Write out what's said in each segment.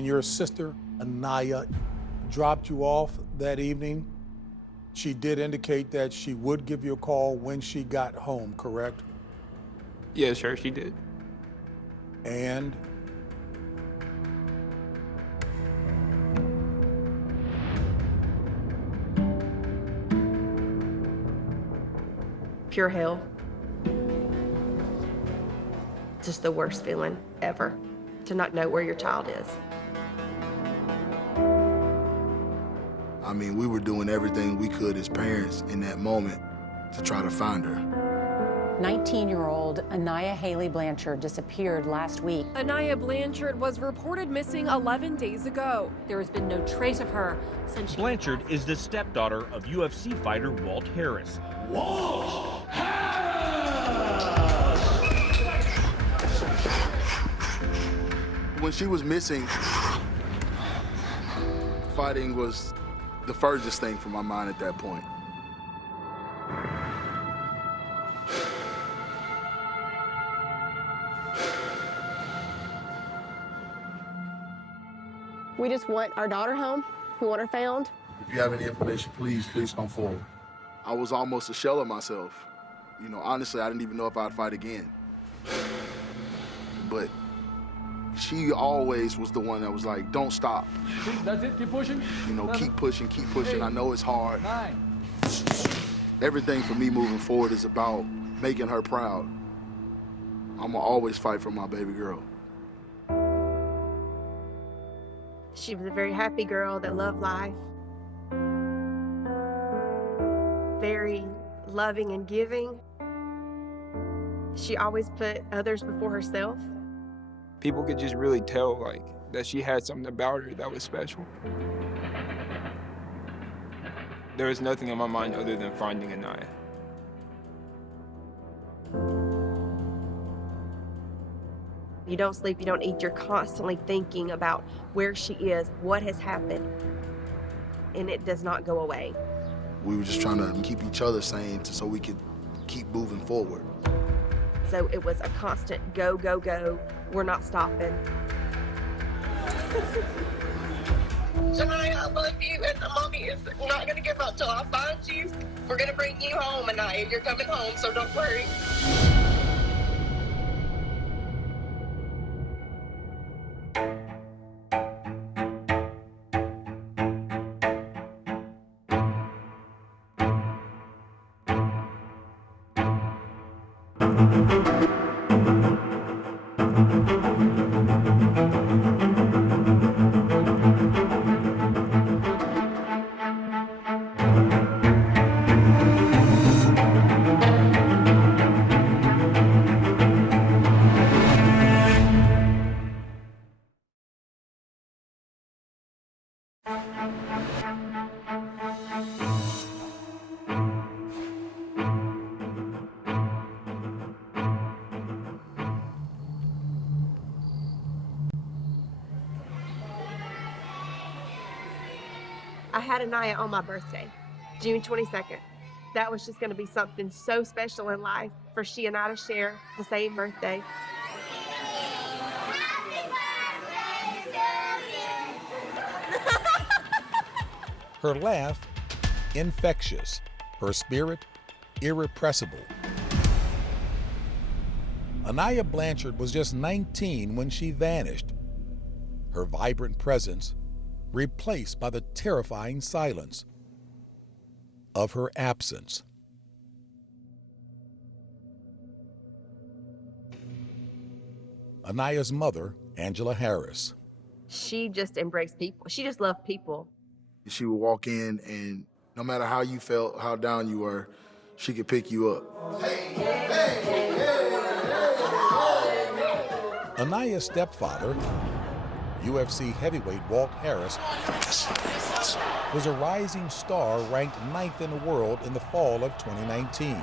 when your sister, Aniah, dropped you off that evening, she did indicate that she would give you a call when she got home, correct? Yes, sir, she did. And pure hell. Just the worst feeling ever, to not know where your child is. I mean, we were doing everything we could as parents in that moment to try to find her. 19-year-old Aniah Haley Blanchard disappeared last week. Aniah Blanchard was reported missing 11 days ago. There has been no trace of her since she... Blanchard is the stepdaughter of UFC fighter Walt Harris. Walt Harris! When she was missing, fighting was the furthest thing from my mind at that point. We just want our daughter home. We want her found. If you have any information, please come forward. I was almost a shell of myself. You know, honestly, I didn't even know if I'd fight again. But she always was the one that was like, don't stop. That's it, keep pushing. You know, 7, keep pushing. 8, I know it's hard. 9. Everything for me moving forward is about making her proud. I'm gonna always fight for my baby girl. She was a very happy girl that loved life. Very loving and giving. She always put others before herself. People could just really tell, like, that she had something about her that was special. There was nothing in my mind other than finding Aniah. You don't sleep, you don't eat, you're constantly thinking about where she is, what has happened, and it does not go away. We were just trying to keep each other sane so we could keep moving forward. So it was a constant go, go, go. We're not stopping. Aniah, I love you, and mommy is not gonna give up till I find you. We're gonna bring you home, Aniah. You're coming home, so don't worry. I had Aniah on my birthday, June 22nd. That was just going to be something so special in life for she and I to share the same birthday. her laugh, infectious. Her spirit, irrepressible. Aniah Blanchard was just 19 when she vanished. Her vibrant presence replaced by the terrifying silence of her absence. Aniah's mother, Angela Harris. She just embraced people. She just loved people. She would walk in, and no matter how you felt, how down you were, she could pick you up. Aniah's stepfather, UFC heavyweight Walt Harris, was a rising star ranked 9th in the world in the fall of 2019.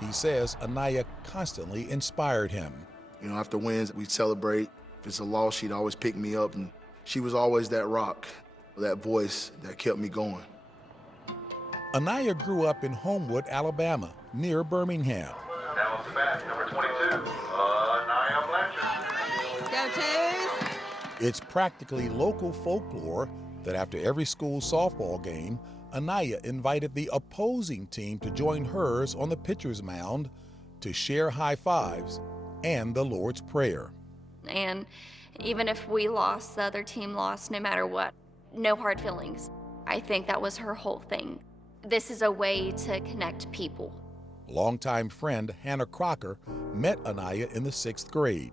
He says Aniah constantly inspired him. You know, after wins, we'd celebrate. If it's a loss, she'd always pick me up, and she was always that rock, that voice that kept me going. Aniah grew up in Homewood, Alabama, near Birmingham. Now off the bat, number 22, Aniah Blanchard. Go Twos! It's practically local folklore that after every school softball game, Aniah invited the opposing team to join hers on the pitcher's mound to share high fives and the Lord's Prayer. And even if we lost, the other team lost, no matter what, no hard feelings. I think that was her whole thing. This is a way to connect people. Longtime friend Hannah Crocker met Aniah in the 6th grade.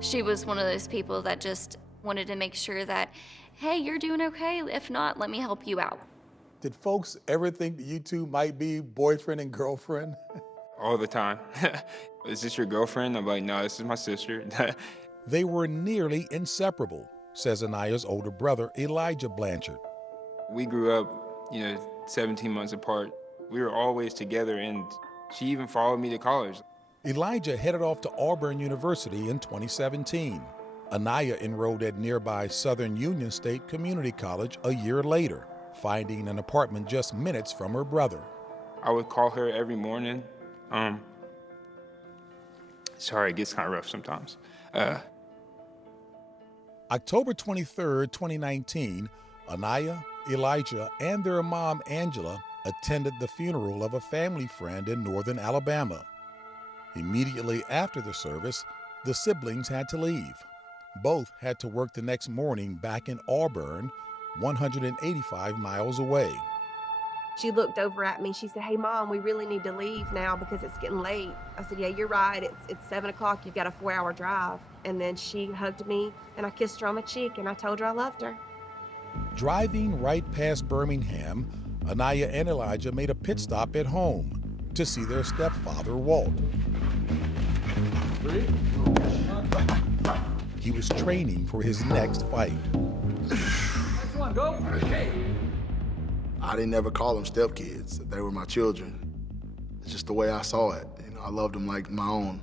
She was one of those people that just wanted to make sure that, hey, you're doing okay. If not, let me help you out. Did folks ever think that you two might be boyfriend and girlfriend? All the time. Is this your girlfriend? I'm like, no, this is my sister. They were nearly inseparable, says Aniah's older brother, Elijah Blanchard. We grew up, 17 months apart. We were always together, and she even followed me to college. Elijah headed off to Auburn University in 2017. Aniah enrolled at nearby Southern Union State Community College a year later, finding an apartment just minutes from her brother. I would call her every morning. Sorry, it gets kind of rough sometimes. October 23, 2019, Aniah, Elijah, and their mom, Angela, attended the funeral of a family friend in northern Alabama. Immediately after the service, the siblings had to leave. Both had to work the next morning back in Auburn, 185 miles away. She looked over at me. She said, "Hey, Mom, we really need to leave now because it's getting late." I said, "Yeah, you're right. It's 7 o'clock. You've got a 4-hour drive." And then she hugged me, and I kissed her on my cheek, and I told her I loved her. Driving right past Birmingham, Aniah and Elijah made a pit stop at home to see their stepfather, Walt. He was training for his next fight. Next one, go. Okay. I didn't ever call them stepkids. They were my children. It's just the way I saw it. I loved them like my own.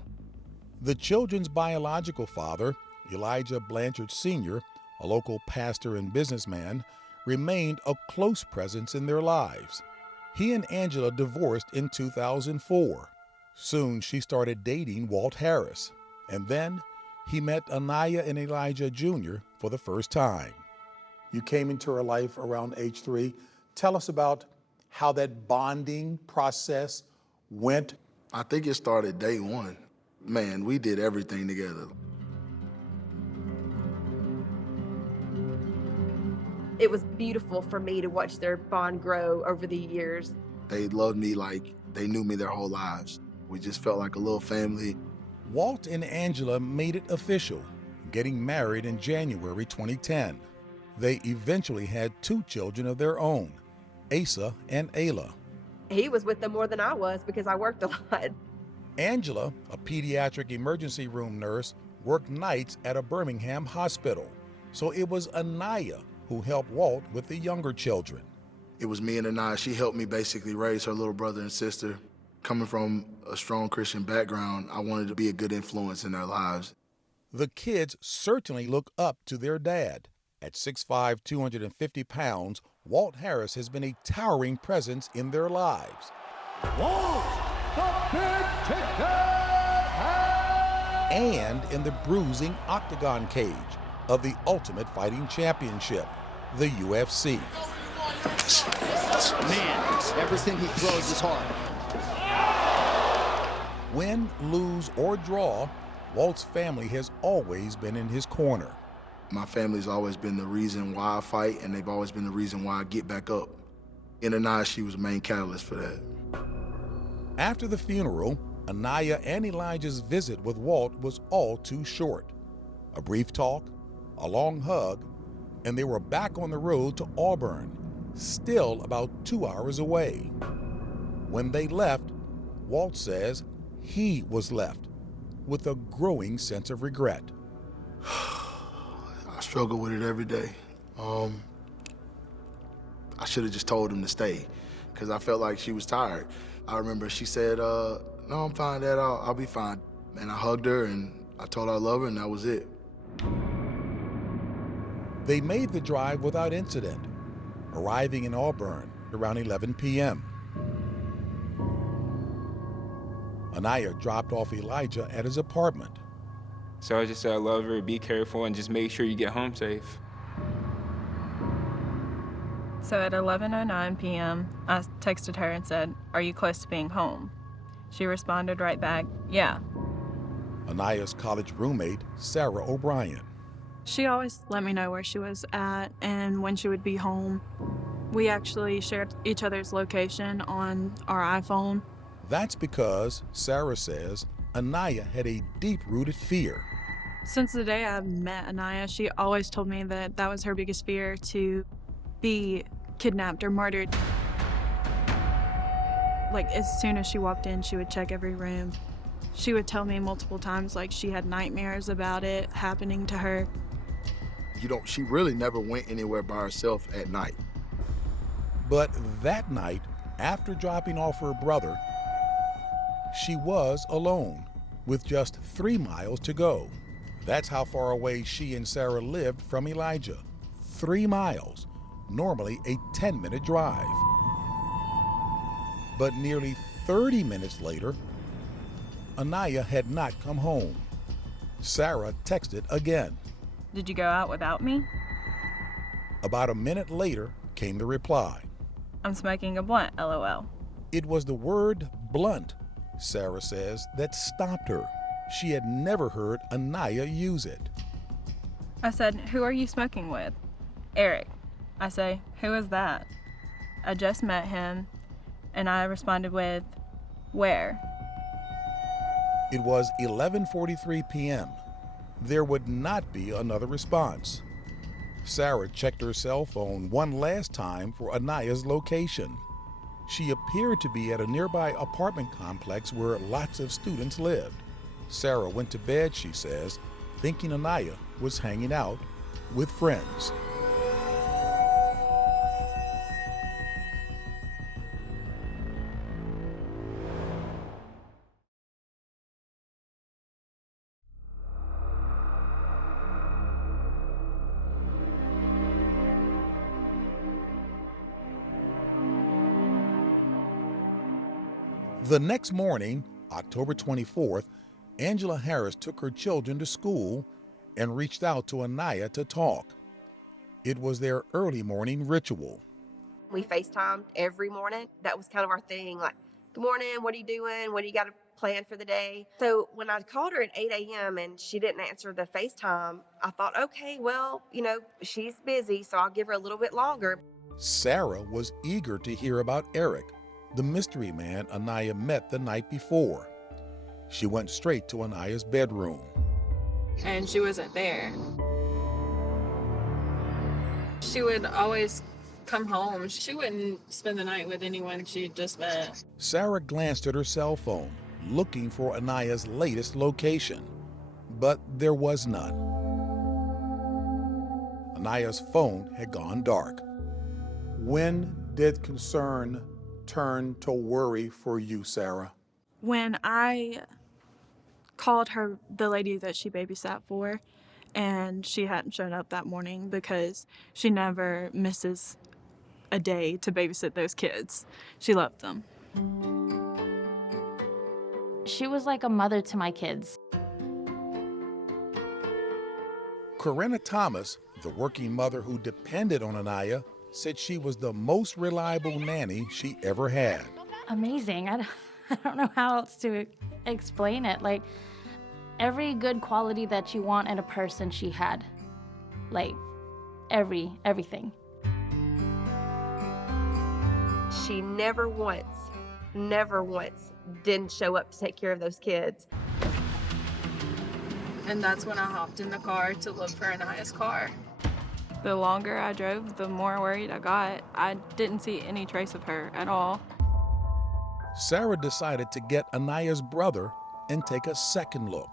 The children's biological father, Elijah Blanchard Sr., a local pastor and businessman, remained a close presence in their lives. He and Angela divorced in 2004. Soon she started dating Walt Harris, and then he met Aniah and Elijah Jr. for the first time. You came into her life around age 3. Tell us about how that bonding process went. I think it started day one. Man, we did everything together. It was beautiful for me to watch their bond grow over the years. They loved me like they knew me their whole lives. We just felt like a little family. Walt and Angela made it official, getting married in January 2010. They eventually had 2 children of their own, Asa and Ayla. He was with them more than I was because I worked a lot. Angela, a pediatric emergency room nurse, worked nights at a Birmingham hospital. So it was Aniah who helped Walt with the younger children. It was me and Aniah. She helped me basically raise her little brother and sister. Coming from a strong Christian background, I wanted to be a good influence in their lives. The kids certainly look up to their dad. At 6'5", 250 pounds, Walt Harris has been a towering presence in their lives. Walt, the big ticket! And in the bruising octagon cage of the Ultimate Fighting Championship, the UFC. Man, everything he throws is hard. Win, lose, or draw, Walt's family has always been in his corner. My family's always been the reason why I fight, and they've always been the reason why I get back up. In Aniah, she was the main catalyst for that. After the funeral, Aniah and Elijah's visit with Walt was all too short. A brief talk, a long hug, and they were back on the road to Auburn, still about 2 hours away. When they left, Walt says he was left with a growing sense of regret. I struggle with it every day. I should have just told him to stay because I felt like she was tired. I remember she said, "No, I'm fine, Dad, I'll be fine." And I hugged her and I told her I love her, and that was it. They made the drive without incident, arriving in Auburn around 11 p.m. Aniah dropped off Elijah at his apartment. So I just said I love her, be careful, and just make sure you get home safe. So at 11:09 p.m., I texted her and said, "Are you close to being home?" She responded right back, "Yeah." Aniah's college roommate, Sarah O'Brien. She always let me know where she was at and when she would be home. We actually shared each other's location on our iPhone. That's because, Sarah says, Aniah had a deep-rooted fear. Since the day I met Aniah, she always told me that that was her biggest fear, to be kidnapped or murdered. Like, as soon as she walked in, she would check every room. She would tell me multiple times, like, she had nightmares about it happening to her. She really never went anywhere by herself at night. But that night, after dropping off her brother, she was alone, with just 3 miles to go. That's how far away she and Sarah lived from Elijah. 3 miles, normally a 10-minute drive. But nearly 30 minutes later, Aniah had not come home. Sarah texted again. "Did you go out without me?" About a minute later came the reply. "I'm smoking a blunt, LOL." It was the word blunt, Sarah says, that stopped her. She had never heard Aniah use it. I said, "Who are you smoking with?" "Eric." I say, "Who is that?" "I just met him." And I responded with, "Where?" It was 11:43 p.m. There would not be another response. Sarah checked her cell phone one last time for Aniah's location. She appeared to be at a nearby apartment complex where lots of students lived. Sarah went to bed, she says, thinking Aniah was hanging out with friends. The next morning, October 24th, Angela Harris took her children to school and reached out to Aniah to talk. It was their early morning ritual. We FaceTimed every morning. That was kind of our thing, like, "Good morning, what are you doing? What do you got planned for the day?" So when I called her at 8 a.m. and she didn't answer the FaceTime, I thought, okay, well, she's busy, so I'll give her a little bit longer. Sarah was eager to hear about Eric, the mystery man Aniah met the night before. She went straight to Aniah's bedroom. And she wasn't there. She would always come home. She wouldn't spend the night with anyone she just met. Sarah glanced at her cell phone, looking for Aniah's latest location, but there was none. Aniah's phone had gone dark. When did concern turn to worry for you, Sarah? When I called her, the lady that she babysat for, and she hadn't shown up that morning because she never misses a day to babysit those kids. She loved them. She was like a mother to my kids. Corinna Thomas, the working mother who depended on Aniah, said she was the most reliable nanny she ever had. Amazing. I don't know how else to explain it. Like, every good quality that you want in a person, she had. Like, everything. She never once didn't show up to take care of those kids. And that's when I hopped in the car to look for Aniah's car. The longer I drove, the more worried I got. I didn't see any trace of her at all. Sarah decided to get Aniah's brother and take a second look.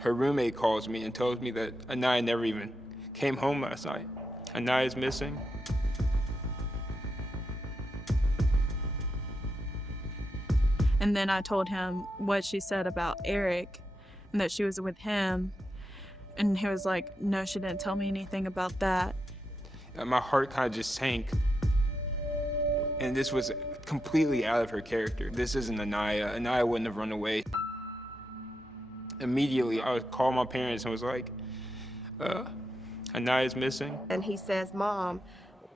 Her roommate calls me and tells me that Aniah never even came home last night. Aniah's missing. And then I told him what she said about Eric and that she was with him. And he was like, "No, she didn't tell me anything about that." My heart kind of just sank. And this was completely out of her character. This isn't Aniah. Aniah wouldn't have run away. Immediately, I called my parents and was like, Aniah's missing. And he says, Mom,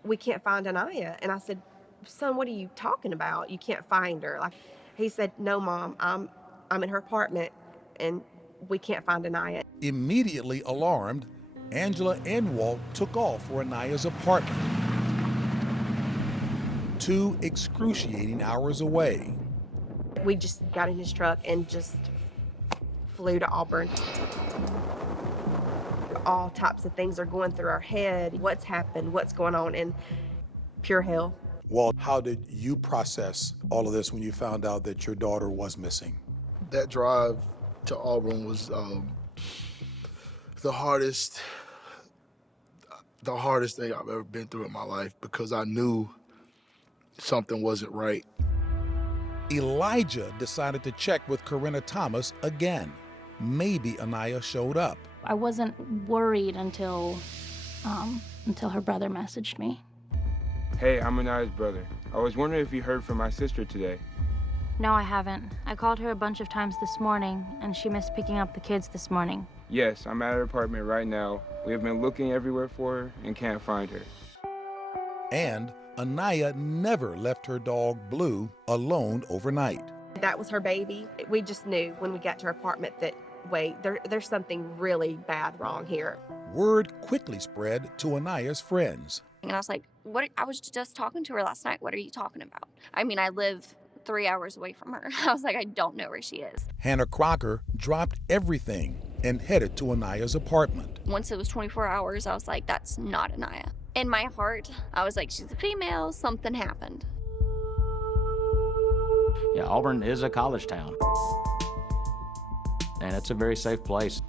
we can't find Aniah. And I said, son, what are you talking about? You can't find her. Like, he said, no, Mom, I'm in her apartment and we can't find Aniah. Immediately alarmed, Angela and Walt took off for Aniah's apartment. 2 excruciating hours away. We just got in his truck and just flew to Auburn. All types of things are going through our head. What's happened? What's going on? And pure hell. Walt, how did you process all of this when you found out that your daughter was missing? That drive to Auburn was the hardest thing I've ever been through in my life, because I knew something wasn't right. Elijah decided to check with Corinna Thomas again. Maybe Aniah showed up. I wasn't worried until her brother messaged me. Hey, I'm Aniah's brother. I was wondering if you heard from my sister today. No, I haven't. I called her a bunch of times this morning, and she missed picking up the kids this morning. Yes, I'm at her apartment right now. We have been looking everywhere for her and can't find her. And Aniah never left her dog Blue alone overnight. That was her baby. We just knew when we got to her apartment that, wait, there's something really bad wrong here. Word quickly spread to Aniah's friends. And I was like, what? I was just talking to her last night. What are you talking about? I mean, I live 3 hours away from her. I was like, I don't know where she is. Hannah Crocker dropped everything and headed to Aniah's apartment. Once it was 24 hours, I was like, that's not Aniah. In my heart, I was like, she's a female, something happened. Yeah, Auburn is a college town, and it's a very safe place.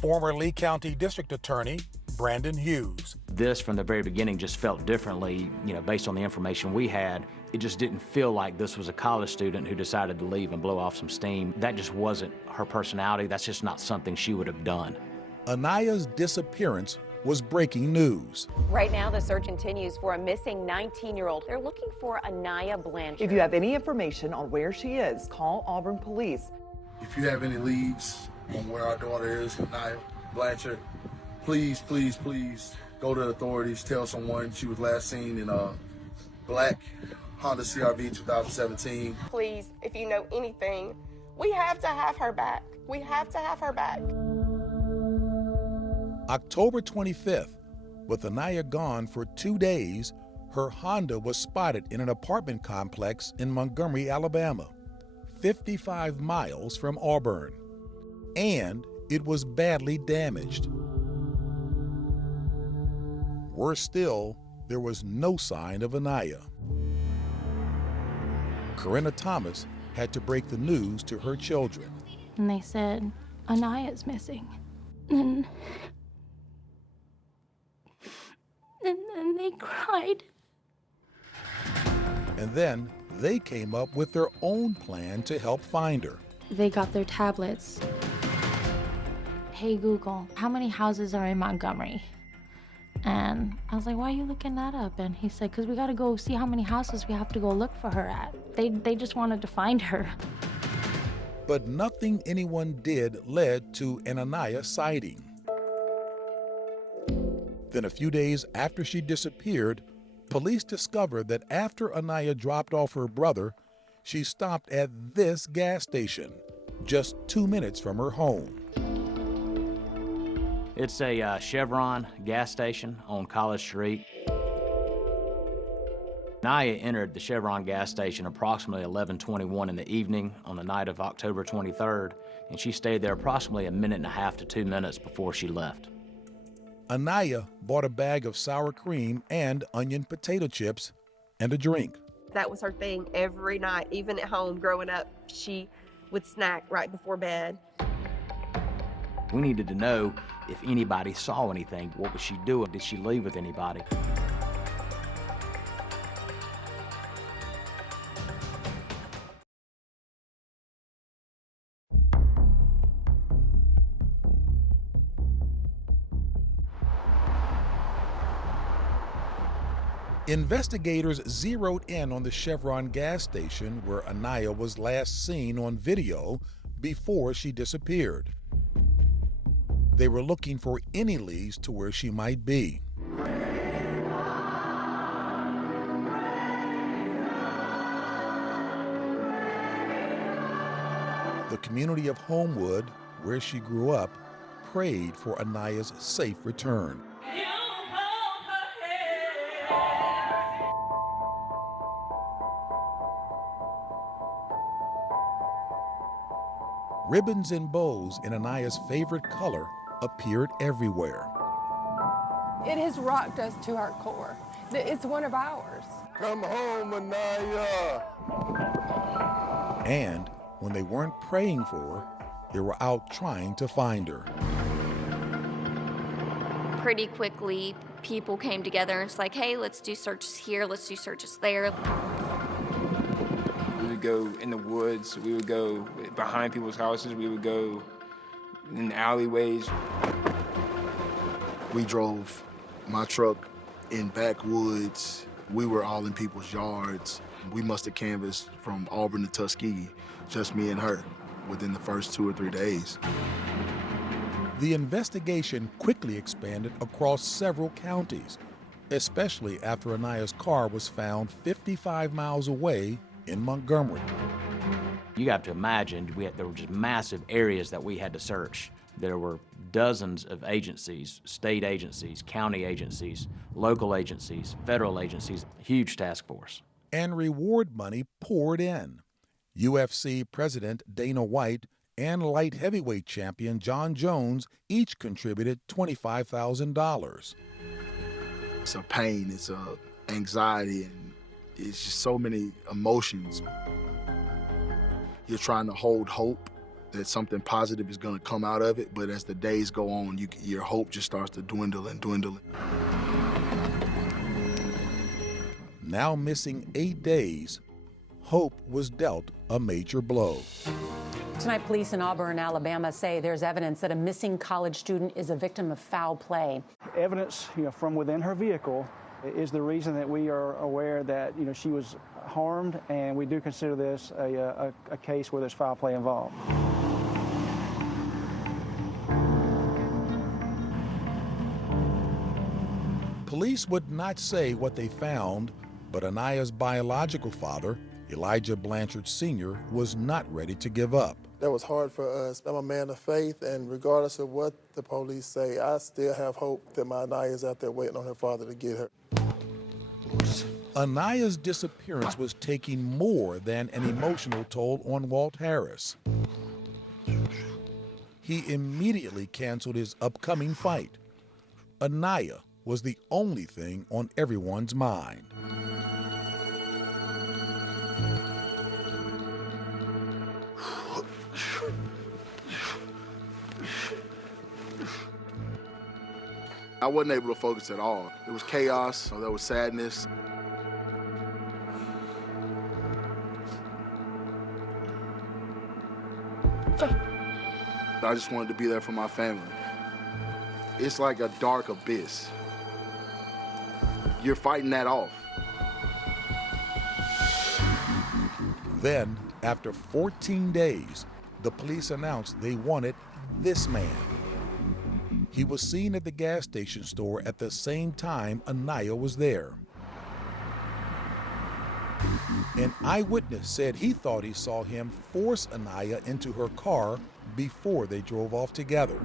Former Lee County District Attorney Brandon Hughes. This, from the very beginning, just felt differently, based on the information we had. It just didn't feel like this was a college student who decided to leave and blow off some steam. That just wasn't her personality. That's just not something she would have done. Aniah's disappearance was breaking news. Right now, the search continues for a missing 19-year-old. They're looking for Aniah Blanchard. If you have any information on where she is, call Auburn Police. If you have any leads on where our daughter is, Aniah Blanchard, please, please, please go to the authorities. Tell someone she was last seen in a black Honda CRV 2017. Please, if you know anything, we have to have her back. We have to have her back. October 25th, with Aniah gone for 2 days, her Honda was spotted in an apartment complex in Montgomery, Alabama, 55 miles from Auburn. And it was badly damaged. Worse still, there was no sign of Aniah. Corinna Thomas had to break the news to her children. And they said, Aniah's missing. And they cried. And then they came up with their own plan to help find her. They got their tablets. Hey Google, how many houses are in Montgomery? And I was like, why are you looking that up? And he said, because we got to go see how many houses we have to go look for her at. They just wanted to find her. But nothing anyone did led to an Aniah sighting. Then a few days after she disappeared, police discovered that after Aniah dropped off her brother, she stopped at this gas station, just 2 minutes from her home. It's a Chevron gas station on College Street. Aniah entered the Chevron gas station approximately 11:21 in the evening on the night of October 23rd, and she stayed there approximately 1.5 to 2 minutes before she left. Aniah bought a bag of sour cream and onion potato chips and a drink. That was her thing every night. Even at home growing up, she would snack right before bed. We needed to know if anybody saw anything. What was she doing? Did she leave with anybody? Investigators zeroed in on the Chevron gas station where Aniah was last seen on video before she disappeared. They were looking for any leads to where she might be. The community of Homewood, where she grew up, prayed for Aniah's safe return. Ribbons and bows in Aniah's favorite color appeared everywhere. It has rocked us to our core. It's one of ours. Come home, Aniah. And when they weren't praying for her, they were out trying to find her. Pretty quickly, people came together and it's like, hey, let's do searches here, let's do searches there. We would go in the woods, we would go behind people's houses, we would go in alleyways. We drove my truck in backwoods. We were all in people's yards. We must have canvassed from Auburn to Tuskegee, just me and her, within the first 2 or 3 days. The investigation quickly expanded across several counties, especially after Aniah's car was found 55 miles away in Montgomery. You have to imagine there were just massive areas that we had to search. There were dozens of agencies, state agencies, county agencies, local agencies, federal agencies, huge task force. And reward money poured in. UFC President Dana White and light heavyweight champion John Jones each contributed $25,000. It's a pain, it's a anxiety, and it's just so many emotions. You're trying to hold hope that something positive is going to come out of it, but as the days go on, your hope just starts to dwindle and dwindle. Now missing 8 days, hope was dealt a major blow. Tonight, police in Auburn, Alabama say there's evidence that a missing college student is a victim of foul play. Evidence, from within her vehicle is the reason that we are aware that, she was harmed, and we do consider this a case where there's foul play involved. Police would not say what they found, but Aniah's biological father, Elijah Blanchard Sr., was not ready to give up. That was hard for us. I'm a man of faith, and regardless of what the police say, I still have hope that my Aniah is out there waiting on her father to get her. Aniah's disappearance was taking more than an emotional toll on Walt Harris. He immediately canceled his upcoming fight. Aniah was the only thing on everyone's mind. I wasn't able to focus at all. It was chaos, there was sadness. I just wanted to be there for my family. It's like a dark abyss. You're fighting that off. Then, after 14 days, the police announced they wanted this man. He was seen at the gas station store at the same time Aniah was there. An eyewitness said he thought he saw him force Aniah into her car before they drove off together.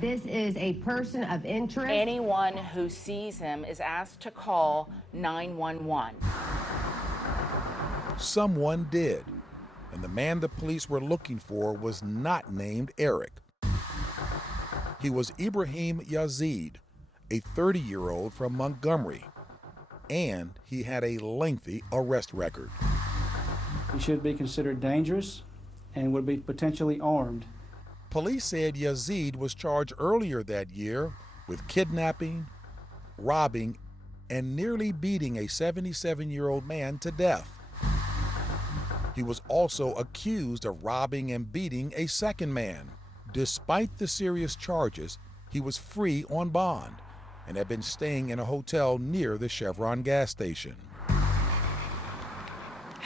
This is a person of interest. Anyone who sees him is asked to call 911. Someone did, and the man the police were looking for was not named Eric. He was Ibraheem Yazeed, a 30-year-old from Montgomery, and he had a lengthy arrest record. He should be considered dangerous and would be potentially armed. Police said Yazeed was charged earlier that year with kidnapping, robbing, and nearly beating a 77-year-old man to death. He was also accused of robbing and beating a second man. Despite the serious charges, he was free on bond and had been staying in a hotel near the Chevron gas station.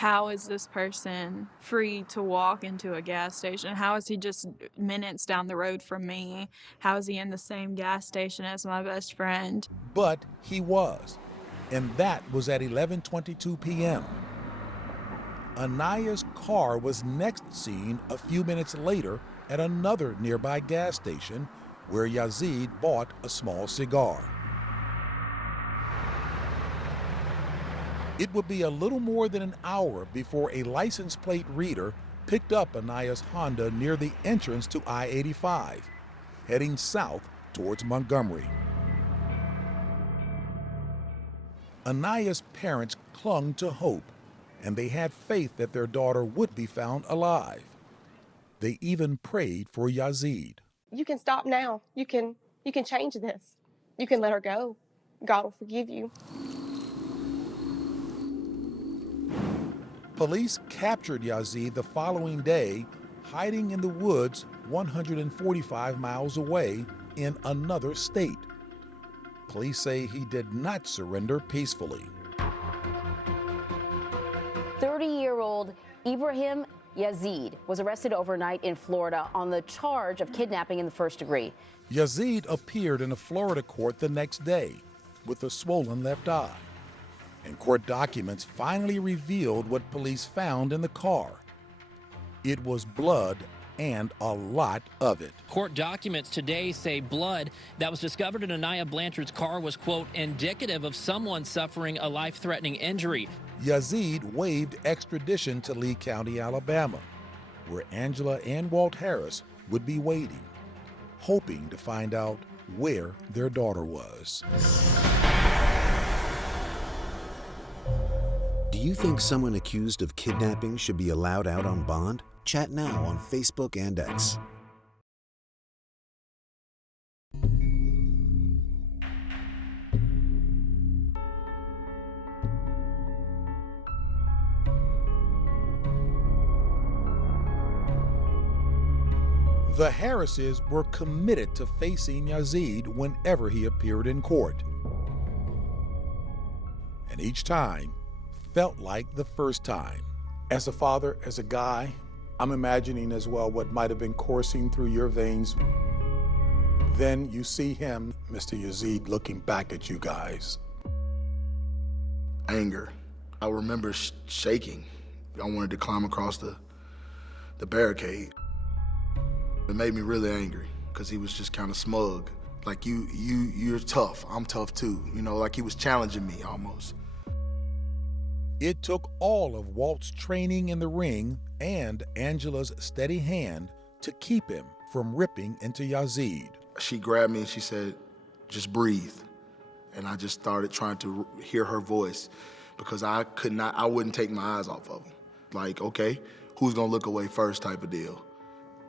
how is this person free to walk into a gas station? How is he just minutes down the road from me? How is he in the same gas station as my best friend? But he was, and that was at 11:22 p.m. Aniah's car was next seen a few minutes later at another nearby gas station where Yazeed bought a small cigar. It would be a little more than an hour before a license plate reader picked up Aniah's Honda near the entrance to I-85, heading south towards Montgomery. Aniah's parents clung to hope, and they had faith that their daughter would be found alive. They even prayed for Yazeed. You can stop now. You can change this. You can let her go. God will forgive you. Police captured Yazeed the following day, hiding in the woods 145 miles away in another state. Police say he did not surrender peacefully. 30-year-old Ibraheem Yazeed was arrested overnight in Florida on the charge of kidnapping in the first degree. Yazeed appeared in a Florida court the next day with a swollen left eye. And court documents finally revealed what police found in the car. It was blood, and a lot of it. Court documents today say blood that was discovered in Aniah Blanchard's car was, quote, indicative of someone suffering a life-threatening injury. Yazeed waived extradition to Lee County, Alabama, where Angela and Walt Harris would be waiting, hoping to find out where their daughter was. Do you think someone accused of kidnapping should be allowed out on bond? Chat now on Facebook and X. The Harrises were committed to facing Yazeed whenever he appeared in court. And each time felt like the first time. As a father, as a guy, I'm imagining as well what might have been coursing through your veins. Then you see him, Mr. Yazeed, looking back at you guys. Anger. I remember shaking. I wanted to climb across the barricade. It made me really angry because he was just kind of smug. Like, you're tough, I'm tough too. You know, like he was challenging me almost. It took all of Walt's training in the ring and Angela's steady hand to keep him from ripping into Yazeed. She grabbed me and she said, just breathe. And I just started trying to hear her voice because I wouldn't take my eyes off of him. Like, okay, who's gonna look away first type of deal.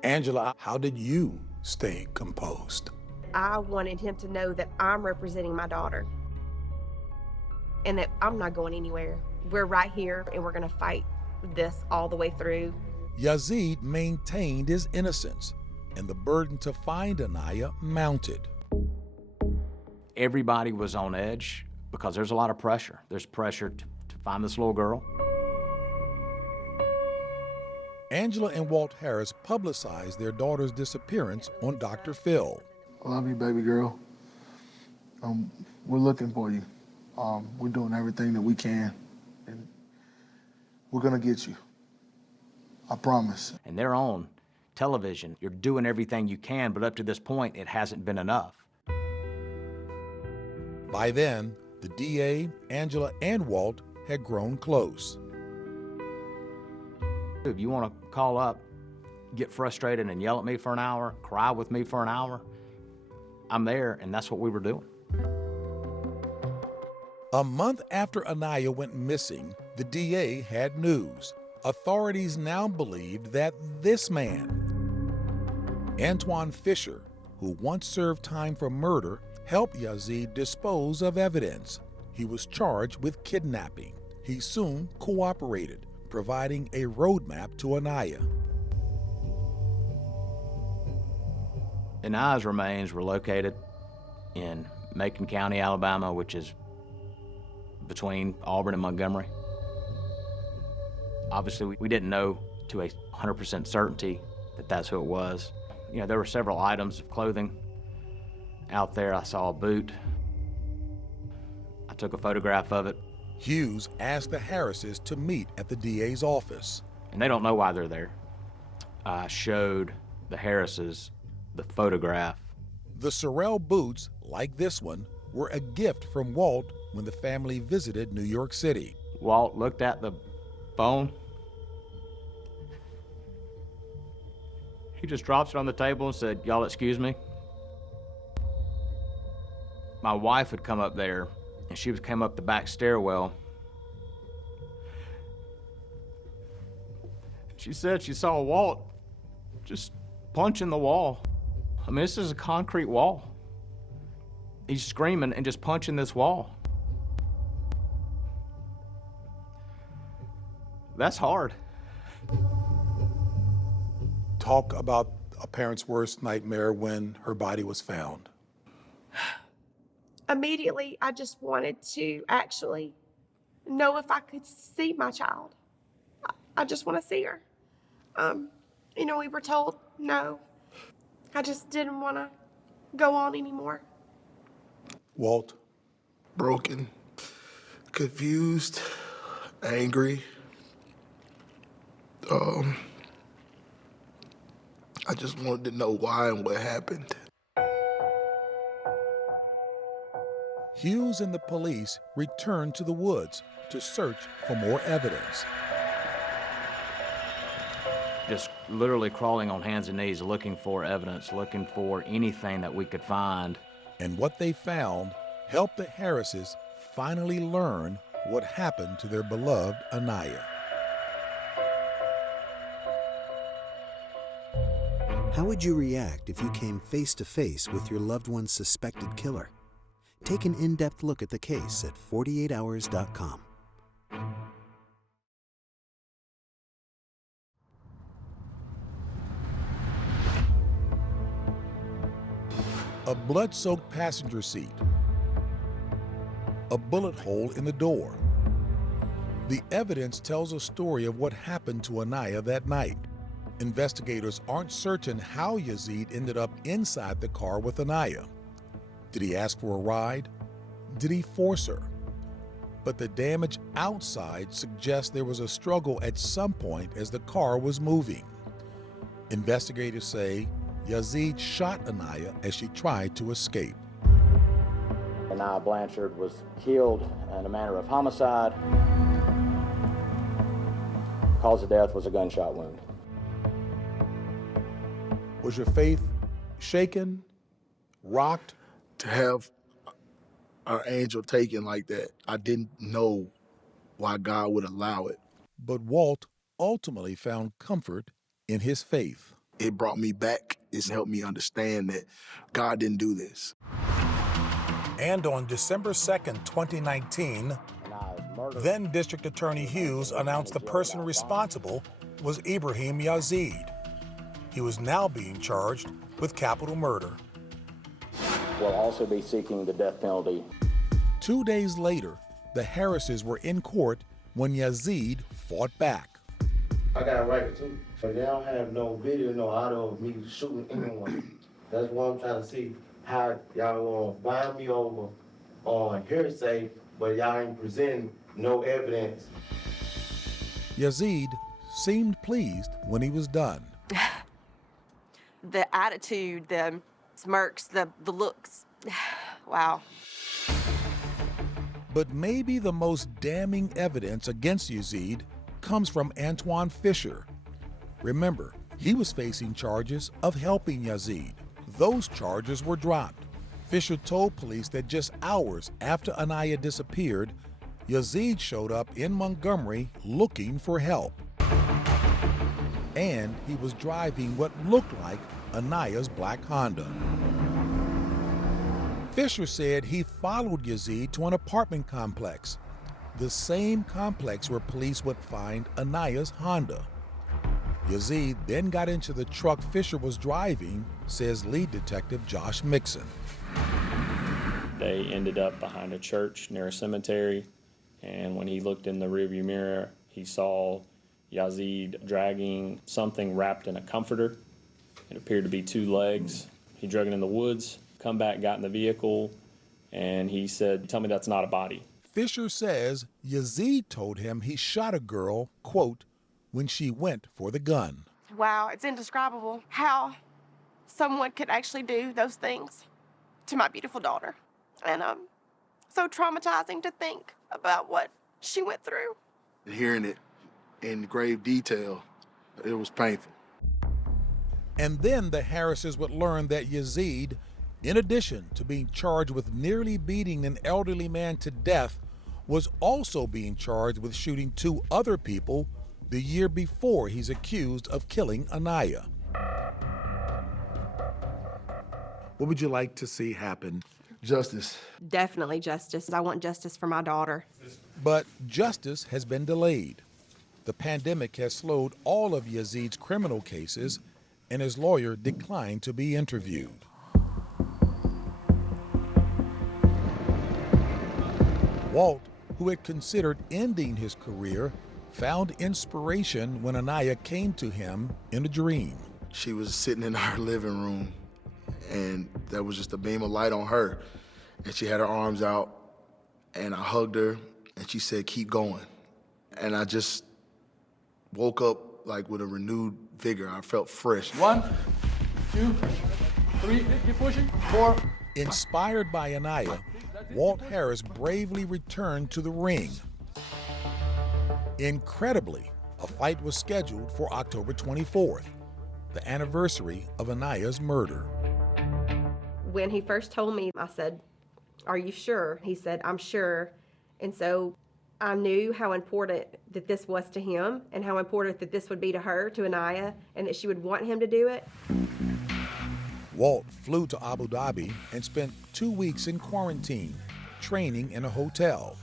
Angela, how did you stay composed? I wanted him to know that I'm representing my daughter and that I'm not going anywhere. We're right here and we're gonna fight this all the way through. Yazeed maintained his innocence and the burden to find Aniah mounted. Everybody was on edge because there's a lot of pressure. There's pressure to find this little girl. Angela and Walt Harris publicized their daughter's disappearance on Dr. Phil. I love you, baby girl. We're looking for you. We're doing everything that we can, and we're gonna get you. I promise. And they're on television. You're doing everything you can, but up to this point, it hasn't been enough. By then, the DA, Angela, and Walt had grown close. If you want to call up, get frustrated and yell at me for an hour, cry with me for an hour, I'm there, and that's what we were doing. A month after Aniah went missing, the DA had news. Authorities now believed that this man, Antoine Fisher, who once served time for murder, helped Yazeed dispose of evidence. He was charged with kidnapping. He soon cooperated, providing a roadmap to Aniah. Aniah's remains were located in Macon County, Alabama, which is between Auburn and Montgomery. Obviously, we didn't know to a 100% certainty that that's who it was. You know, there were several items of clothing out there. I saw a boot. I took a photograph of it. Hughes asked the Harrises to meet at the DA's office. And they don't know why they're there. I showed the Harrises the photograph. The Sorrell boots, like this one, were a gift from Walt when the family visited New York City. Walt looked at the phone. He just drops it on the table and said, "Y'all excuse me." My wife had come up there, and she came up the back stairwell. She said she saw Walt just punching the wall. I mean, this is a concrete wall. He's screaming and just punching this wall. That's hard. Talk about a parent's worst nightmare when her body was found. Immediately, I just wanted to actually know if I could see my child. I just want to see her. You know, we were told no. I just didn't want to go on anymore. Walt? Broken, confused, angry. I just wanted to know why and what happened. Hughes and the police returned to the woods to search for more evidence. Just literally crawling on hands and knees, looking for evidence, looking for anything that we could find. And what they found helped the Harrises finally learn what happened to their beloved Aniah. How would you react if you came face to face with your loved one's suspected killer? Take an in-depth look at the case at 48hours.com. A blood-soaked passenger seat. A bullet hole in the door. The evidence tells a story of what happened to Aniah that night. Investigators aren't certain how Yazeed ended up inside the car with Aniah. Did he ask for a ride? Did he force her? But the damage outside suggests there was a struggle at some point as the car was moving. Investigators say Yazeed shot Aniah as she tried to escape. Aniah Blanchard was killed in a manner of homicide. Cause of death was a gunshot wound. Was your faith shaken, rocked? To have our angel taken like that, I didn't know why God would allow it. But Walt ultimately found comfort in his faith. It brought me back. It's helped me understand that God didn't do this. And on December 2nd, 2019, then District Attorney Hughes announced the person responsible was Ibraheem Yazeed. He was now being charged with capital murder. We'll also be seeking the death penalty. 2 days later, the Harrises were in court when Yazeed fought back. I got a right too. But they don't have no video, no audio of me shooting anyone. That's what I'm trying to see. How y'all gonna bind me over on hearsay, but y'all ain't presenting no evidence. Yazeed seemed pleased when he was done. The attitude, the smirks, the looks. Wow. But maybe the most damning evidence against Yazeed comes from Antoine Fisher. Remember, he was facing charges of helping Yazeed. Those charges were dropped. Fisher told police that just hours after Aniah disappeared, Yazeed showed up in Montgomery looking for help. And he was driving what looked like Aniah's black Honda. Fisher said he followed Yazeed to an apartment complex, the same complex where police would find Aniah's Honda. Yazeed then got into the truck Fisher was driving, says lead detective Josh Mixon. They ended up behind a church near a cemetery, and when he looked in the rearview mirror, he saw Yazeed dragging something wrapped in a comforter. It appeared to be 2 legs. He drug it in the woods, come back, got in the vehicle, and he said, "Tell me that's not a body." Fisher says Yazeed told him he shot a girl, quote, when she went for the gun. Wow, it's indescribable how someone could actually do those things to my beautiful daughter. And so traumatizing to think about what she went through. Hearing it in grave detail, it was painful. And then the Harrises would learn that Yazeed, in addition to being charged with nearly beating an elderly man to death, was also being charged with shooting 2 other people the year before he's accused of killing Aniah. What would you like to see happen? Justice. Definitely justice. I want justice for my daughter. But justice has been delayed. The pandemic has slowed all of Yazeed's criminal cases, and his lawyer declined to be interviewed. Walt, who had considered ending his career, found inspiration when Aniah came to him in a dream. She was sitting in our living room, and there was just a beam of light on her, and she had her arms out, and I hugged her, and she said, "Keep going." And I just woke up like with a renewed vigor. I felt fresh. 1, 2, 3, keep pushing, 4. Inspired by Aniah, Walt Harris bravely returned to the ring. Incredibly, a fight was scheduled for October 24th, the anniversary of Aniah's murder. When he first told me, I said, "Are you sure?" He said, "I'm sure." And so I knew how important that this was to him and how important that this would be to her, to Aniah, and that she would want him to do it. Walt flew to Abu Dhabi and spent 2 weeks in quarantine, training in a hotel.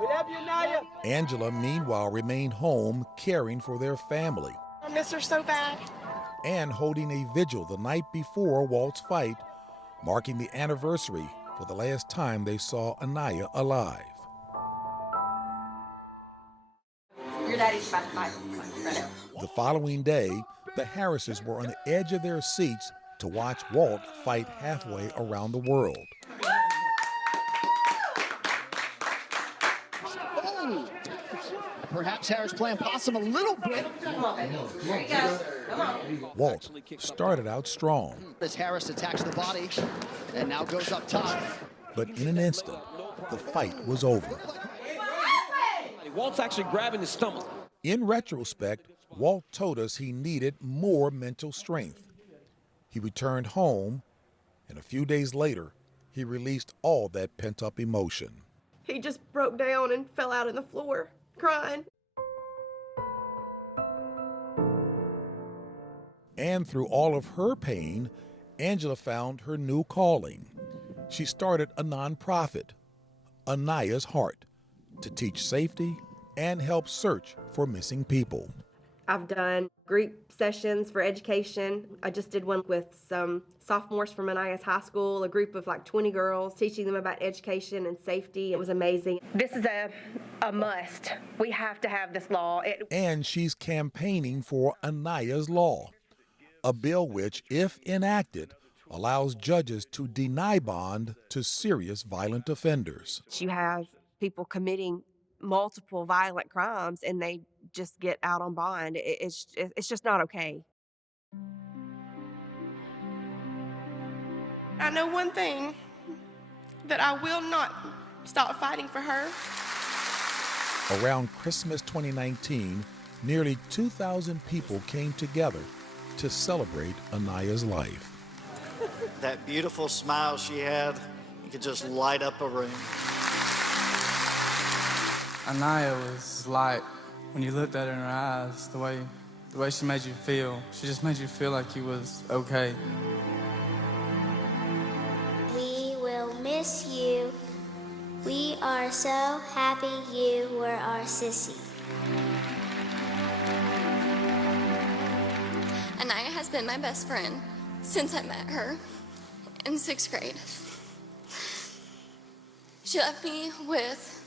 We love you, Aniah. Angela, meanwhile, remained home caring for their family I miss her so bad. and holding a vigil the night before Walt's fight, marking the anniversary for the last time they saw Aniah alive. Your daddy's about to fight right now. The following day, the Harrises were on the edge of their seats to watch Walt fight halfway around the world. Oh. Perhaps Harris playing possum a little bit. Come on, baby. Here you go. Come on. Walt started out strong, As Harris attacks the body and now goes up top. but in an instant, the fight was over. Walt's actually grabbing his stomach. In retrospect, Walt told us he needed more mental strength. He returned home, and a few days later, he released all that pent-up emotion. He just broke down and fell out on the floor, crying. And through all of her pain, Angela found her new calling. She started a nonprofit, Aniah's Heart, to teach safety and help search for missing people. I've done group sessions for education. I just did one with some sophomores from Aniah's high school, a group of like 20 girls, teaching them about education and safety. It was amazing. This is a must. We have to have this law. And she's campaigning for Aniah's Law, a bill which, if enacted, allows judges to deny bond to serious violent offenders. You have people committing multiple violent crimes and they just get out on bond. It's just not okay. I know one thing, that I will not stop fighting for her. Around Christmas 2019, nearly 2,000 people came together to celebrate Aniah's life. That beautiful smile she had, you could just light up a room. Aniah was like, when you looked at her in her eyes, the way she made you feel, she just made you feel like you was okay. We will miss you. We are so happy you were our sissy. Aniah has been my best friend since I met her in 6th grade. She left me with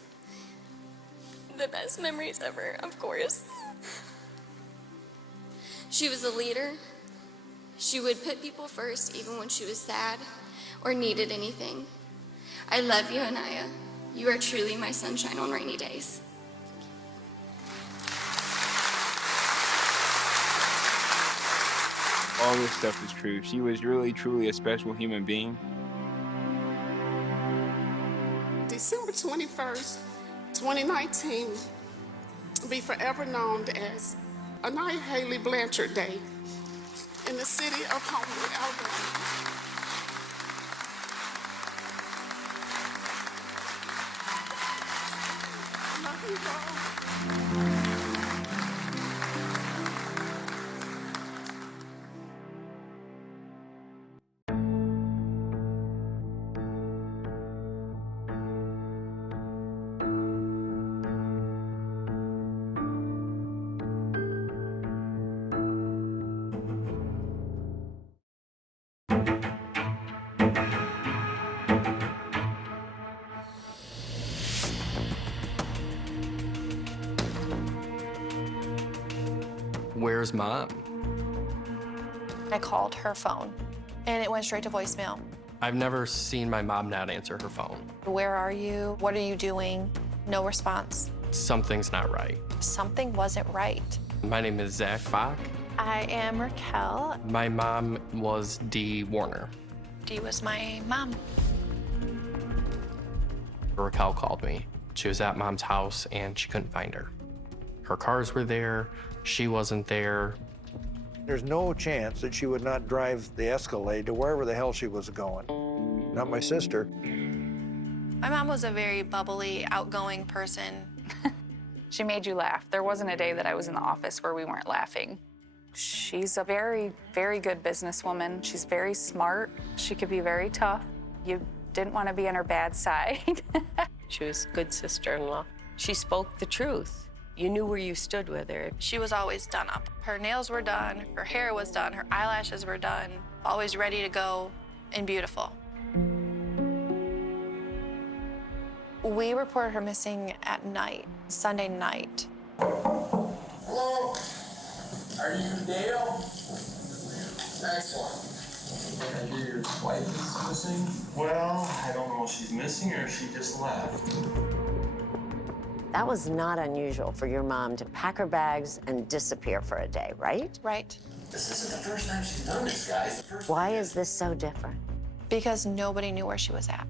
The best memories ever, of course. She was a leader. She would put people first even when she was sad or needed anything. I love you, Aniah. You are truly my sunshine on rainy days. All this stuff is true. She was really, truly a special human being. December 21st, 2019 will be forever known as Aniah Blanchard Day in the city of Homewood, Alabama. I love you all. Where's Mom? I called her phone, and it went straight to voicemail. I've never seen my mom not answer her phone. Where are you? What are you doing? No response. Something's not right. Something wasn't right. My name is Zach Bach. I am Raquel. My mom was Dee Warner. Dee was my mom. Raquel called me. She was at Mom's house and she couldn't find her. Her cars were there, she wasn't there. There's no chance that she would not drive the Escalade to wherever the hell she was going. Not my sister. My mom was a very bubbly, outgoing person. She made you laugh. There wasn't a day that I was in the office where we weren't laughing. She's a very, very good businesswoman. She's very smart. She could be very tough. You didn't want to be on her bad side. She was a good sister-in-law. She spoke the truth. You knew where you stood with her. She was always done up. Her nails were done, her hair was done, her eyelashes were done, always ready to go and beautiful. We reported her missing at night, Sunday night. Hello? Are you Dale? Excellent. I hear your wife is missing? Well, I don't know if she's missing or if she just left. That was not unusual for your mom to pack her bags and disappear for a day, right? Right. This isn't the first time she's done this, guys. Why is this so different? Because nobody knew where she was at.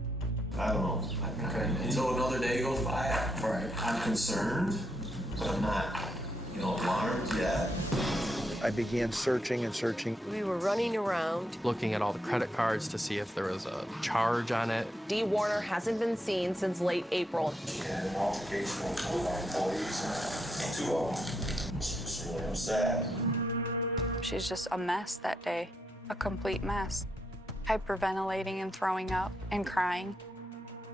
I don't know. Okay. Until another day goes by. Right. I'm concerned, but I'm not, alarmed yet. I began searching and searching. We were running around. Looking at all the credit cards to see if there was a charge on it. Dee Warner hasn't been seen since late April. She had an altercation with one of our employees, 2 of them. It's just really upset. She's just a mess that day, a complete mess. Hyperventilating and throwing up and crying.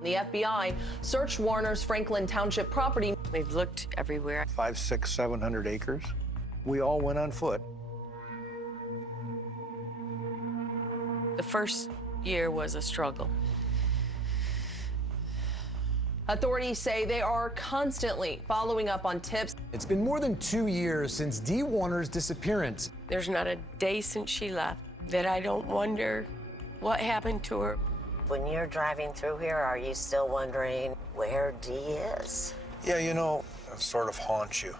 The FBI searched Warner's Franklin Township property. We've looked everywhere. 500, 600, 700 acres. We all went on foot. The first year was a struggle. Authorities say they are constantly following up on tips. It's been more than 2 years since Dee Warner's disappearance. There's not a day since she left that I don't wonder what happened to her. When you're driving through here, are you still wondering where Dee is? Yeah, it sort of haunts you.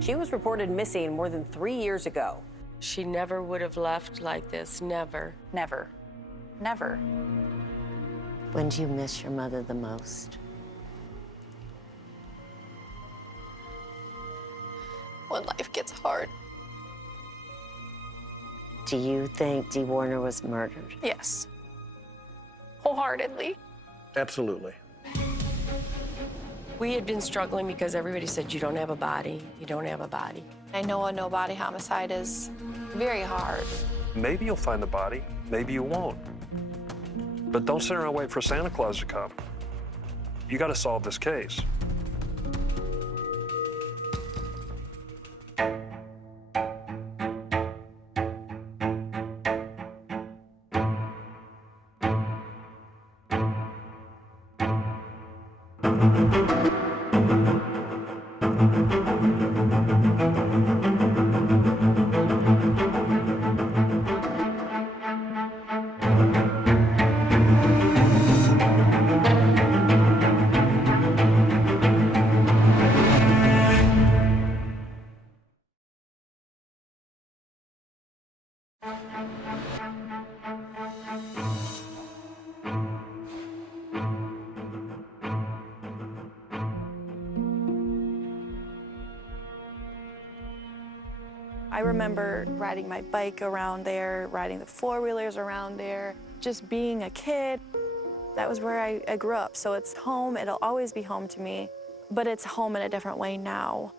She was reported missing more than 3 years ago. She never would have left like this, never. Never. Never. When do you miss your mother the most? When life gets hard. Do you think Dee Warner was murdered? Yes. Wholeheartedly. Absolutely. We had been struggling because everybody said, you don't have a body, you don't have a body. I know a no-body homicide is very hard. Maybe you'll find the body, maybe you won't. But don't sit around and wait for Santa Claus to come. You got to solve this case. I remember riding my bike around there, riding the four-wheelers around there, just being a kid. That was where I grew up, so it's home. It'll always be home to me, but it's home in a different way now.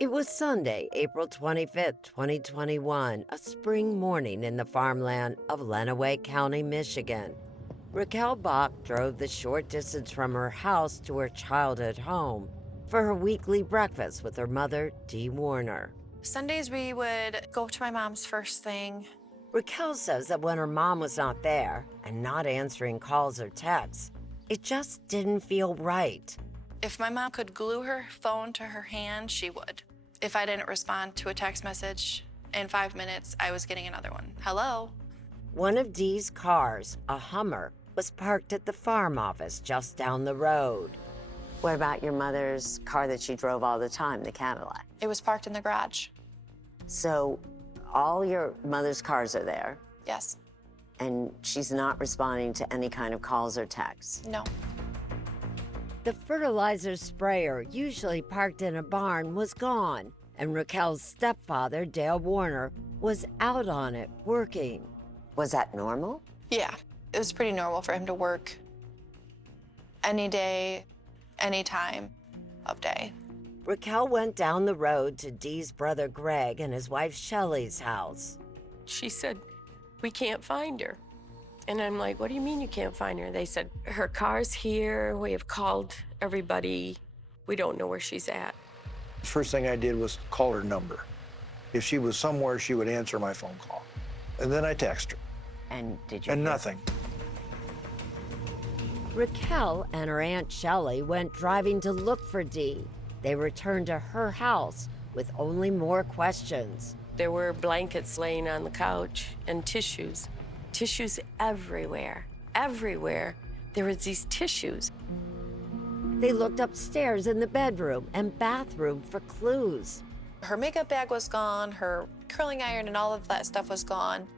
It was Sunday, April 25th, 2021, a spring morning in the farmland of Lenawee County, Michigan. Raquel Bach drove the short distance from her house to her childhood home for her weekly breakfast with her mother, Dee Warner. Sundays we would go to my mom's first thing. Raquel says that when her mom was not there and not answering calls or texts, it just didn't feel right. If my mom could glue her phone to her hand, she would. If I didn't respond to a text message, in 5 minutes, I was getting another one. Hello? One of Dee's cars, a Hummer, was parked at the farm office just down the road. What about your mother's car that she drove all the time, the Cadillac? It was parked in the garage. So all your mother's cars are there? Yes. And she's not responding to any kind of calls or texts? No. The fertilizer sprayer, usually parked in a barn, was gone, and Raquel's stepfather, Dale Warner, was out on it, working. Was that normal? Yeah, it was pretty normal for him to work any day, any time of day. Raquel went down the road to Dee's brother Greg and his wife Shelley's house. She said, "We can't find her." And I'm like, "What do you mean you can't find her?" They said, "Her car's here. We have called everybody. We don't know where she's at." First thing I did was call her number. If she was somewhere, she would answer my phone call. And then I text her. And did you? And nothing. Raquel and her Aunt Shelley went driving to look for Dee. They returned to her house with only more questions. There were blankets laying on the couch and tissues. Tissues everywhere. Everywhere there was these tissues. They looked upstairs in the bedroom and bathroom for clues. Her makeup bag was gone, her curling iron and all of that stuff was gone.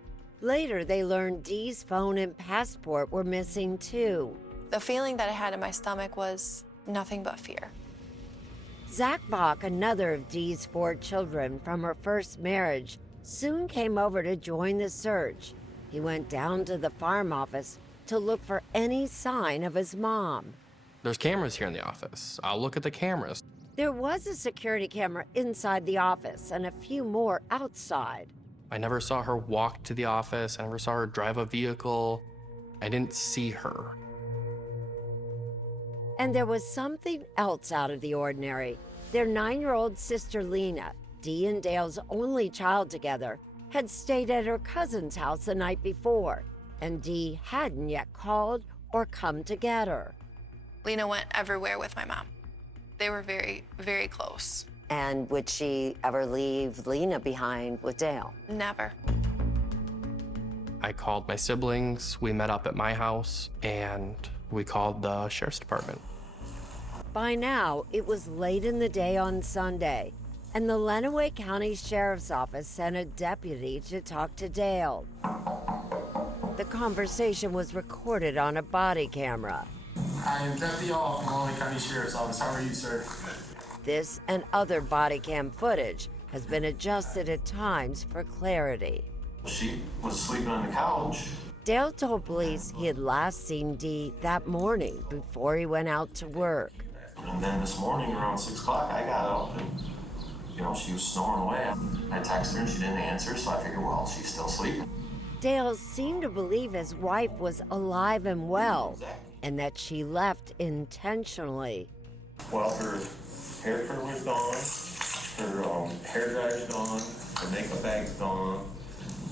Later, they learned Dee's phone and passport were missing too. The feeling that I had in my stomach was nothing but fear. Zach Bach, another of Dee's 4 children from her first marriage, soon came over to join the search. He went down to the farm office to look for any sign of his mom. There's cameras here in the office. I'll look at the cameras. There was a security camera inside the office and a few more outside. I never saw her walk to the office. I never saw her drive a vehicle. I didn't see her. And there was something else out of the ordinary. Their 9-year-old sister Lena, Dee and Dale's only child together, had stayed at her cousin's house the night before, and Dee hadn't yet called or come to get her. Lena went everywhere with my mom. They were very, very close. And would she ever leave Lena behind with Dale? Never. I called my siblings, we met up at my house, and we called the sheriff's department. By now, it was late in the day on Sunday, and the Lenawee County Sheriff's Office sent a deputy to talk to Dale. The conversation was recorded on a body camera. I am Deputy Hall from Lenawee County Sheriff's Office. How are you, sir? This and other body cam footage has been adjusted at times for clarity. She was sleeping on the couch. Dale told police he had last seen Dee that morning before he went out to work. And then this morning around 6 o'clock, I got up and, she was snoring away. I texted her and she didn't answer, so I figured, well, she's still sleeping. Dale seemed to believe his wife was alive and well, and that she left intentionally. Well, her hair curler's gone, her hair dryer's gone, her makeup bag's gone.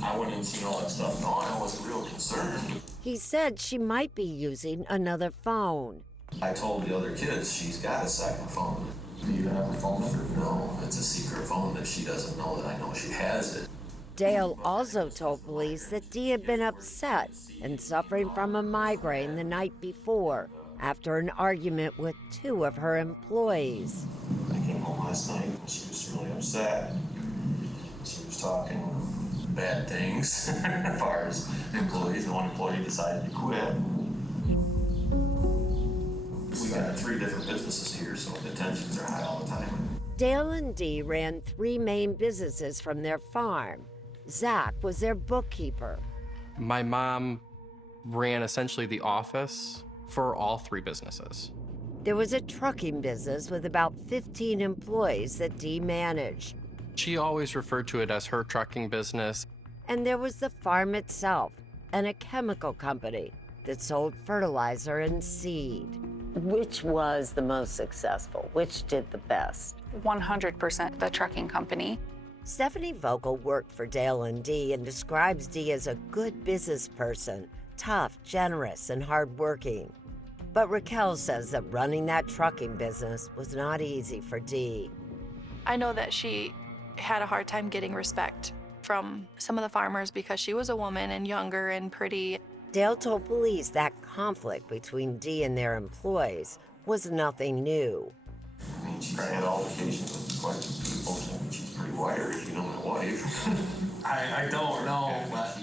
I went in and seen all that stuff gone. I wasn't real concerned. He said she might be using another phone. I told the other kids she's got a second phone. Do you have a phone number? No, it's a secret phone that she doesn't know that I know she has it. Dale also told police that Dee had been upset and suffering from a migraine the night before after an argument with 2 of her employees. I came home last night and she was really upset. She was talking bad things as far as employees. One employee decided to quit. We got 3 different businesses here, so the tensions are high all the time. Dale and Dee ran 3 main businesses from their farm. Zach was their bookkeeper. My mom ran essentially the office for all 3 businesses. There was a trucking business with about 15 employees that Dee managed. She always referred to it as her trucking business. And there was the farm itself and a chemical company that sold fertilizer and seed. Which was the most successful? Which did the best? 100% the trucking company. Stephanie Vogel worked for Dale and Dee and describes Dee as a good business person, tough, generous, and hardworking. But Raquel says that running that trucking business was not easy for Dee. I know that she had a hard time getting respect from some of the farmers because she was a woman and younger and pretty. Dale told police that conflict between Dee and their employees was nothing new. I mean, she's had altercations with quite a few people. I mean, she's pretty wired, if you know my wife. I don't know, but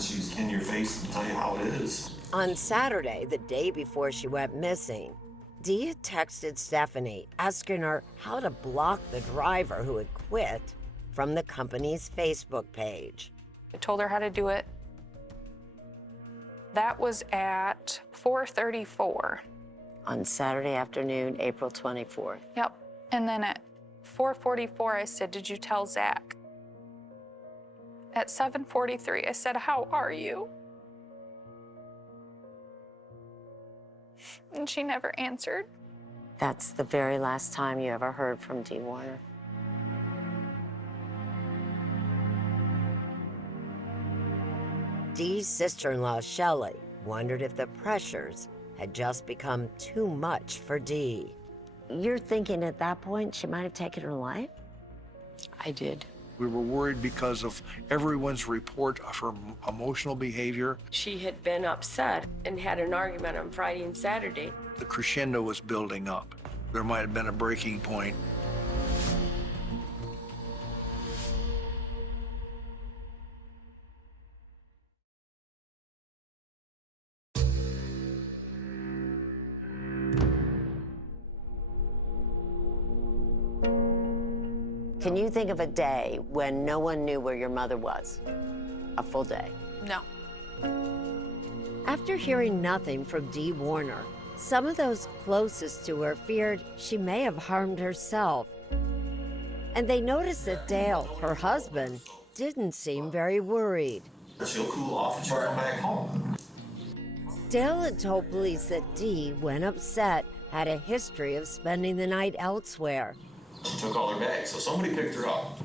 she's in your face and tell you how it is. On Saturday, the day before she went missing, Dee had texted Stephanie asking her how to block the driver who had quit from the company's Facebook page. I told her how to do it. That was at 4:34. On Saturday afternoon, April 24th. Yep. And then at 4:44, I said, "Did you tell Zach?" At 7:43, I said, "How are you?" And she never answered. That's the very last time you ever heard from Dee Warner. Dee's sister-in-law, Shelley, wondered if the pressures had just become too much for Dee. You're thinking at that point she might have taken her life? I did. We were worried because of everyone's report of her emotional behavior. She had been upset and had an argument on Friday and Saturday. The crescendo was building up. There might have been a breaking point. Can you think of a day when no one knew where your mother was? A full day? No. After hearing nothing from Dee Warner, some of those closest to her feared she may have harmed herself. And they noticed that Dale, her husband, didn't seem very worried. She'll cool off and she'll come back home. Dale had told police that Dee, when upset, had a history of spending the night elsewhere. She took all her bags, so somebody picked her up.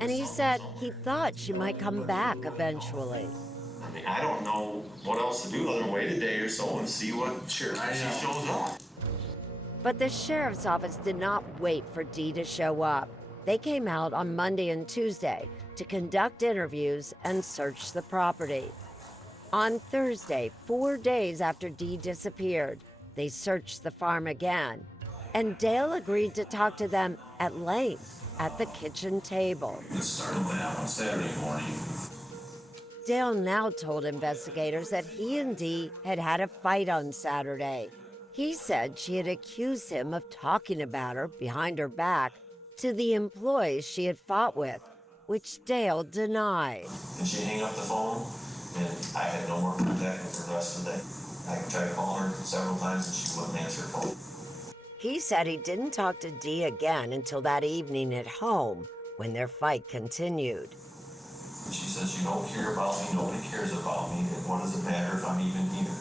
And he said he thought she might come back eventually. I mean, I don't know what else to do other than wait a day or so and see what she shows up. But the sheriff's office did not wait for Dee to show up. They came out on Monday and Tuesday to conduct interviews and search the property. On Thursday, 4 days after Dee disappeared, they searched the farm again, and Dale agreed to talk to them at length at the kitchen table. This started on Saturday morning. Dale now told investigators that he and Dee had had a fight on Saturday. He said she had accused him of talking about her behind her back to the employees she had fought with, which Dale denied. And she hung up the phone, and I had no more contact with her the rest of the day. I tried calling her several times, and she wouldn't answer her phone. He said he didn't talk to Dee again until that evening at home when their fight continued. She says, "You don't care about me, nobody cares about me, and what does it matter if I'm even here?"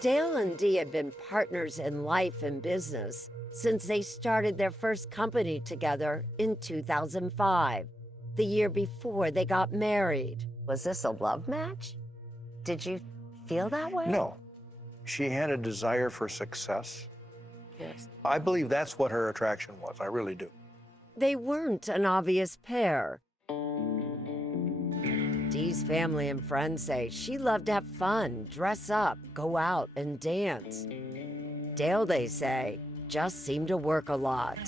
Dale and Dee had been partners in life and business since they started their first company together in 2005, the year before they got married. Was this a love match? Did you feel that way? No. She had a desire for success. Yes. I believe that's what her attraction was. I really do. They weren't an obvious pair. Dee's family and friends say she loved to have fun, dress up, go out, and dance. Dale, they say, just seemed to work a lot.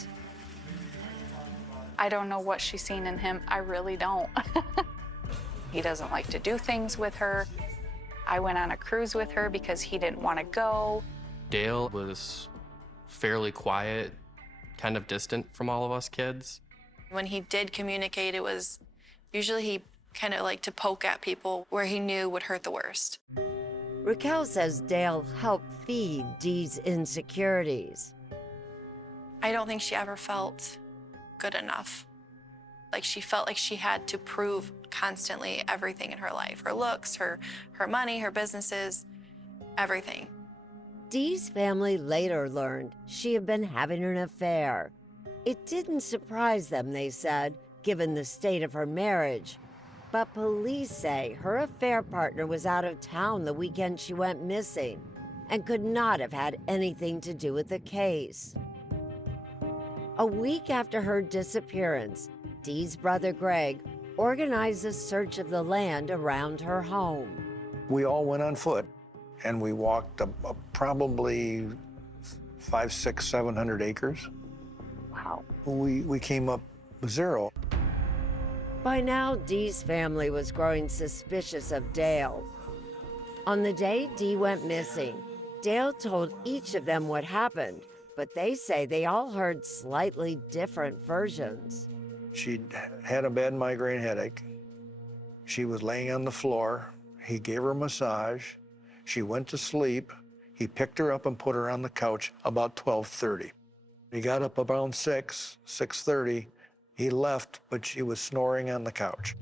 I don't know what she's seen in him. I really don't. He doesn't like to do things with her. I went on a cruise with her because he didn't want to go. Dale was fairly quiet, kind of distant from all of us kids. When he did communicate, it was usually he kind of liked to poke at people where he knew would hurt the worst. Raquel says Dale helped feed Dee's insecurities. I don't think she ever felt good enough. Like she felt like she had to prove constantly everything in her life, her looks, her money, her businesses, everything. Dee's family later learned she had been having an affair. It didn't surprise them, they said, given the state of her marriage. But police say her affair partner was out of town the weekend she went missing and could not have had anything to do with the case. A week after her disappearance, Dee's brother Greg organized a search of the land around her home. We all went on foot, and we walked probably 500, 600, 700 acres. Wow. We came up with zero. By now, Dee's family was growing suspicious of Dale. On the day Dee went missing, Dale told each of them what happened, but they say they all heard slightly different versions. She'd had a bad migraine headache. She was laying on the floor. He gave her a massage. She went to sleep. He picked her up and put her on the couch about 12:30. He got up around 6:30. He left, but she was snoring on the couch.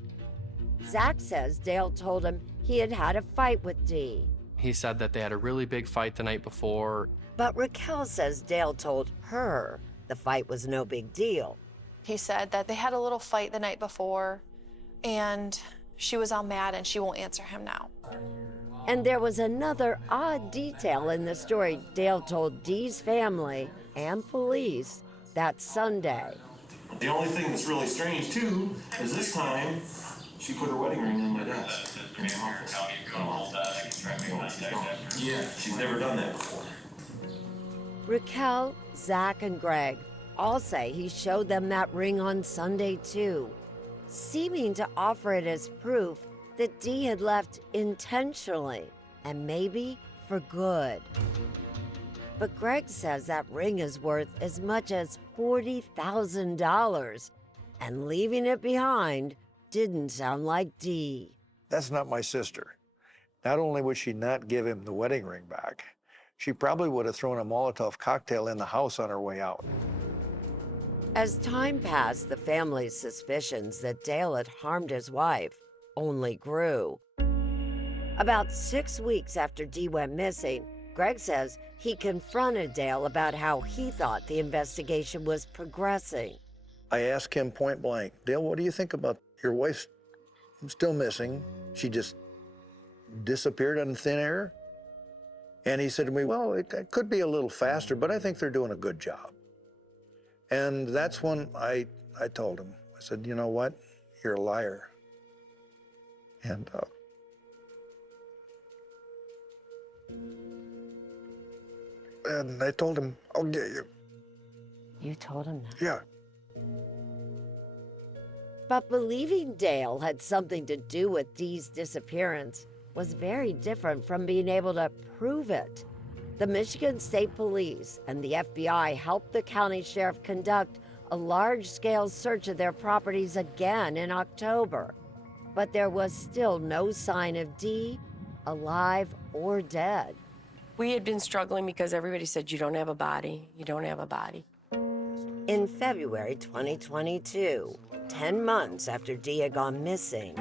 Zach says Dale told him he had had a fight with Dee. He said that they had a really big fight the night before. But Raquel says Dale told her the fight was no big deal. He said that they had a little fight the night before, and she was all mad and she won't answer him now. And there was another odd detail in the story Dale told Dee's family and police that Sunday. The only thing that's really strange, too, is this time she put her wedding ring in my desk. Yeah, she's never done that before. Raquel, Zach, and Greg all say he showed them that ring on Sunday, too, seeming to offer it as proof that Dee had left intentionally and maybe for good. But Greg says that ring is worth as much as $40,000, and leaving it behind didn't sound like Dee. That's not my sister. Not only would she not give him the wedding ring back, she probably would have thrown a Molotov cocktail in the house on her way out. As time passed, the family's suspicions that Dale had harmed his wife only grew. About 6 weeks after Dee went missing, Greg says he confronted Dale about how he thought the investigation was progressing. I asked him point blank, Dale, what do you think about your wife's still missing? She just disappeared on thin air? And he said to me, well, it could be a little faster, but I think they're doing a good job. And that's when I told him, I said, you know what? You're a liar. And I told him, I'll get you. You told him that? Yeah. But believing Dale had something to do with Dee's disappearance was very different from being able to prove it. The Michigan State Police and the FBI helped the county sheriff conduct a large-scale search of their properties again in October. But there was still no sign of Dee, alive or dead. We had been struggling because everybody said, you don't have a body, you don't have a body. In February 2022, 10 months after Dee had gone missing,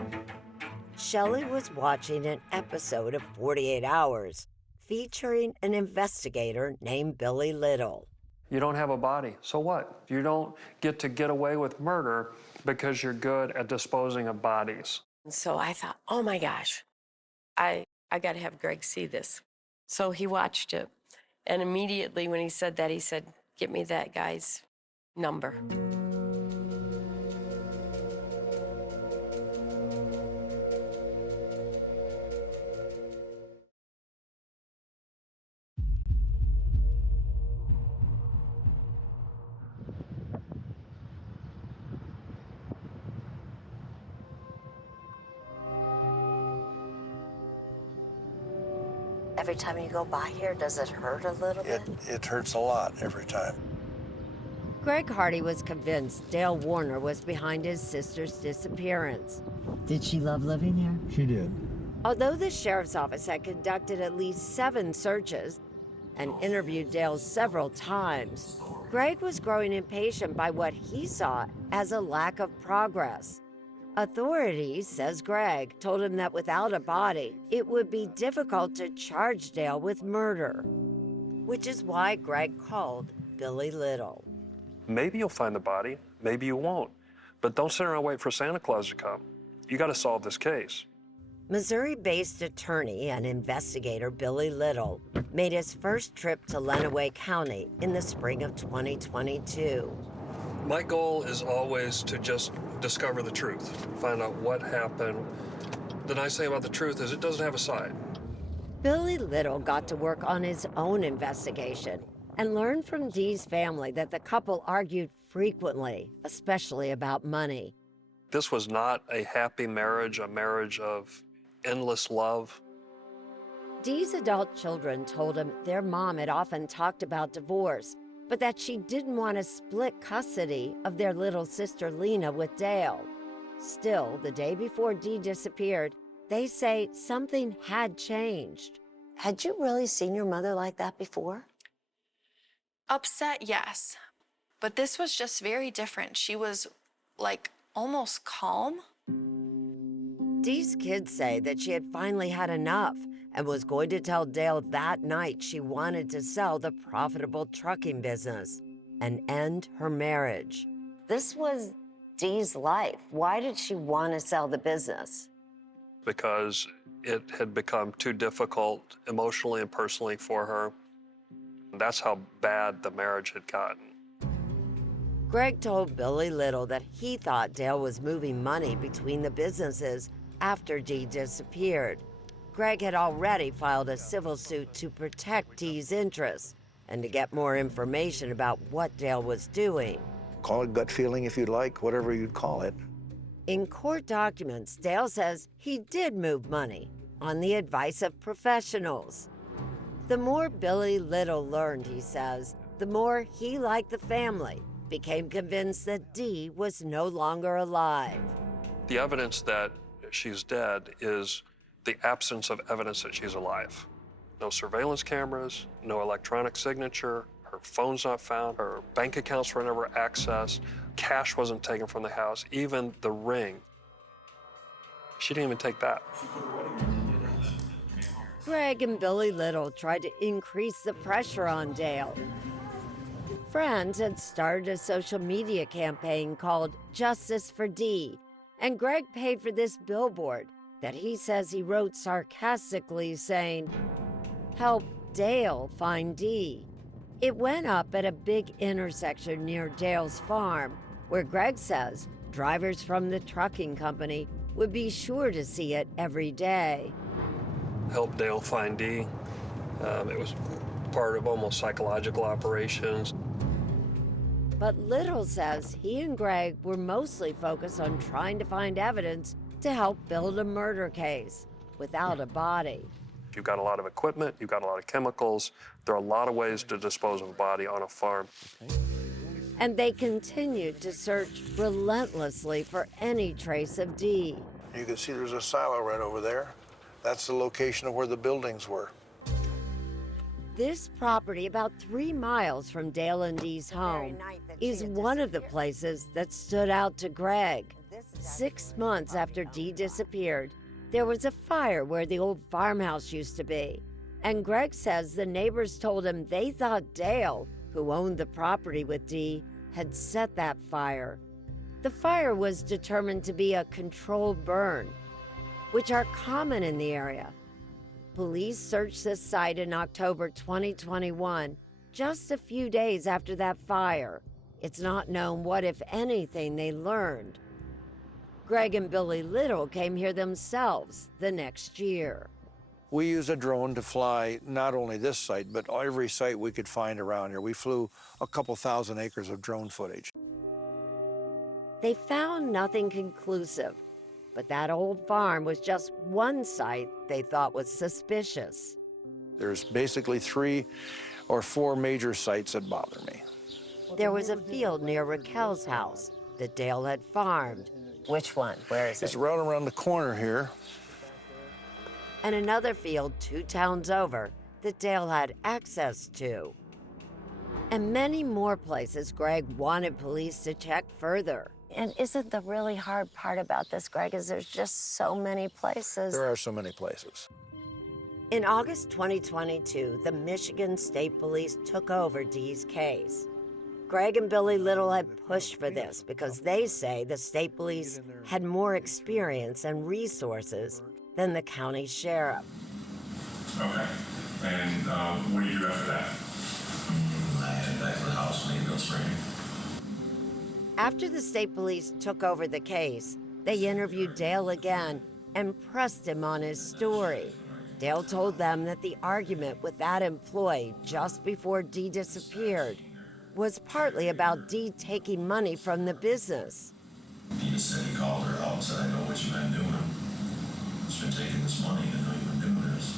Shelley was watching an episode of 48 Hours featuring an investigator named Billy Little. You don't have a body, so what? You don't get away with murder because you're good at disposing of bodies. And so I thought, oh my gosh, I got to have Greg see this. So he watched it. And immediately when he said that, he said, "Get me that guy's number." Every time you go by here, does it hurt a little bit? It hurts a lot every time. Greg Hardy was convinced Dale Warner was behind his sister's disappearance. Did she love living here? She did. Although the sheriff's office had conducted at least 7 searches and interviewed Dale several times, Greg was growing impatient by what he saw as a lack of progress. Authorities, says Greg, told him that without a body, it would be difficult to charge Dale with murder, which is why Greg called Billy Little. Maybe you'll find the body, maybe you won't. But don't sit around and wait for Santa Claus to come. You got to solve this case. Missouri-based attorney and investigator Billy Little made his first trip to Lenawee County in the spring of 2022. My goal is always to just discover the truth, find out what happened. The nice thing about the truth is it doesn't have a side. Billy Little got to work on his own investigation and learned from Dee's family that the couple argued frequently, especially about money. This was not a happy marriage, a marriage of endless love. Dee's adult children told him their mom had often talked about divorce, but that she didn't want to split custody of their little sister Lena with Dale. Still, the day before Dee disappeared, they say something had changed. Had you really seen your mother like that before? Upset, yes. But this was just very different. She was, like, almost calm. Dee's kids say that she had finally had enough and was going to tell Dale that night she wanted to sell the profitable trucking business and end her marriage. This was Dee's life. Why did she want to sell the business? Because it had become too difficult emotionally and personally for her. That's how bad the marriage had gotten. Greg told Billy Little that he thought Dale was moving money between the businesses after Dee disappeared. Greg had already filed a civil suit to protect Dee's interests and to get more information about what Dale was doing. Call it gut feeling if you'd like, whatever you'd call it. In court documents, Dale says he did move money on the advice of professionals. The more Billy Little learned, he says, the more he, like the family, became convinced that Dee was no longer alive. The evidence that she's dead is the absence of evidence that she's alive. No surveillance cameras, no electronic signature, her phone's not found, her bank accounts were never accessed, cash wasn't taken from the house, even the ring. She didn't even take that. Greg and Billy Little tried to increase the pressure on Dale. Friends had started a social media campaign called Justice for Dee, and Greg paid for this billboard that he says he wrote sarcastically saying, "Help Dale find Dee." It went up at a big intersection near Dale's farm, where Greg says drivers from the trucking company would be sure to see it every day. Help Dale find Dee. It was part of almost psychological operations. But Little says he and Greg were mostly focused on trying to find evidence to help build a murder case without a body. You've got a lot of equipment, you've got a lot of chemicals. There are a lot of ways to dispose of a body on a farm. And they continued to search relentlessly for any trace of Dee. You can see there's a silo right over there. That's the location of where the buildings were. This property, about 3 miles from Dale and Dee's home, is one of the places that stood out to Greg. 6 months after Dee disappeared, there was a fire where the old farmhouse used to be. And Greg says the neighbors told him they thought Dale, who owned the property with Dee, had set that fire. The fire was determined to be a controlled burn, which are common in the area. Police searched this site in October 2021, just a few days after that fire. It's not known what, if anything, they learned. Greg and Billy Little came here themselves the next year. We use a drone to fly not only this site, but every site we could find around here. We flew a couple thousand acres of drone footage. They found nothing conclusive, but that old farm was just one site they thought was suspicious. There's basically 3 or 4 major sites that bother me. There was a field near Raquel's house that Dale had farmed. Which one? Where is it? It's right around the corner here. And another field 2 towns over that Dale had access to. And many more places Greg wanted police to check further. And isn't the really hard part about this, Greg, is there's just so many places. There are so many places. In August 2022, the Michigan State Police took over Dee's case. Greg and Billy Little had pushed for this because they say the state police had more experience and resources than the county sheriff. Okay. And what do you do after that? I headed back to the house and go spraying. After the state police took over the case, they interviewed Dale again and pressed him on his story. Dale told them that the argument with that employee just before Dee disappeared was partly about Dee taking money from the business. He just said he called her out and said, I know what you've been doing. She's been taking this money, I know you've been doing this.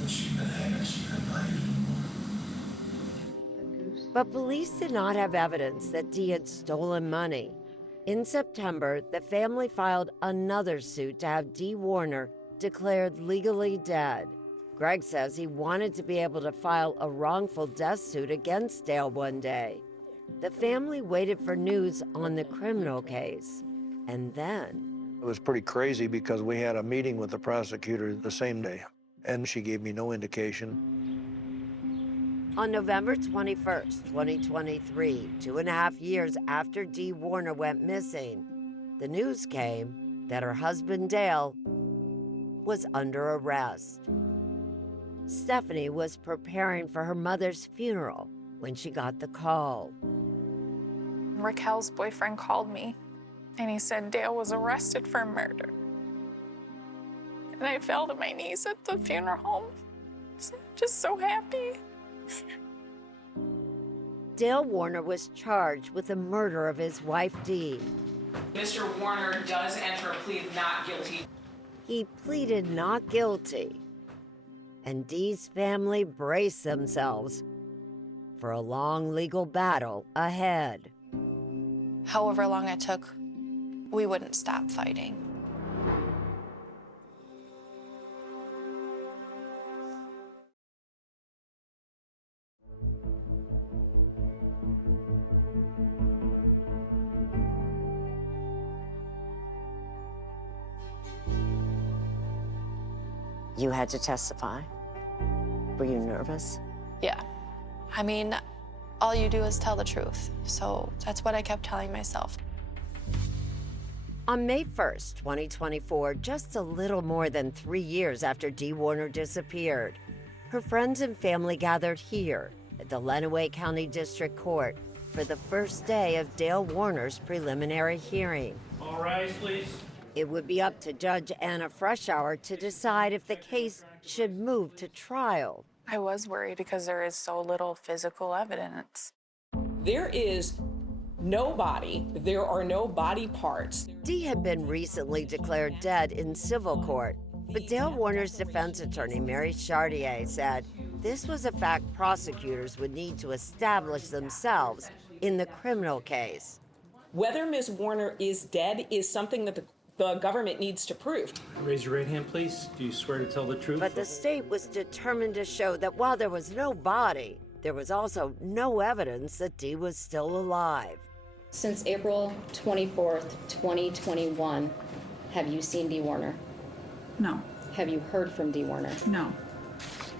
But she'd been hanging, she couldn't hide it anymore. But police did not have evidence that Dee had stolen money. In September, the family filed another suit to have Dee Warner declared legally dead. Greg says he wanted to be able to file a wrongful death suit against Dale one day. The family waited for news on the criminal case, and then... It was pretty crazy because we had a meeting with the prosecutor the same day, and she gave me no indication. On November 21st, 2023, 2.5 years after Dee Warner went missing, the news came that her husband Dale was under arrest. Stephanie was preparing for her mother's funeral when she got the call. Raquel's boyfriend called me, and he said Dale was arrested for murder. And I fell to my knees at the funeral home, just so happy. Dale Warner was charged with the murder of his wife, Dee. Mr. Warner does enter a plea of not guilty. He pleaded not guilty, and Dee's family braced themselves for a long legal battle ahead. However long it took, we wouldn't stop fighting. You had to testify. Were you nervous? Yeah. I mean, all you do is tell the truth. So that's what I kept telling myself. On May 1st, 2024, just a little more than 3 years after Dee Warner disappeared, her friends and family gathered here at the Lenawee County District Court for the first day of Dale Warner's preliminary hearing. All rise, please. It would be up to Judge Anna Freshour to decide if the case should move to trial. I was worried because there is so little physical evidence. There is no body. There are no body parts. Dee had been recently declared dead in civil court, but Dale Warner's defense attorney, Mary Chartier, said this was a fact prosecutors would need to establish themselves in the criminal case. Whether Ms. Warner is dead is something that the government needs to prove. Raise your right hand, please. Do you swear to tell the truth? But the state was determined to show that while there was no body, there was also no evidence that Dee was still alive. Since April 24th, 2021, have you seen Dee Warner? No. Have you heard from Dee Warner? No.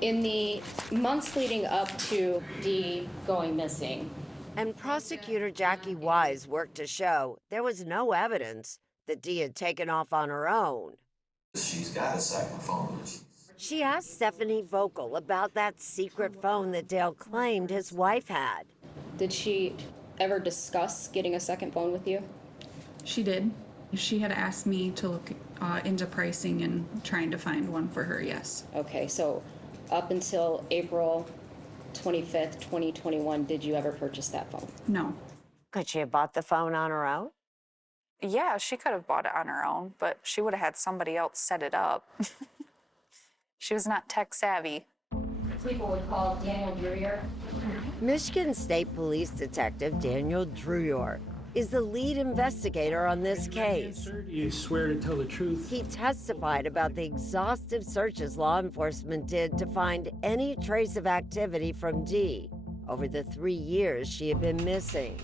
In the months leading up to Dee going missing. And prosecutor Jackie Wise worked to show there was no evidence that Dee had taken off on her own. She's got a second phone. She asked Stephanie Vogel about that secret phone that Dale claimed his wife had. Did she ever discuss getting a second phone with you? She did. She had asked me to look into pricing and trying to find one for her, yes. Okay, so up until April 25th, 2021, did you ever purchase that phone? No. Could she have bought the phone on her own? Yeah, she could have bought it on her own, but she would have had somebody else set it up. She was not tech savvy. People would call Daniel Druyer. Michigan State Police Detective Daniel Druyer is the lead investigator on this case. Do you swear to tell the truth? He testified about the exhaustive searches law enforcement did to find any trace of activity from Dee over the 3 years she had been missing.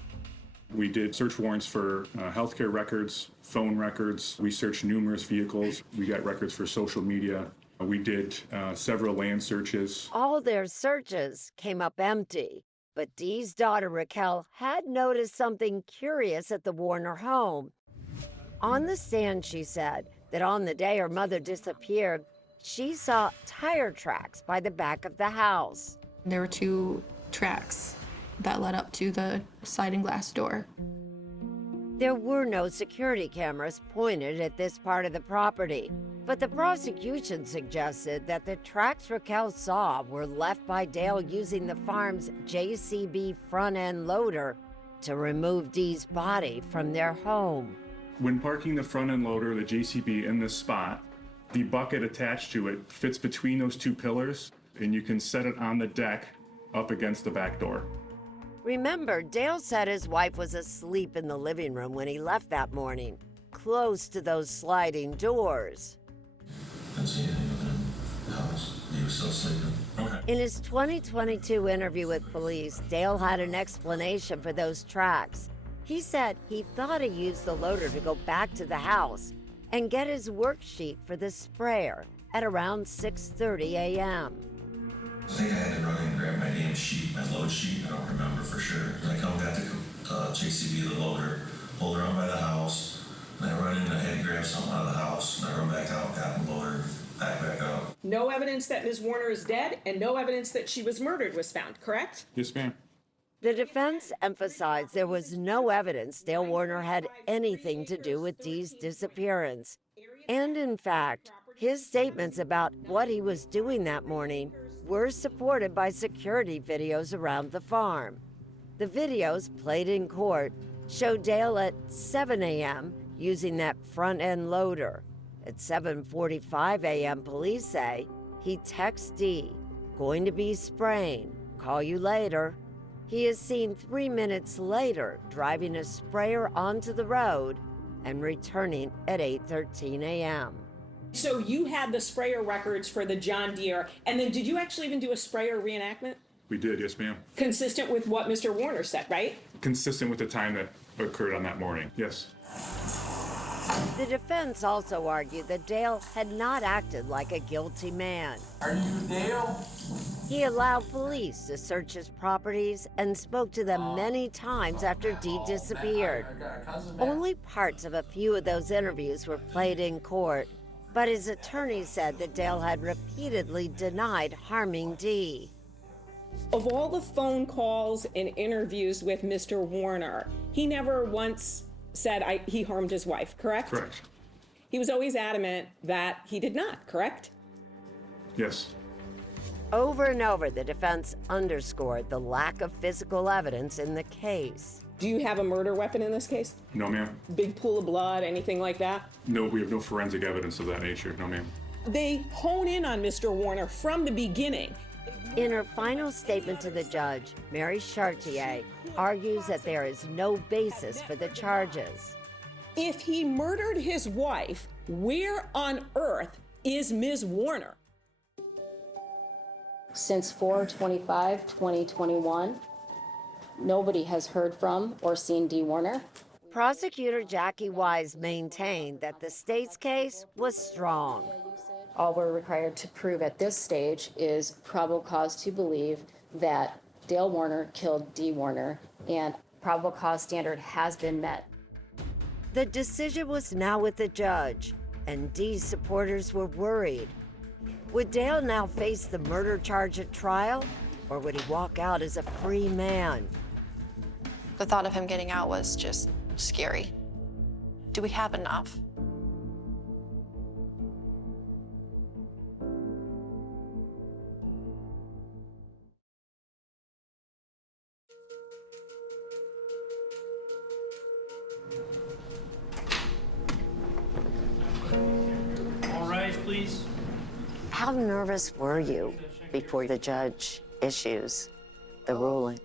We did search warrants for healthcare records, phone records. We searched numerous vehicles. We got records for social media. We did several land searches. All their searches came up empty, but Dee's daughter Raquel had noticed something curious at the Warner home. On the stand, she said that on the day her mother disappeared, she saw tire tracks by the back of the house. There were 2 tracks that led up to the sliding glass door. There were no security cameras pointed at this part of the property, but the prosecution suggested that the tracks Raquel saw were left by Dale using the farm's JCB front-end loader to remove Dee's body from their home. When parking the front-end loader, the JCB, in this spot, the bucket attached to it fits between those 2 pillars, and you can set it on the deck up against the back door. Remember, Dale said his wife was asleep in the living room when he left that morning, close to those sliding doors. Didn't see anything in the house. He was still sleeping. Okay. In his 2022 interview with police, Dale had an explanation for those tracks. He said he thought he used the loader to go back to the house and get his worksheet for the sprayer at around 6:30 a.m. I think I had to run in and grab my damn sheet, my load sheet. I don't remember for sure. I come got the JCB, the loader, pulled around by the house, and I run in and I had to grab something out of the house, and I run back out, got the loader, back up. No evidence that Ms. Warner is dead and no evidence that she was murdered was found, correct? Yes, ma'am. The defense emphasized there was no evidence Dale Warner had anything to do with Dee's disappearance. And in fact, his statements about what he was doing that morning were supported by security videos around the farm. The videos, played in court, show Dale at 7 a.m. using that front-end loader. At 7:45 a.m., police say, he texts Dee, going to be spraying, call you later. He is seen 3 minutes later driving a sprayer onto the road and returning at 8:13 a.m. So you had the sprayer records for the John Deere, and then did you actually even do a sprayer reenactment? We did, yes, ma'am. Consistent with what Mr. Warner said, right? Consistent with the time that occurred on that morning, yes. The defense also argued that Dale had not acted like a guilty man. Are you Dale? He allowed police to search his properties and spoke to them many times after Dee disappeared. Only parts of a few of those interviews were played in court, but his attorney said that Dale had repeatedly denied harming Dee. Of all the phone calls and interviews with Mr. Warner, he never once said he harmed his wife, correct? Correct. He was always adamant that he did not, correct? Yes. Over and over, the defense underscored the lack of physical evidence in the case. Do you have a murder weapon in this case? No, ma'am. Big pool of blood, anything like that? No, we have no forensic evidence of that nature. No, ma'am. They hone in on Mr. Warner from the beginning. In her final statement to the judge, Mary Chartier argues that there is no basis for the charges. If he murdered his wife, where on earth is Ms. Warner? Since 4/25/2021, nobody has heard from or seen Dee Warner. Prosecutor Jackie Wise maintained that the state's case was strong. All we're required to prove at this stage is probable cause to believe that Dale Warner killed Dee Warner, and probable cause standard has been met. The decision was now with the judge, and Dee's supporters were worried. Would Dale now face the murder charge at trial, or would he walk out as a free man? The thought of him getting out was just scary. Do we have enough? All rise, please. How nervous were you before the judge issues the ruling?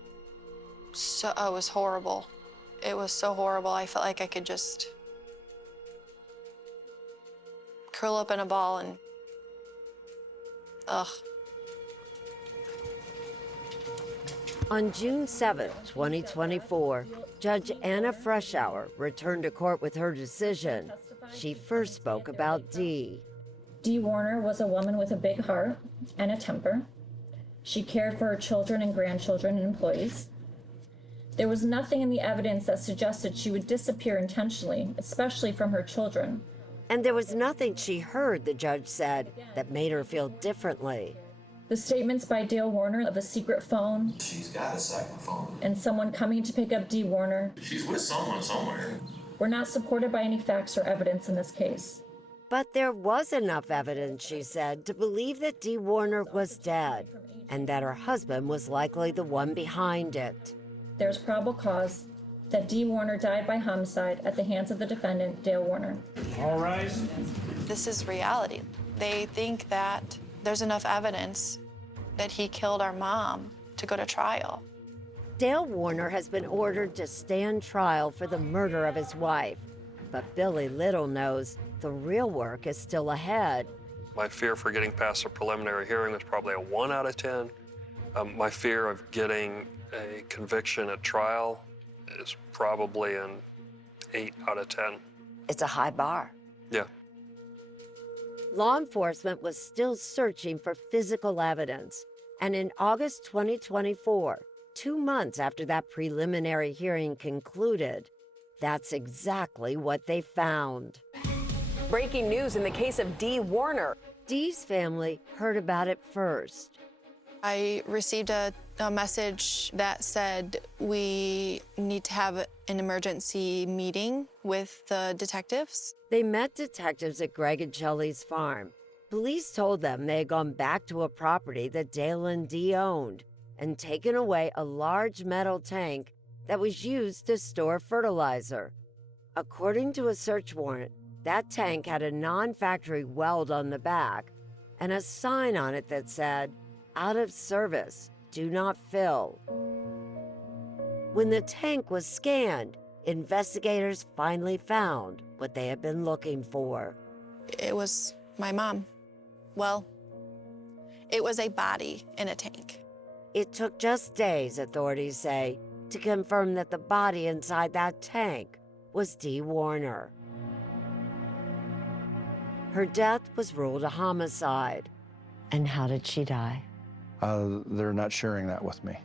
So, it was horrible. It was so horrible. I felt like I could just curl up in a ball and, ugh. On June 7, 2024, Judge Anna Freshour returned to court with her decision. She first spoke about Dee. Dee Warner was a woman with a big heart and a temper. She cared for her children and grandchildren and employees. There was nothing in the evidence that suggested she would disappear intentionally, especially from her children. And there was nothing she heard, the judge said, that made her feel differently. The statements by Dale Warner of a secret phone. She's got a second phone. And someone coming to pick up Dee Warner. She's with someone somewhere. Were not supported by any facts or evidence in this case. But there was enough evidence, she said, to believe that Dee Warner was dead and that her husband was likely the one behind it. There's probable cause that Dee Warner died by homicide at the hands of the defendant, Dale Warner. All rise. This is reality. They think that there's enough evidence that he killed our mom to go to trial. Dale Warner has been ordered to stand trial for the murder of his wife. But Billy Little knows the real work is still ahead. My fear for getting past the preliminary hearing was probably a 1 out of 10. My fear of getting a conviction at trial is probably an 8 out of 10. It's a high bar. Yeah. Law enforcement was still searching for physical evidence. And in August 2024, 2 months after that preliminary hearing concluded, that's exactly what they found. Breaking news in the case of Dee Warner. Dee's family heard about it first. I received a message that said we need to have an emergency meeting with the detectives. They met detectives at Greg and Shelley's farm. Police told them they had gone back to a property that Dale and Dee owned and taken away a large metal tank that was used to store fertilizer. According to a search warrant, that tank had a non-factory weld on the back and a sign on it that said, "Out of service, do not fill." When the tank was scanned, investigators finally found what they had been looking for. It was my mom. Well, it was a body in a tank. It took just days, authorities say, to confirm that the body inside that tank was Dee Warner. Her death was ruled a homicide. And how did she die? They're not sharing that with me.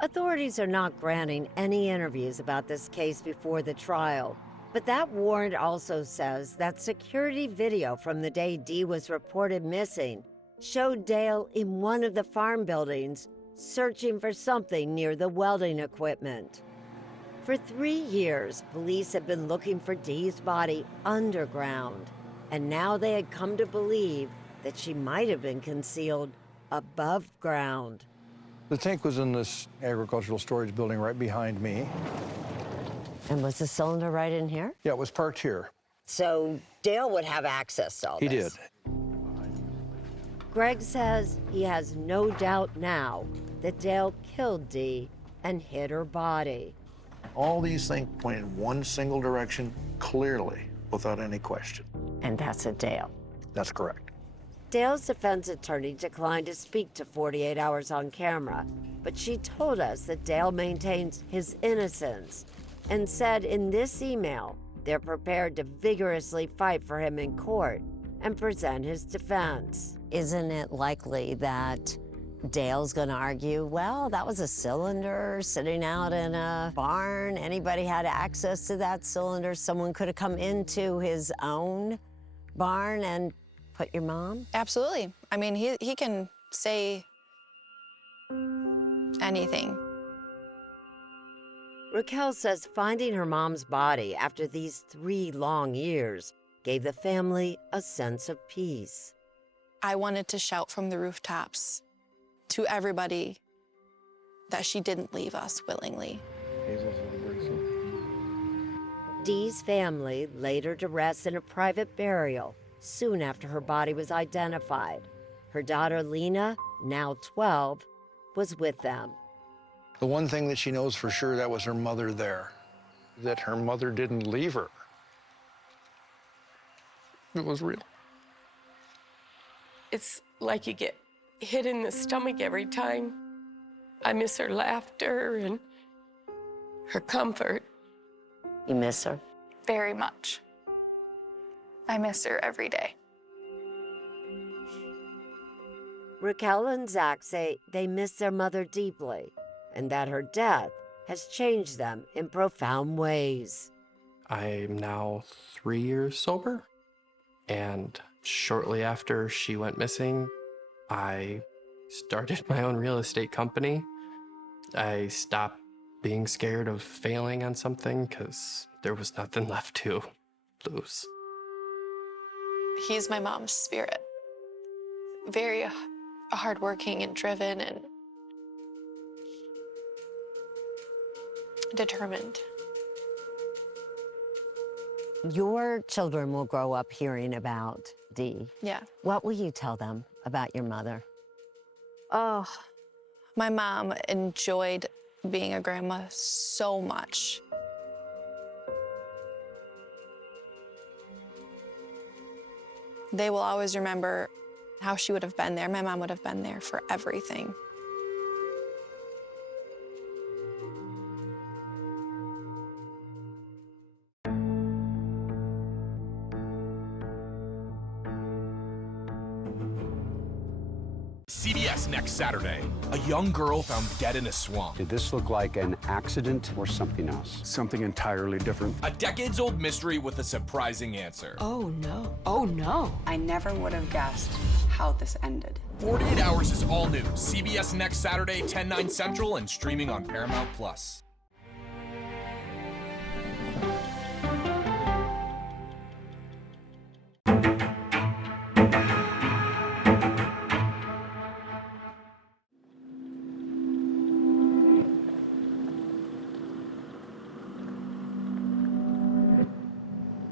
Authorities are not granting any interviews about this case before the trial. But that warrant also says that security video from the day Dee was reported missing showed Dale in one of the farm buildings searching for something near the welding equipment. For 3 years, police had been looking for Dee's body underground, and now they had come to believe that she might have been concealed above ground. The tank was in this agricultural storage building right behind me. And was the cylinder right in here? Yeah, it was parked here. So Dale would have access to all He this? did. Greg says he has no doubt now that Dale killed Dee and hid her body. All these things point in one single direction, clearly, without any question. And that's a Dale. That's correct. Dale's defense attorney declined to speak to 48 Hours on camera, but she told us that Dale maintains his innocence and said in this email they're prepared to vigorously fight for him in court and present his defense. Isn't it likely that Dale's gonna argue, well, that was a cylinder sitting out in a barn. Anybody had access to that cylinder. Someone could have come into his own barn and put your mom? Absolutely. I mean, he can say anything. Raquel says finding her mom's body after these 3 long years gave the family a sense of peace. I wanted to shout from the rooftops to everybody that she didn't leave us willingly. Dee's family laid her to rest in a private burial soon after her body was identified. Her daughter Lena, now 12, was with them. The one thing that she knows for sure, that was her mother there, that her mother didn't leave her. It was real. It's like you get hit in the stomach every time. I miss her laughter and her comfort. You miss her? Very much. I miss her every day. Raquel and Zach say they miss their mother deeply and that her death has changed them in profound ways. I'm now 3 years sober, and shortly after she went missing, I started my own real estate company. I stopped being scared of failing on something because there was nothing left to lose. He's my mom's spirit. Very hardworking and driven and determined. Your children will grow up hearing about Dee. Yeah. What will you tell them about your mother? Oh, my mom enjoyed being a grandma so much. They will always remember how she would have been there. My mom would have been there for everything. CBS next Saturday. A young girl found dead in a swamp. Did this look like an accident or something else? Something entirely different. A decades-old mystery with a surprising answer. Oh, no. Oh, no. I never would have guessed how this ended. 48 Hours is all new. CBS next Saturday, 10/9 Central, and streaming on Paramount+.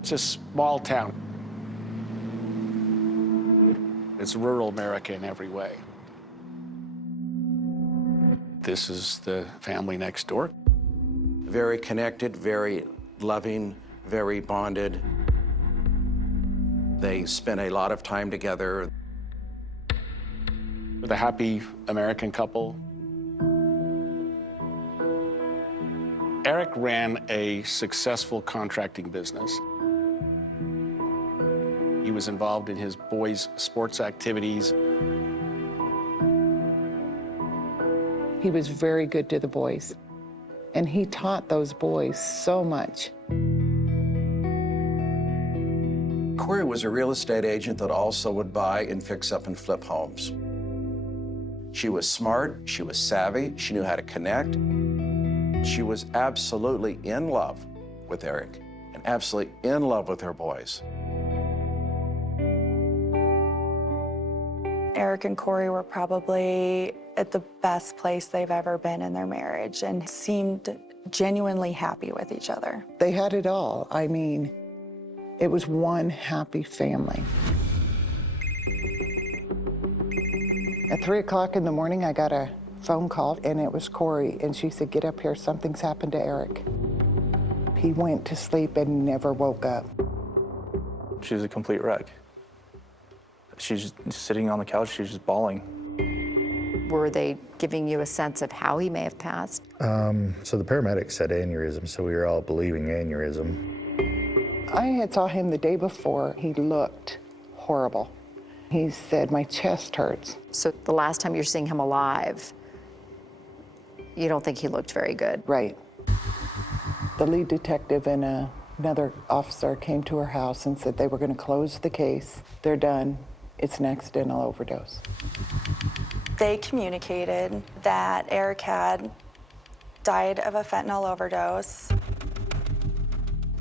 It's a small town. It's rural America in every way. This is the family next door. Very connected, very loving, very bonded. They spent a lot of time together. With a happy American couple. Eric ran a successful contracting business. He was involved in his boys' sports activities. He was very good to the boys, and he taught those boys so much. Kouri was a real estate agent that also would buy and fix up and flip homes. She was smart, she was savvy, she knew how to connect. She was absolutely in love with Eric and absolutely in love with her boys. Eric and Kouri were probably at the best place they've ever been in their marriage and seemed genuinely happy with each other. They had it all. I mean, it was one happy family. At 3 o'clock in the morning, I got a phone call, and it was Kouri, and she said, "Get up here, something's happened to Eric." He went to sleep and never woke up. She was a complete wreck. She's just sitting on the couch, she's just bawling. Were they giving you a sense of how he may have passed? So the paramedics said aneurysm, so we were all believing aneurysm. I had saw him the day before. He looked horrible. He said, "My chest hurts." So the last time you're seeing him alive, you don't think he looked very good? Right. The lead detective and another officer came to her house and said they were going to close the case. They're done. It's an accidental overdose. They communicated that Eric had died of a fentanyl overdose.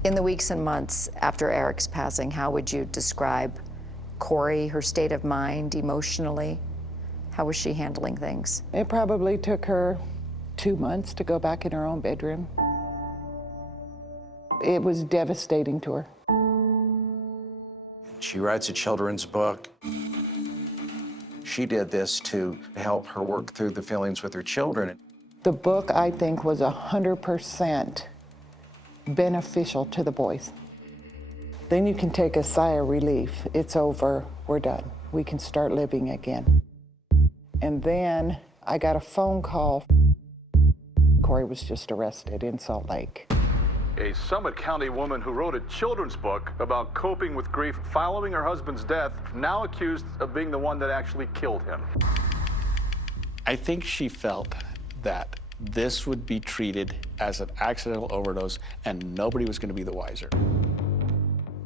In the weeks and months after Eric's passing, how would you describe Kouri, her state of mind emotionally? How was she handling things? It probably took her 2 months to go back in her own bedroom. It was devastating to her. She writes a children's book. She did this to help her work through the feelings with her children. The book, I think, was 100% beneficial to the boys. Then you can take a sigh of relief. It's over, we're done. We can start living again. And then I got a phone call. Kouri was just arrested in Salt Lake. A Summit County woman who wrote a children's book about coping with grief following her husband's death, now accused of being the one that actually killed him. I think she felt that this would be treated as an accidental overdose and nobody was going to be the wiser.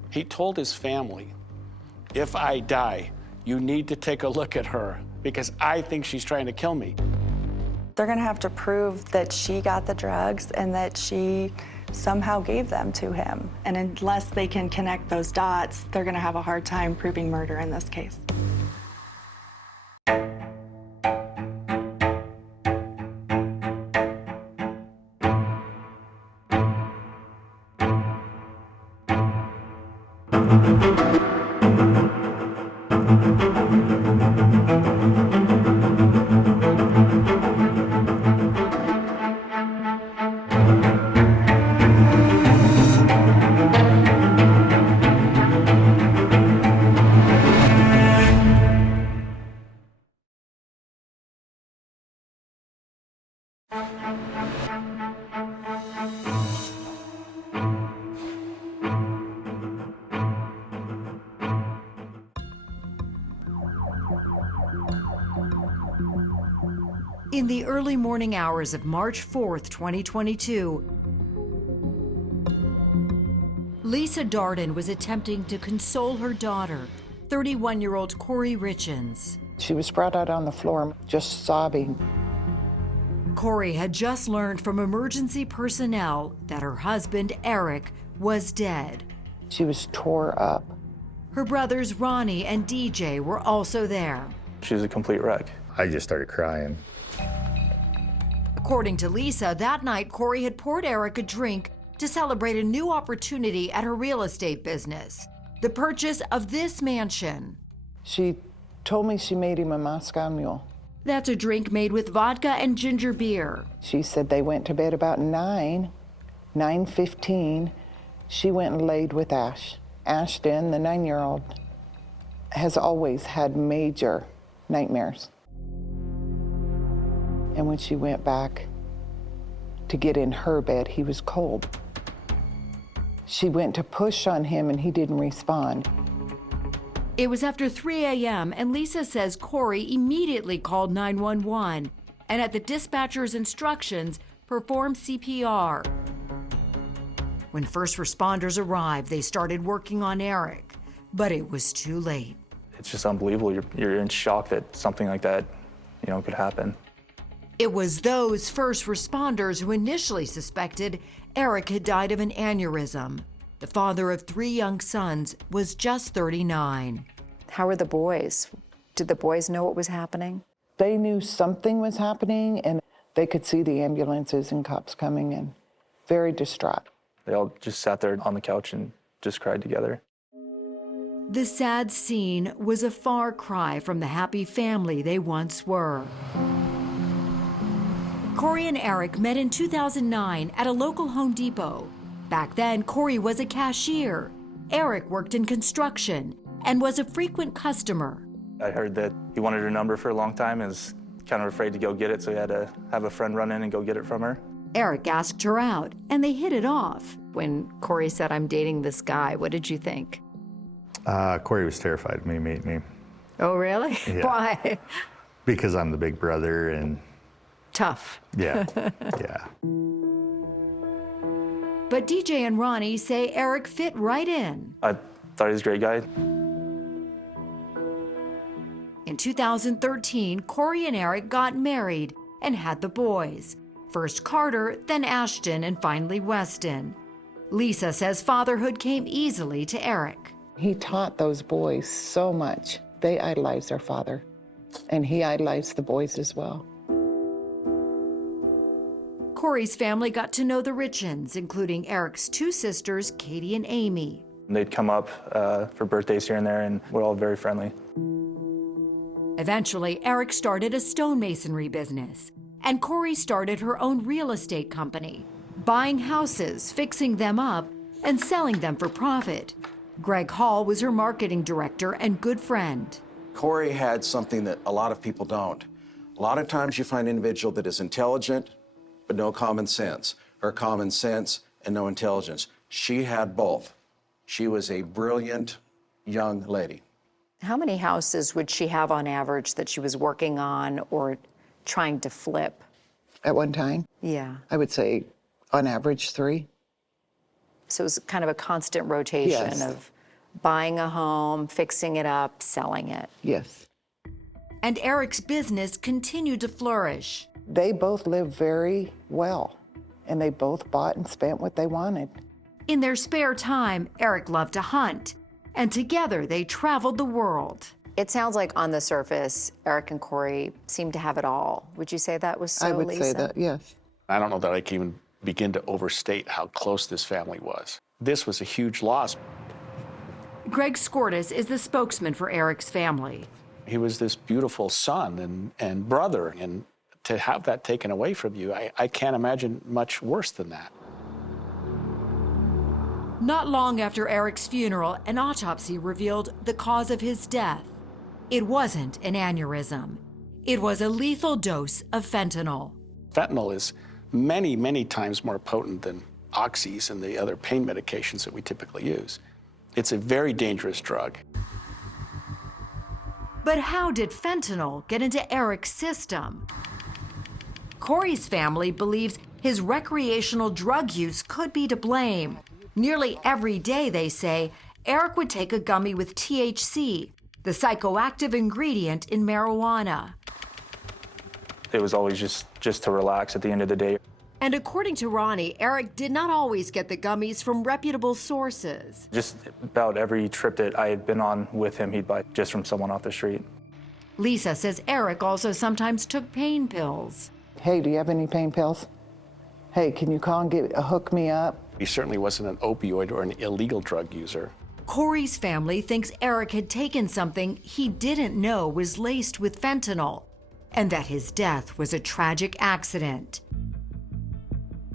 He told his family, if I die, you need to take a look at her because I think she's trying to kill me. They're gonna have to prove that she got the drugs and that she somehow gave them to him. And unless they can connect those dots, they're gonna have a hard time proving murder in this case. In the early morning hours of March 4th, 2022, Lisa Darden was attempting to console her daughter, 31-year-old Kouri Richins. She was brought out on the floor, just sobbing. Kouri had just learned from emergency personnel that her husband, Eric, was dead. She was tore up. Her brothers, Ronnie and DJ, were also there. She was a complete wreck. I just started crying. According to Lisa, that night, Kouri had poured Eric a drink to celebrate a new opportunity at her real estate business, the purchase of this mansion. She told me she made him a Moscow Mule. That's a drink made with vodka and ginger beer. She said they went to bed about 9:15. She went and laid with Ash. Ashton, the 9-year-old, has always had major nightmares. And when she went back to get in her bed, he was cold. She went to push on him and he didn't respond. It was after 3 a.m. and Lisa says Kouri immediately called 911 and at the dispatcher's instructions performed CPR. When first responders arrived, they started working on Eric, but it was too late. It's just unbelievable. You're in shock that something like that, could happen. It was those first responders who initially suspected Eric had died of an aneurysm. The father of 3 young sons was just 39. How were the boys? Did the boys know what was happening? They knew something was happening and they could see the ambulances and cops coming in. Very distraught. They all just sat there on the couch and just cried together. The sad scene was a far cry from the happy family they once were. Kouri and Eric met in 2009 at a local Home Depot. Back then, Kouri was a cashier. Eric worked in construction and was a frequent customer. I heard that he wanted her number for a long time and was kind of afraid to go get it, so he had to have a friend run in and go get it from her. Eric asked her out, and they hit it off. When Kouri said, "I'm dating this guy," what did you think? Kouri was terrified of me meeting me. Oh, really? Yeah. Why? Because I'm the big brother and... Tough. Yeah, yeah. But DJ and Ronnie say Eric fit right in. I thought he was a great guy. In 2013, Kouri and Eric got married and had the boys. First Carter, then Ashton, and finally Weston. Lisa says fatherhood came easily to Eric. He taught those boys so much. They idolized their father, and he idolized the boys as well. Kouri's family got to know the Richins, including Eric's two sisters, Katie and Amy. They'd come up for birthdays here and there, and we're all very friendly. Eventually, Eric started a stonemasonry business, and Kouri started her own real estate company, buying houses, fixing them up, and selling them for profit. Greg Hall was her marketing director and good friend. Kouri had something that a lot of people don't. A lot of times you find an individual that is intelligent, but no common sense, or common sense and no intelligence. She had both. She was a brilliant young lady. How many houses would she have on average that she was working on or trying to flip? At one time? Yeah. I would say on average 3. So it was kind of a constant rotation of buying a home, fixing it up, selling it. Yes. And Eric's business continued to flourish. They both lived very well, and they both bought and spent what they wanted. In their spare time, Eric loved to hunt, and together they traveled the world. It sounds like on the surface, Eric and Kouri seemed to have it all. Would you say that was so, I would Lisa? say that, yes. I don't know that I can even begin to overstate how close this family was. This was a huge loss. Greg Skordas is the spokesman for Eric's family. He was this beautiful son and brother, and to have that taken away from you, I can't imagine much worse than that. Not long after Eric's funeral, an autopsy revealed the cause of his death. It wasn't an aneurysm. It was a lethal dose of fentanyl. Fentanyl is many, many times more potent than oxys and the other pain medications that we typically use. It's a very dangerous drug. But how did fentanyl get into Eric's system? Kouri's family believes his recreational drug use could be to blame. Nearly every day, they say, Eric would take a gummy with THC, the psychoactive ingredient in marijuana. It was always just to relax at the end of the day. And according to Ronnie, Eric did not always get the gummies from reputable sources. Just about every trip that I had been on with him, he'd buy just from someone off the street. Lisa says Eric also sometimes took pain pills. Hey, do you have any pain pills? Hey, can you call and hook me up? He certainly wasn't an opioid or an illegal drug user. Kouri's family thinks Eric had taken something he didn't know was laced with fentanyl, and that his death was a tragic accident.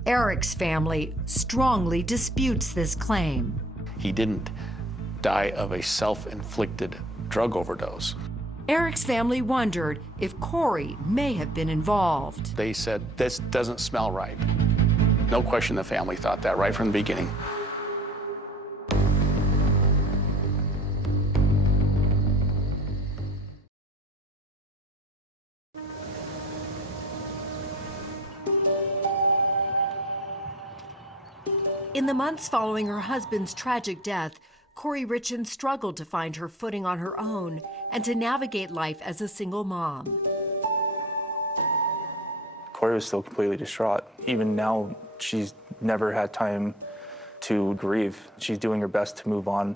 Eric's family strongly disputes this claim. He didn't die of a self-inflicted drug overdose. Eric's family wondered if Kouri may have been involved. They said, this doesn't smell right. No question the family thought that right from the beginning. In the months following her husband's tragic death, Kouri Richins struggled to find her footing on her own and to navigate life as a single mom. Kouri was still completely distraught. Even now, she's never had time to grieve. She's doing her best to move on.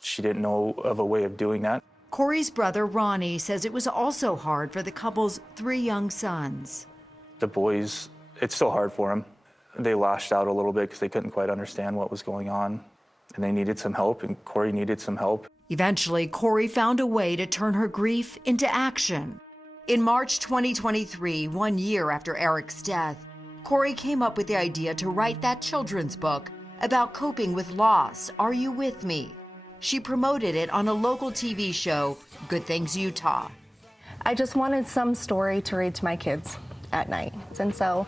She didn't know of a way of doing that. Kouri's brother, Ronnie, says it was also hard for the couple's 3 young sons. The boys, it's still hard for them. They lashed out a little bit because they couldn't quite understand what was going on. And they needed some help, and Kouri needed some help. Eventually, Kouri found a way to turn her grief into action. In March 2023, 1 year after Eric's death, Kouri came up with the idea to write that children's book about coping with loss, Are You With Me? She promoted it on a local TV show, Good Things Utah. I just wanted some story to read to my kids at night. And so,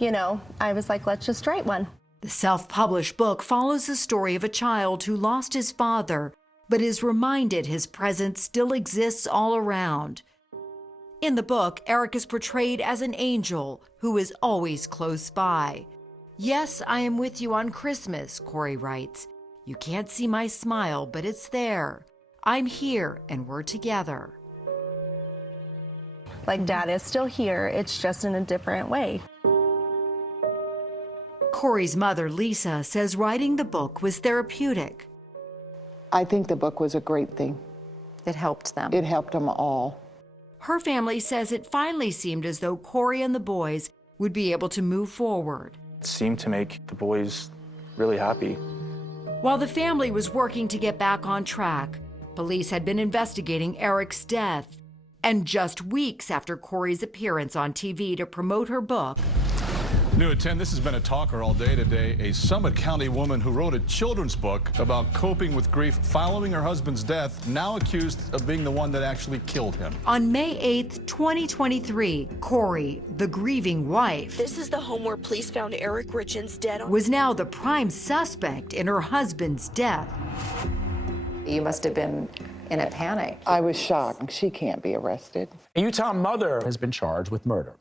I was like, let's just write one. The self-published book follows the story of a child who lost his father, but is reminded his presence still exists all around. In the book, Eric is portrayed as an angel who is always close by. Yes, I am with you on Christmas, Kouri writes. You can't see my smile, but it's there. I'm here and we're together. Like, Dad is still here, it's just in a different way. Kouri's mother, Lisa, says writing the book was therapeutic. I think the book was a great thing. It helped them. It helped them all. Her family says it finally seemed as though Kouri and the boys would be able to move forward. It seemed to make the boys really happy. While the family was working to get back on track, police had been investigating Eric's death. And just weeks after Kouri's appearance on TV to promote her book, New at 10, this has been a talker all day today. A Summit County woman who wrote a children's book about coping with grief following her husband's death, now accused of being the one that actually killed him. On May 8th, 2023, Kouri, the grieving wife, This is the home where police found Eric Richins dead on... was now the prime suspect in her husband's death. You must have been in a panic. I was shocked. She can't be arrested. A Utah mother has been charged with murder.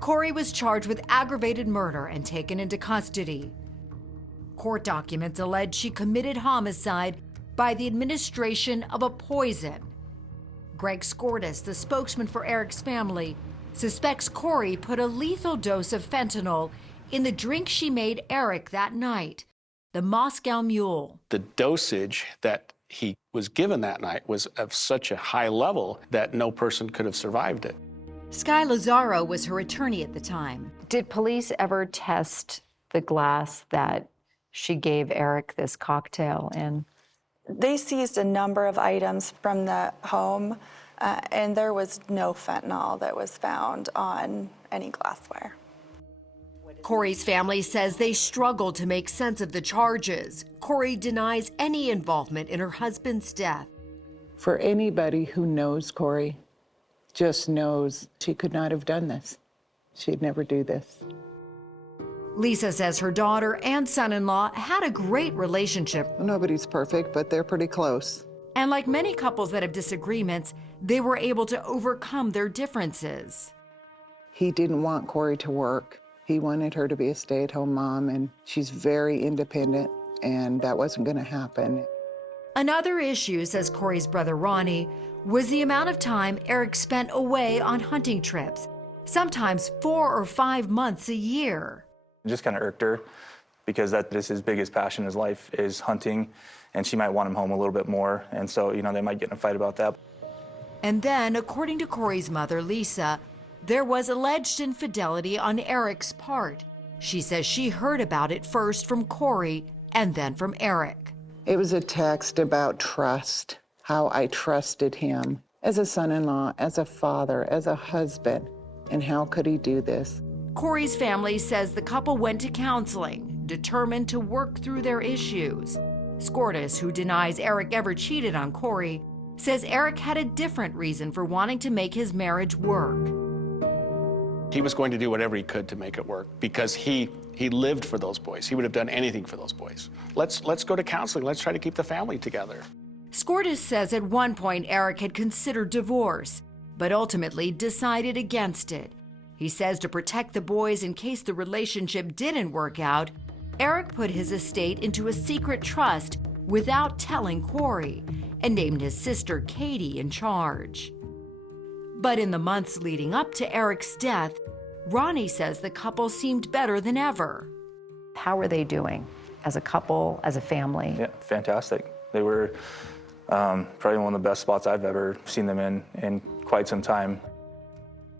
Kouri was charged with aggravated murder and taken into custody. Court documents allege she committed homicide by the administration of a poison. Greg Skordas, the spokesman for Eric's family, suspects Kouri put a lethal dose of fentanyl in the drink she made Eric that night, the Moscow Mule. The dosage that he was given that night was of such a high level that no person could have survived it. Sky Lazaro was her attorney at the time. Did police ever test the glass that she gave Eric this cocktail in? They seized a number of items from the home, and there was no fentanyl that was found on any glassware. Kouri's family says they struggled to make sense of the charges. Kouri denies any involvement in her husband's death. For anybody who knows Kouri, just knows she could not have done this. She'd never do this. Lisa says her daughter and son-in-law had a great relationship. Nobody's perfect, but they're pretty close. And like many couples that have disagreements, they were able to overcome their differences. He didn't want Kouri to work. He wanted her to be a stay-at-home mom, and she's very independent, and that wasn't going to happen. Another issue, says Kouri's brother Ronnie, was the amount of time Eric spent away on hunting trips, sometimes 4 or 5 months a year. It just kind of irked her because that is his biggest passion in his life is hunting, and she might want him home a little bit more, and so, you know, they might get in a fight about that. And then, according to Kouri's mother, Lisa, there was alleged infidelity on Eric's part. She says she heard about it first from Kouri and then from Eric. It was a text about trust, how I trusted him as a son-in-law, as a father, as a husband, and how could he do this? Kouri's family says the couple went to counseling, determined to work through their issues. Skordas, who denies Eric ever cheated on Kouri, says Eric had a different reason for wanting to make his marriage work. He was going to do whatever he could to make it work because he lived for those boys. He would have done anything for those boys. Let's go to counseling. Let's try to keep the family together. Skordas says at one point Eric had considered divorce, but ultimately decided against it. He says to protect the boys in case the relationship didn't work out, Eric put his estate into a secret trust without telling Kouri and named his sister Katie in charge. But in the months leading up to Eric's death, Ronnie says the couple seemed better than ever. How were they doing as a couple, as a family? Yeah, fantastic. They were probably one of the best spots I've ever seen them in quite some time.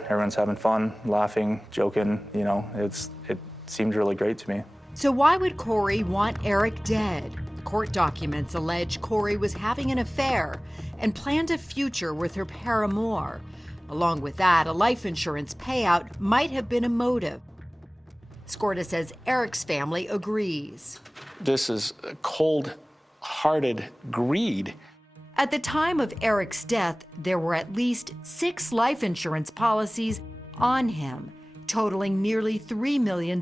Everyone's having fun, laughing, joking, you know, it seemed really great to me. So why would Kouri want Eric dead? Court documents allege Kouri was having an affair and planned a future with her paramour. Along with that, a life insurance payout might have been a motive. Skordas says Eric's family agrees. This is cold-hearted greed. At the time of Eric's death, there were at least 6 life insurance policies on him, totaling nearly $3 million.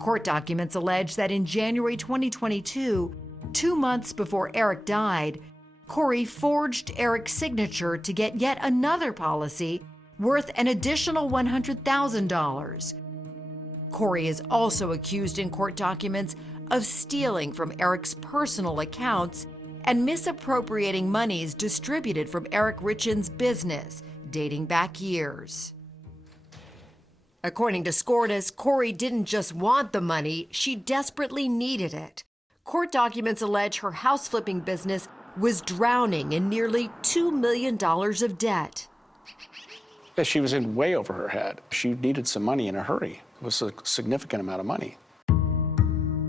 Court documents allege that in January 2022, 2 months before Eric died, Kouri forged Eric's signature to get yet another policy worth an additional $100,000. Kouri is also accused in court documents of stealing from Eric's personal accounts and misappropriating monies distributed from Eric Richins' business, dating back years. According to Skordas, Kouri didn't just want the money, she desperately needed it. Court documents allege her house flipping business was drowning in nearly $2 million of debt. She was in way over her head. She needed some money in a hurry. It was a significant amount of money.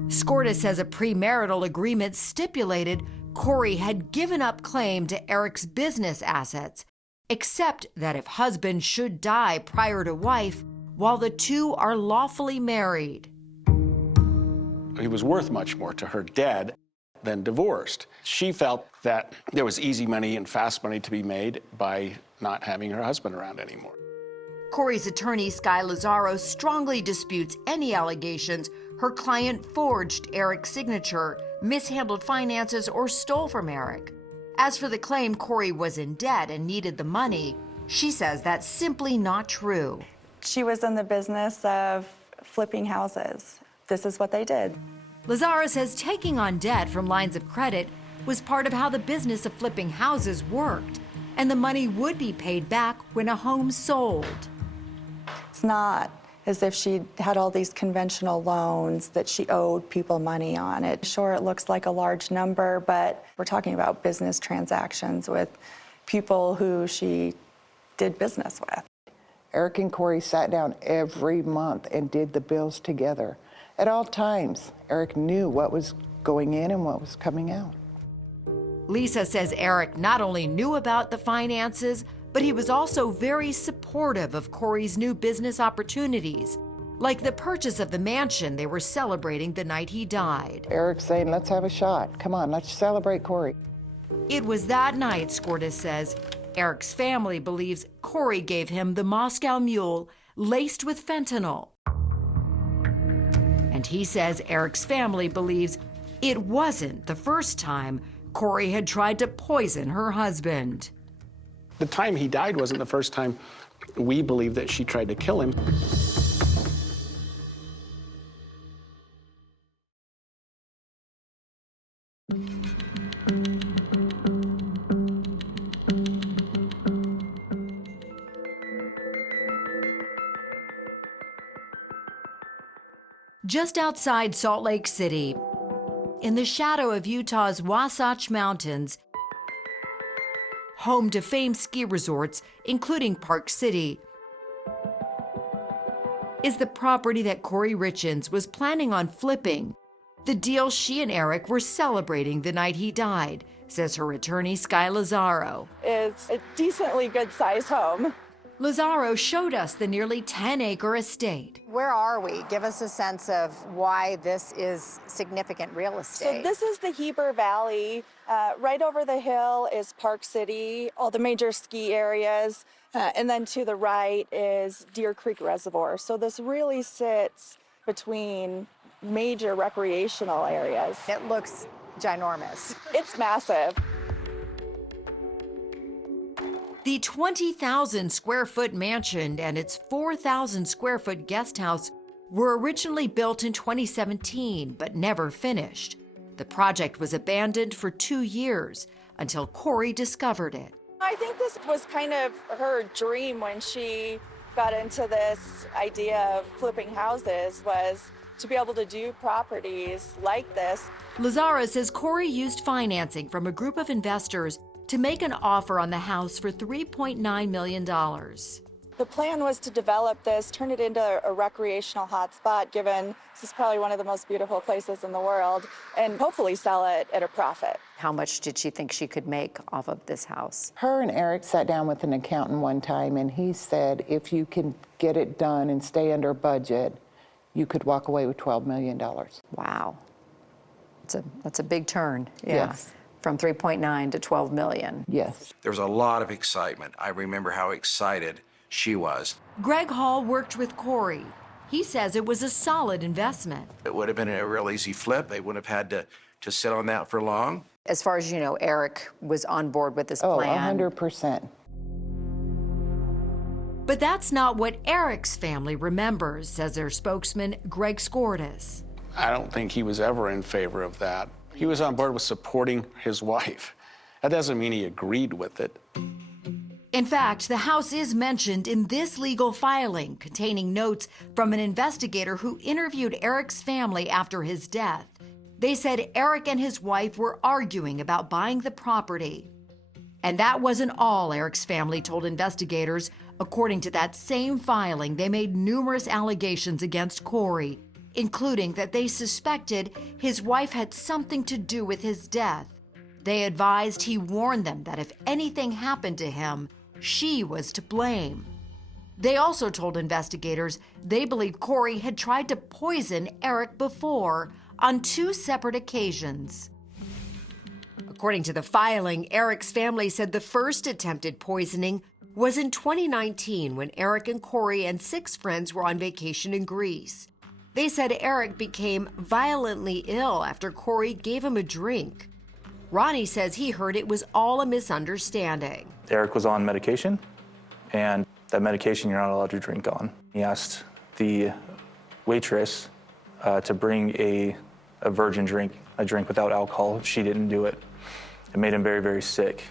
Skordas says a premarital agreement stipulated Kouri had given up claim to Eric's business assets, except that if husband should die prior to wife, while the two are lawfully married. He was worth much more to her dead than divorced. She felt that there was easy money and fast money to be made by not having her husband around anymore. Kouri's attorney, Sky Lazaro, strongly disputes any allegations her client forged Eric's signature, mishandled finances, or stole from Eric. As for the claim Kouri was in debt and needed the money, she says that's simply not true. She was in the business of flipping houses. This is what they did. Lazaro says taking on debt from lines of credit was part of how the business of flipping houses worked, and the money would be paid back when a home sold. It's not as if she had all these conventional loans that she owed people money on it. Sure, it looks like a large number, but we're talking about business transactions with people who she did business with. Eric and Kouri sat down every month and did the bills together. At all times, Eric knew what was going in and what was coming out. Lisa says Eric not only knew about the finances, but he was also very supportive of Kouri's new business opportunities, like the purchase of the mansion they were celebrating the night he died. Eric's saying, let's have a shot. Come on, let's celebrate Kouri. It was that night, Skordas says, Eric's family believes Kouri gave him the Moscow Mule laced with fentanyl. And he says Eric's family believes it wasn't the first time Kouri had tried to poison her husband. The time he died wasn't the first time we believe that she tried to kill him. Just outside Salt Lake City, in the shadow of Utah's Wasatch Mountains, home to famed ski resorts, including Park City, is the property that Kouri Richins was planning on flipping, the deal she and Eric were celebrating the night he died, says her attorney, Sky Lazaro. It's a decently good-sized home. Lazaro showed us the nearly 10-acre estate. Where are we? Give us a sense of why this is significant real estate. So this is the Heber Valley. Right over the hill is Park City, all the major ski areas. And then to the right is Deer Creek Reservoir. So this really sits between major recreational areas. It looks ginormous. It's massive. The 20,000 square foot mansion and its 4,000 square foot guest house were originally built in 2017, but never finished. The project was abandoned for 2 years until Kouri discovered it. I think this was kind of her dream when she got into this idea of flipping houses, was to be able to do properties like this. Lazaro says Kouri used financing from a group of investors to make an offer on the house for $3.9 million. The plan was to develop this, turn it into a recreational hotspot, given this is probably one of the most beautiful places in the world, and hopefully sell it at a profit. How much did she think she could make off of this house? Her and Eric sat down with an accountant one time, and he said, if you can get it done and stay under budget, you could walk away with $12 million. Wow. That's a big turn. Yeah. Yes. From 3.9 to 12 million. Yes. There was a lot of excitement. I remember how excited she was. Greg Hall worked with Kouri. He says it was a solid investment. It would have been a real easy flip. They wouldn't have had to sit on that for long. As far as you know, Eric was on board with this plan. 100%. But that's not what Eric's family remembers, says their spokesman, Greg Skordas. I don't think he was ever in favor of that. He was on board with supporting his wife. That doesn't mean he agreed with it. In fact, the house is mentioned in this legal filing containing notes from an investigator who interviewed Eric's family after his death. They said Eric and his wife were arguing about buying the property. And that wasn't all Eric's family told investigators. According to that same filing, they made numerous allegations against Kouri, including that they suspected his wife had something to do with his death. They advised he warned them that if anything happened to him, she was to blame. They also told investigators they believe Kouri had tried to poison Eric before on 2 separate occasions. According to the filing, Eric's family said the first attempted poisoning was in 2019 when Eric and Kouri and 6 friends were on vacation in Greece. They said Eric became violently ill after Kouri gave him a drink. Ronnie says he heard it was all a misunderstanding. Eric was on medication, and that medication you're not allowed to drink on. He asked the waitress to bring a virgin drink, a drink without alcohol. She didn't do it. It made him very, very sick.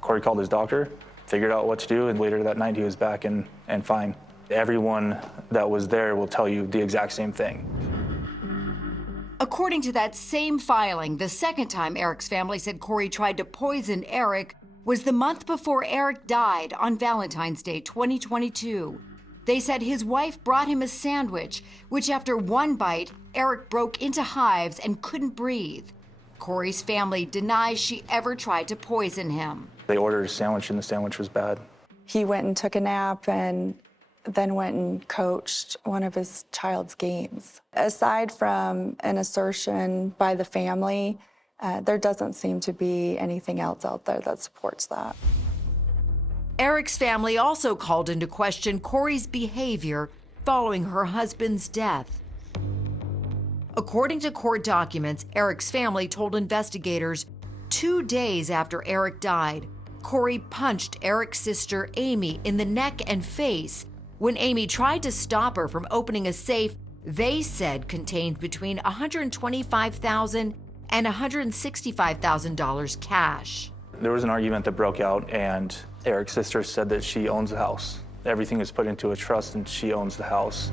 Kouri called his doctor, figured out what to do, and later that night he was back and fine. Everyone that was there will tell you the exact same thing. According to that same filing, the second time Eric's family said Kouri tried to poison Eric was the month before Eric died on Valentine's Day 2022. They said his wife brought him a sandwich, which after one bite, Eric broke into hives and couldn't breathe. Kouri's family denies she ever tried to poison him. They ordered a sandwich, and the sandwich was bad. He went and took a nap and then went and coached one of his child's games. Aside from an assertion by the family, there doesn't seem to be anything else out there that supports that. Eric's family also called into question Kouri's behavior following her husband's death. According to court documents, Eric's family told investigators 2 days after Eric died, Kouri punched Eric's sister Amy in the neck and face. When Amy tried to stop her from opening a safe they said contained between $125,000 and $165,000 cash. There was an argument that broke out, and Eric's sister said that she owns the house. Everything is put into a trust, and she owns the house.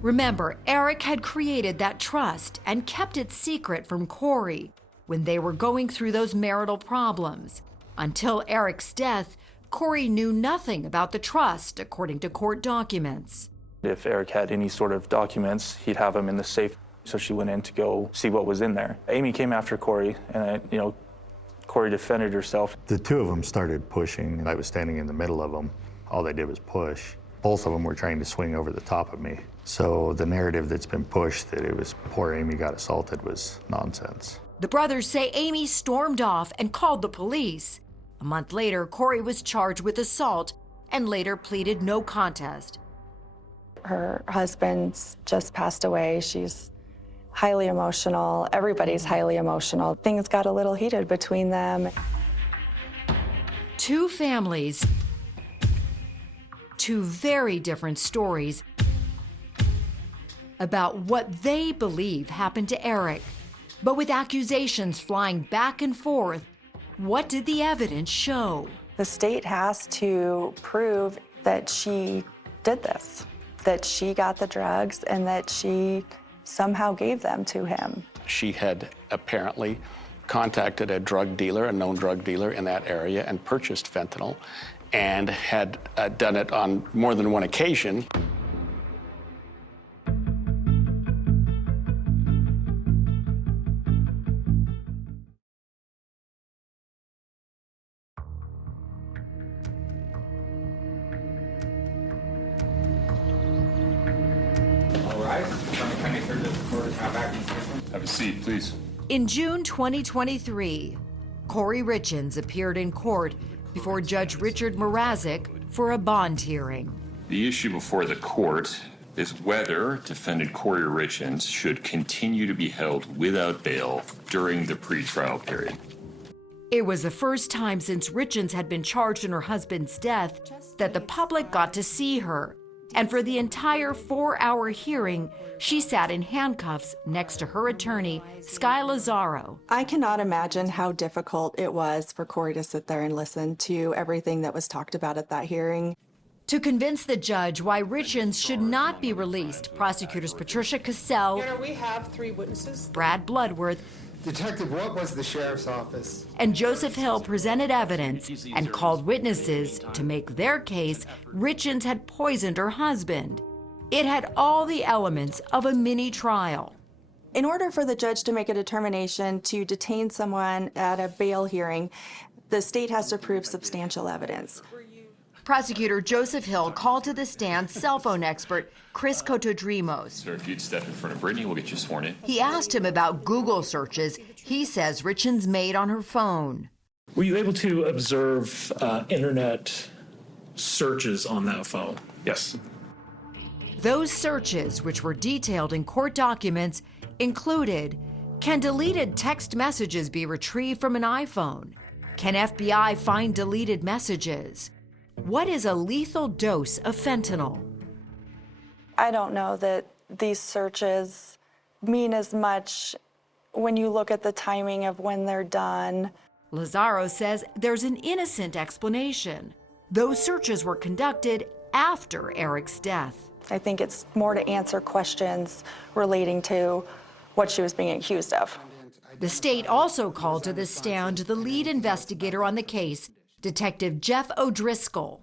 Remember, Eric had created that trust and kept it secret from Kouri when they were going through those marital problems. Until Eric's death, Kouri knew nothing about the trust, according to court documents. If Eric had any sort of documents, he'd have them in the safe. So she went in to go see what was in there. Amy came after Kouri, and Kouri defended herself. The 2 of them started pushing, and I was standing in the middle of them. All they did was push. Both of them were trying to swing over the top of me. So the narrative that's been pushed that it was poor Amy got assaulted was nonsense. The brothers say Amy stormed off and called the police. A month later, Kouri was charged with assault and later pleaded no contest. Her husband's just passed away. She's highly emotional. Everybody's highly emotional. Things got a little heated between them. 2 families, 2 very different stories about what they believe happened to Eric. But with accusations flying back and forth, what did the evidence show? The state has to prove that she did this, that she got the drugs and that she somehow gave them to him. She had apparently contacted a drug dealer, a known drug dealer in that area, and purchased fentanyl, and had done it on more than one occasion. Have a seat, please. In June 2023, Kouri Richins appeared in court before Judge Richard Mrazek for a bond hearing. The issue before the court is whether defendant Kouri Richins should continue to be held without bail during the pretrial period. It was the first time since Richins had been charged in her husband's death that the public got to see her. And for the entire 4-hour hearing, she sat in handcuffs next to her attorney, Sky Lazaro. I cannot imagine how difficult it was for Kouri to sit there and listen to everything that was talked about at that hearing. To convince the judge why Richins should not be released, prosecutors Patricia Cassell, Your Honor, we have 3 witnesses. Brad Bloodworth, Detective, what was the sheriff's office? and Joseph Hill presented evidence and called witnesses to make their case Richins had poisoned her husband. It had all the elements of a mini trial. In order for the judge to make a determination to detain someone at a bail hearing, the state has to prove substantial evidence. Prosecutor Joseph Hill called to the stand cell phone expert Chris Cotodrimos. Sir, if you'd step in front of Brittany, we'll get you sworn in. He asked him about Google searches he says Richins made on her phone. Were you able to observe internet searches on that phone? Yes. Those searches, which were detailed in court documents, included: can deleted text messages be retrieved from an iPhone? Can FBI find deleted messages? What is a lethal dose of fentanyl? I don't know that these searches mean as much when you look at the timing of when they're done. Lazaro says there's an innocent explanation. Those searches were conducted after Eric's death. I think it's more to answer questions relating to what she was being accused of. The state also called to the stand the lead investigator on the case, Detective Jeff O'Driscoll.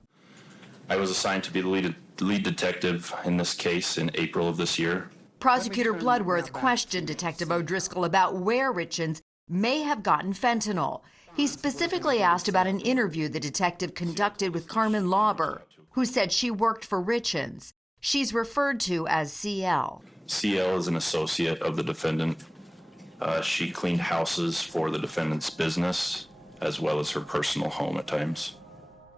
I was assigned to be the lead detective in this case in April of this year. Prosecutor Bloodworth questioned Detective O'Driscoll about where Richins may have gotten fentanyl. He specifically asked about an interview the detective conducted with Carmen Lauber, who said she worked for Richins. She's referred to as CL. CL is an associate of the defendant. She cleaned houses for the defendant's business, as well as her personal home at times.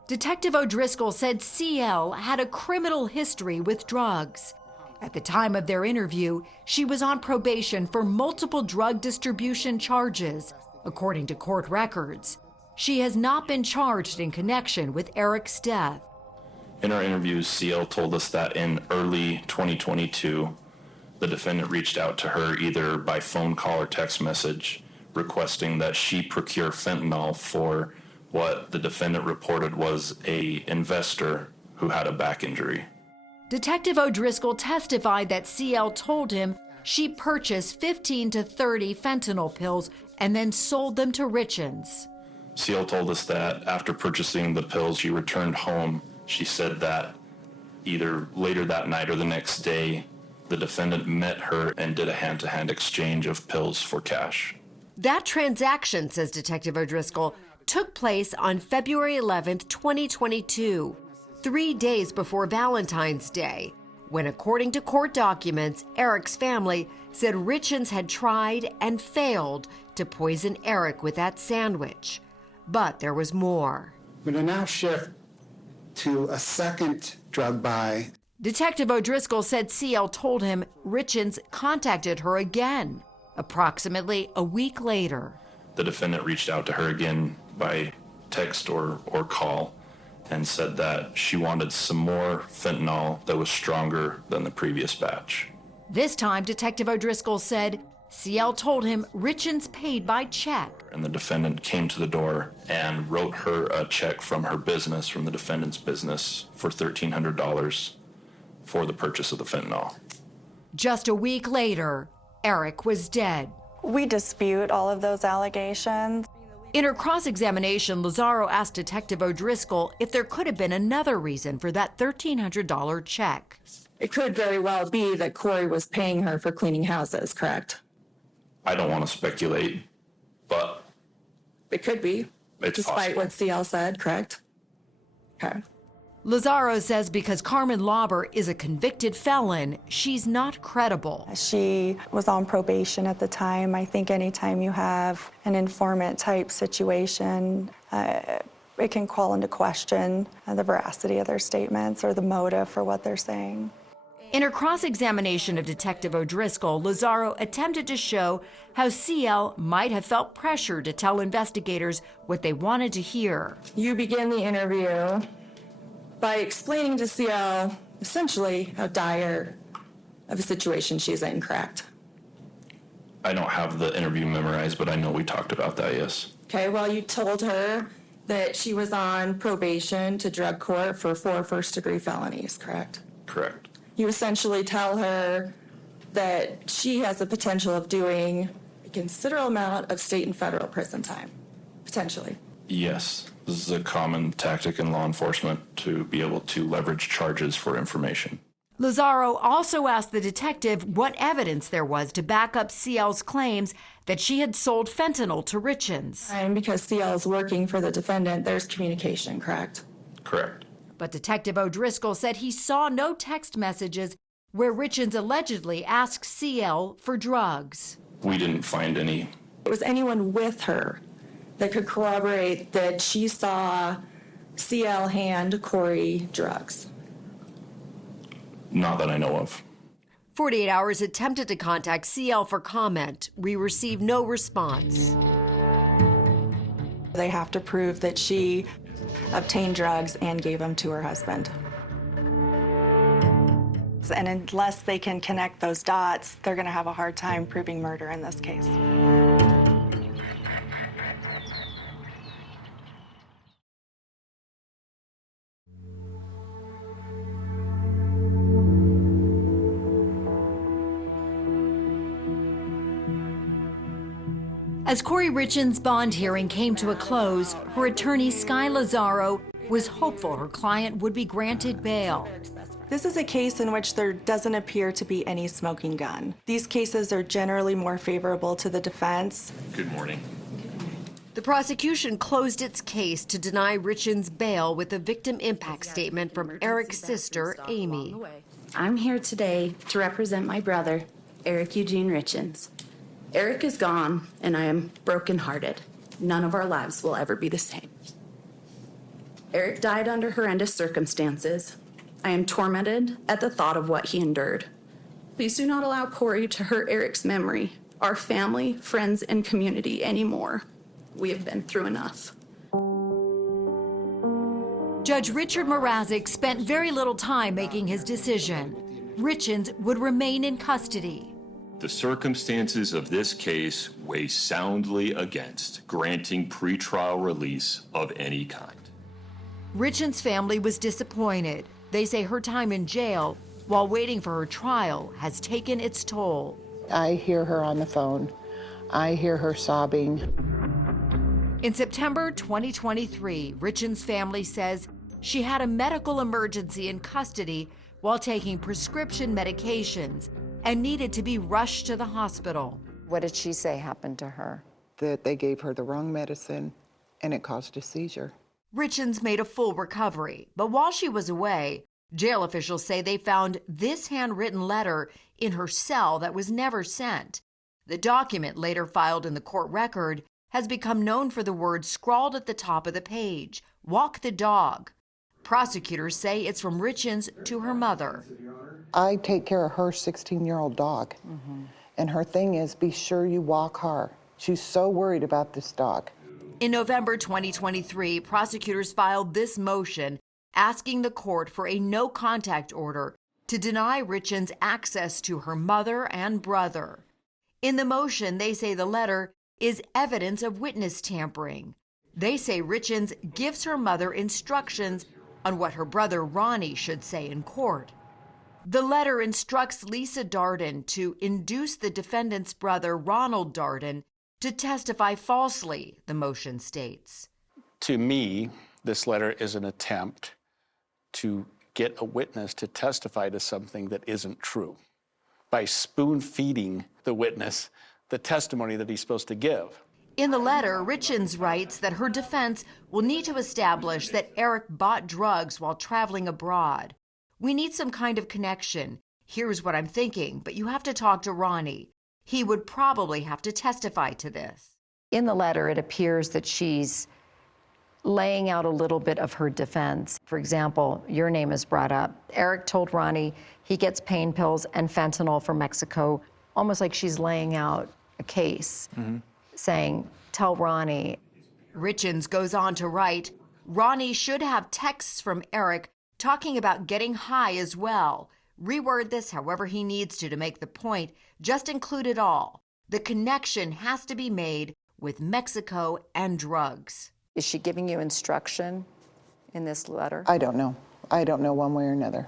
Detective O'Driscoll said CL had a criminal history with drugs. At the time of their interview, she was on probation for multiple drug distribution charges, according to court records. She has not been charged in connection with Eric's death. In our interviews, CL told us that in early 2022, the defendant reached out to her either by phone call or text message, requesting that she procure fentanyl for what the defendant reported was an investor who had a back injury. Detective O'Driscoll testified that CL told him she purchased 15 to 30 fentanyl pills and then sold them to Richins. CL told us that after purchasing the pills, she returned home. She said that either later that night or the next day, the defendant met her and did a hand-to-hand exchange of pills for cash. That transaction, says Detective O'Driscoll, took place on February 11th, 2022, 3 days before Valentine's Day, when, according to court documents, Eric's family said Richins had tried and failed to poison Eric with that sandwich. But there was more. We're going to now shift to a second drug buy. Detective O'Driscoll said CL told him Richins contacted her again, approximately a week later. The defendant reached out to her again by text or call and said that she wanted some more fentanyl that was stronger than the previous batch. This time, Detective O'Driscoll said CL told him Richins paid by check. And the defendant came to the door and wrote her a check from her business, from the defendant's business, for $1,300 for the purchase of the fentanyl. Just a week later, Eric was dead. We dispute all of those allegations. In her cross-examination, Lazaro asked Detective O'Driscoll if there could have been another reason for that $1,300 check. It could very well be that Kouri was paying her for cleaning houses, correct? I don't want to speculate, but It could be, despite what CL said, correct? Okay. Lazaro says because Carmen Lauber is a convicted felon, she's not credible. She was on probation at the time. I think anytime you have an informant type situation, it can call into question the veracity of their statements or the motive for what they're saying. In her cross-examination of Detective O'Driscoll, Lazaro attempted to show how CL might have felt pressure to tell investigators what they wanted to hear. You begin the interview by explaining to CL essentially how dire of a situation she's in, correct? I don't have the interview memorized, but I know we talked about that, yes. Okay, well, you told her that she was on probation to drug court for 4 first-degree felonies, correct? Correct. You essentially tell her that she has the potential of doing a considerable amount of state and federal prison time, potentially. Yes, this is a common tactic in law enforcement to be able to leverage charges for information. Lazaro also asked the detective what evidence there was to back up CL's claims that she had sold fentanyl to Richins. And because CL is working for the defendant, there's communication, correct? Correct. But Detective O'Driscoll said he saw no text messages where Richins allegedly asked CL for drugs. We didn't find any. Was anyone with her that could corroborate that she saw CL hand Kouri drugs? Not that I know of. 48 Hours attempted to contact CL for comment. We received no response. They have to prove that she obtained drugs and gave them to her husband. And unless they can connect those dots, they're going to have a hard time proving murder in this case. As Kouri Richins' bond hearing came to a close, her attorney, Sky Lazaro, was hopeful her client would be granted bail. This is a case in which there doesn't appear to be any smoking gun. These cases are generally more favorable to the defense. Good morning. The prosecution closed its case to deny Richins bail with a victim impact statement from Eric's sister, Amy. I'm here today to represent my brother, Eric Eugene Richins. Eric is gone, and I am brokenhearted. None of our lives will ever be the same. Eric died under horrendous circumstances. I am tormented at the thought of what he endured. Please do not allow Kouri to hurt Eric's memory, our family, friends, and community anymore. We have been through enough. Judge Richard Mrazek spent very little time making his decision. Richins would remain in custody. The circumstances of this case weigh soundly against granting pretrial release of any kind. Richins' family was disappointed. They say her time in jail while waiting for her trial has taken its toll. I hear her on the phone. I hear her sobbing. In September 2023, Richins' family says she had a medical emergency in custody while taking prescription medications and needed to be rushed to the hospital. What did she say happened to her? That they gave her the wrong medicine and it caused a seizure. Richins made a full recovery, but while she was away, jail officials say they found this handwritten letter in her cell that was never sent. The document, later filed in the court record, has become known for the words scrawled at the top of the page, "Walk the dog." Prosecutors say it's from Richins to her mother. I take care of her 16-year-old dog. And her thing is, be sure you walk her. She's so worried about this dog. In November 2023, prosecutors filed this motion asking the court for a no-contact order to deny Richins access to her mother and brother. In the motion, they say the letter is evidence of witness tampering. They say Richins gives her mother instructions on what her brother Ronnie should say in court. The letter instructs Lisa Darden to induce the defendant's brother, Ronald Darden, to testify falsely, the motion states. To me, this letter is an attempt to get a witness to testify to something that isn't true by spoon-feeding the witness the testimony that he's supposed to give. In the letter, Richins writes that her defense will need to establish that Eric bought drugs while traveling abroad. We need some kind of connection. Here's what I'm thinking, but you have to talk to Ronnie. He would probably have to testify to this. In the letter, it appears that she's laying out a little bit of her defense. For example, your name is brought up. Eric told Ronnie he gets pain pills and fentanyl from Mexico, almost like she's laying out a case, saying, tell Ronnie. Richins goes on to write, Ronnie should have texts from Eric talking about getting high as well. Reword this however he needs to make the point. Just include it all. The connection has to be made with Mexico and drugs. Is she giving you instruction in this letter? I don't know. I don't know one way or another.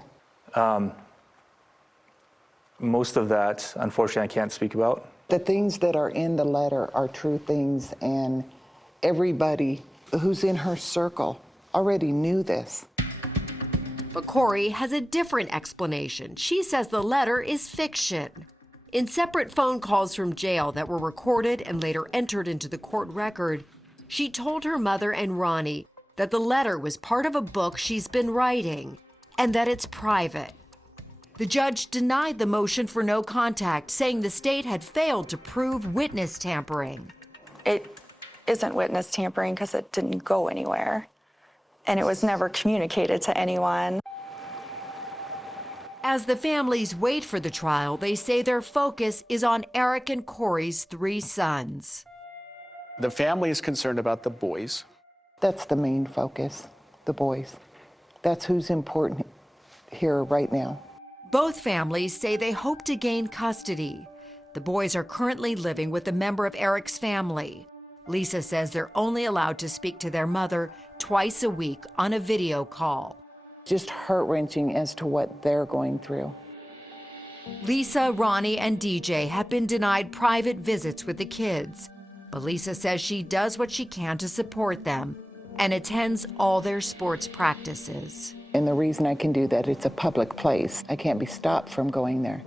Most of that, unfortunately, I can't speak about. The things that are in the letter are true things, and everybody who's in her circle already knew this. But Kouri has a different explanation. She says the letter is fiction. In separate phone calls from jail that were recorded and later entered into the court record, she told her mother and Ronnie that the letter was part of a book she's been writing and that it's private. The judge denied the motion for no contact, saying the state had failed to prove witness tampering. It isn't witness tampering because it didn't go anywhere, and it was never communicated to anyone. As the families wait for the trial, they say their focus is on Eric and Kouri's 3 sons. The family is concerned about the boys. That's the main focus, the boys. That's who's important here right now. Both families say they hope to gain custody. The boys are currently living with a member of Eric's family. Lisa says they're only allowed to speak to their mother twice a week on a video call. Just heart-wrenching as to what they're going through. Lisa, Ronnie, and DJ have been denied private visits with the kids, but Lisa says she does what she can to support them and attends all their sports practices. And the reason I can do that, it's a public place. I can't be stopped from going there.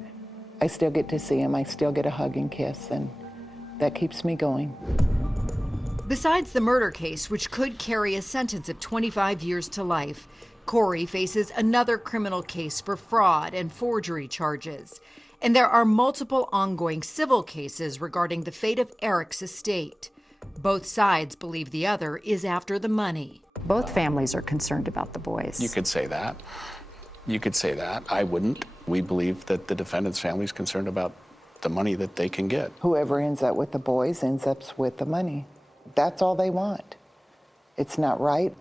I still get to see him, I still get a hug and kiss, and that keeps me going. Besides the murder case, which could carry a sentence of 25 years to life, Kouri faces another criminal case for fraud and forgery charges. And there are multiple ongoing civil cases regarding the fate of Eric's estate. Both sides believe the other is after the money. Both families are concerned about the boys. You could say that. You could say that. I wouldn't. We believe that the defendant's family is concerned about the money that they can get. Whoever ends up with the boys ends up with the money. That's all they want. It's not right.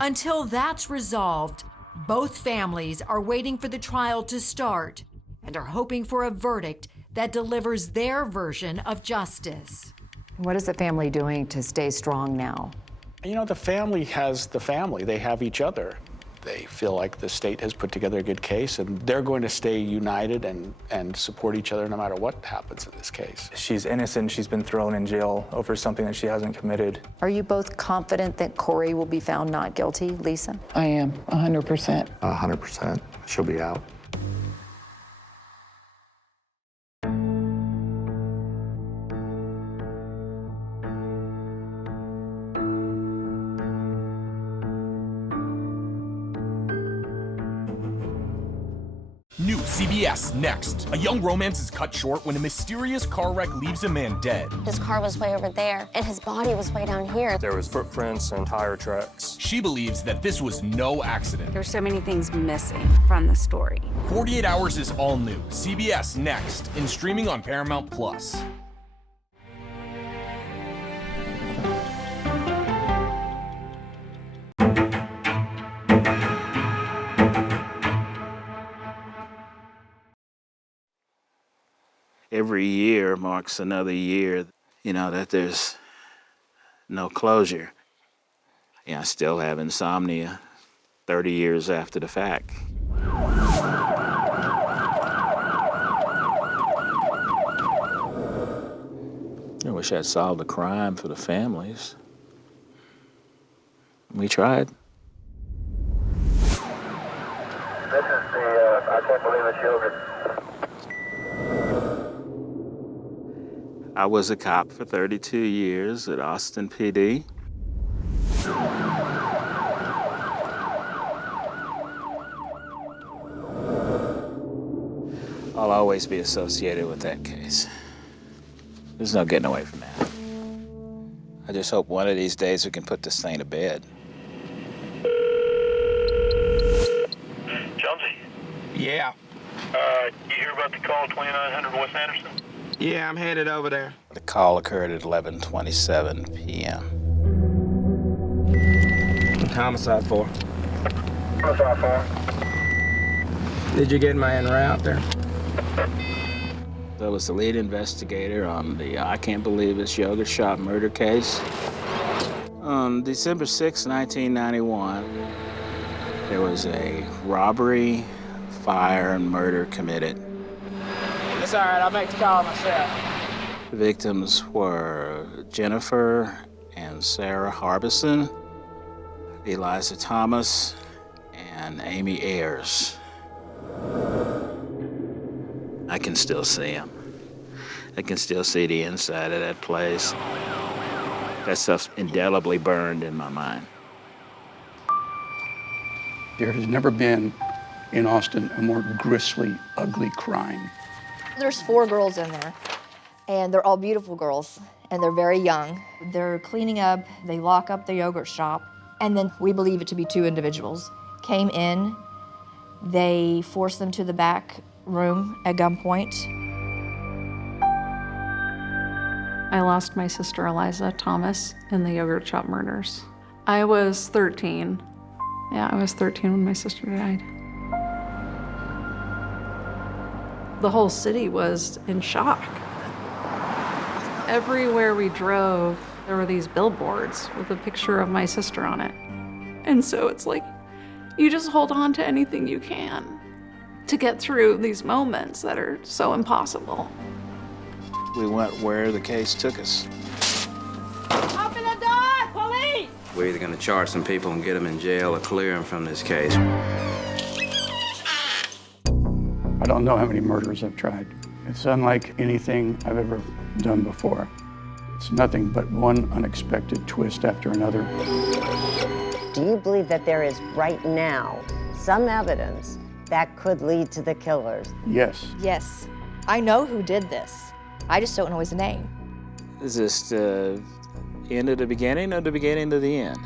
Until that's resolved, both families are waiting for the trial to start and are hoping for a verdict that delivers their version of justice. What is the family doing to stay strong now? You know, the family has the family. They have each other. They feel like the state has put together a good case, and they're going to stay united and support each other no matter what happens in this case. She's innocent. She's been thrown in jail over something that she hasn't committed. Are you both confident that Kouri will be found not guilty, Lisa? I am, 100%. 100%. She'll be out. New CBS next. A young romance is cut short when a mysterious car wreck leaves a man dead. His car was way over there, and his body was way down here. There was footprints and tire tracks. She believes that this was no accident. There's so many things missing from the story. 48 Hours is all new. CBS next, and streaming on Paramount+. Every year marks another year, that there's no closure. I still have insomnia 30 years after the fact. I wish I'd solved the crime for the families. We tried. This is the I Can't Believe It's Yogurt. I was a cop for 32 years at Austin PD. I'll always be associated with that case. There's no getting away from that. I just hope one of these days we can put this thing to bed. Jonesy? Yeah. You hear about the call 2900 West Anderson? Yeah, I'm headed over there. The call occurred at 11:27 p.m. Homicide for? Did you get my en route there? I was the lead investigator on the I Can't Believe It's Yogurt Shop murder case. On December 6, 1991, there was a robbery, fire, and murder committed. It's all right, I'll make the call myself. The victims were Jennifer and Sarah Harbison, Eliza Thomas, and Amy Ayers. I can still see them. I can still see the inside of that place. That stuff's indelibly burned in my mind. There has never been in Austin a more grisly, ugly crime. There's 4 girls in there, and they're all beautiful girls, and they're very young. They're cleaning up, they lock up the yogurt shop, and then we believe it to be 2 individuals. Came in, they forced them to the back room at gunpoint. I lost my sister Eliza Thomas in the yogurt shop murders. I was 13. Yeah, I was 13 when my sister died. The whole city was in shock. Everywhere we drove, there were these billboards with a picture of my sister on it. And so it's like, you just hold on to anything you can to get through these moments that are so impossible. We went where the case took us. Open the door, police! We're either gonna charge some people and get them in jail or clear them from this case. I don't know how many murders I've tried. It's unlike anything I've ever done before. It's nothing but one unexpected twist after another. Do you believe that there is right now some evidence that could lead to the killers? Yes. Yes, I know who did this. I just don't know his name. Is this the end of the beginning or the beginning of the end?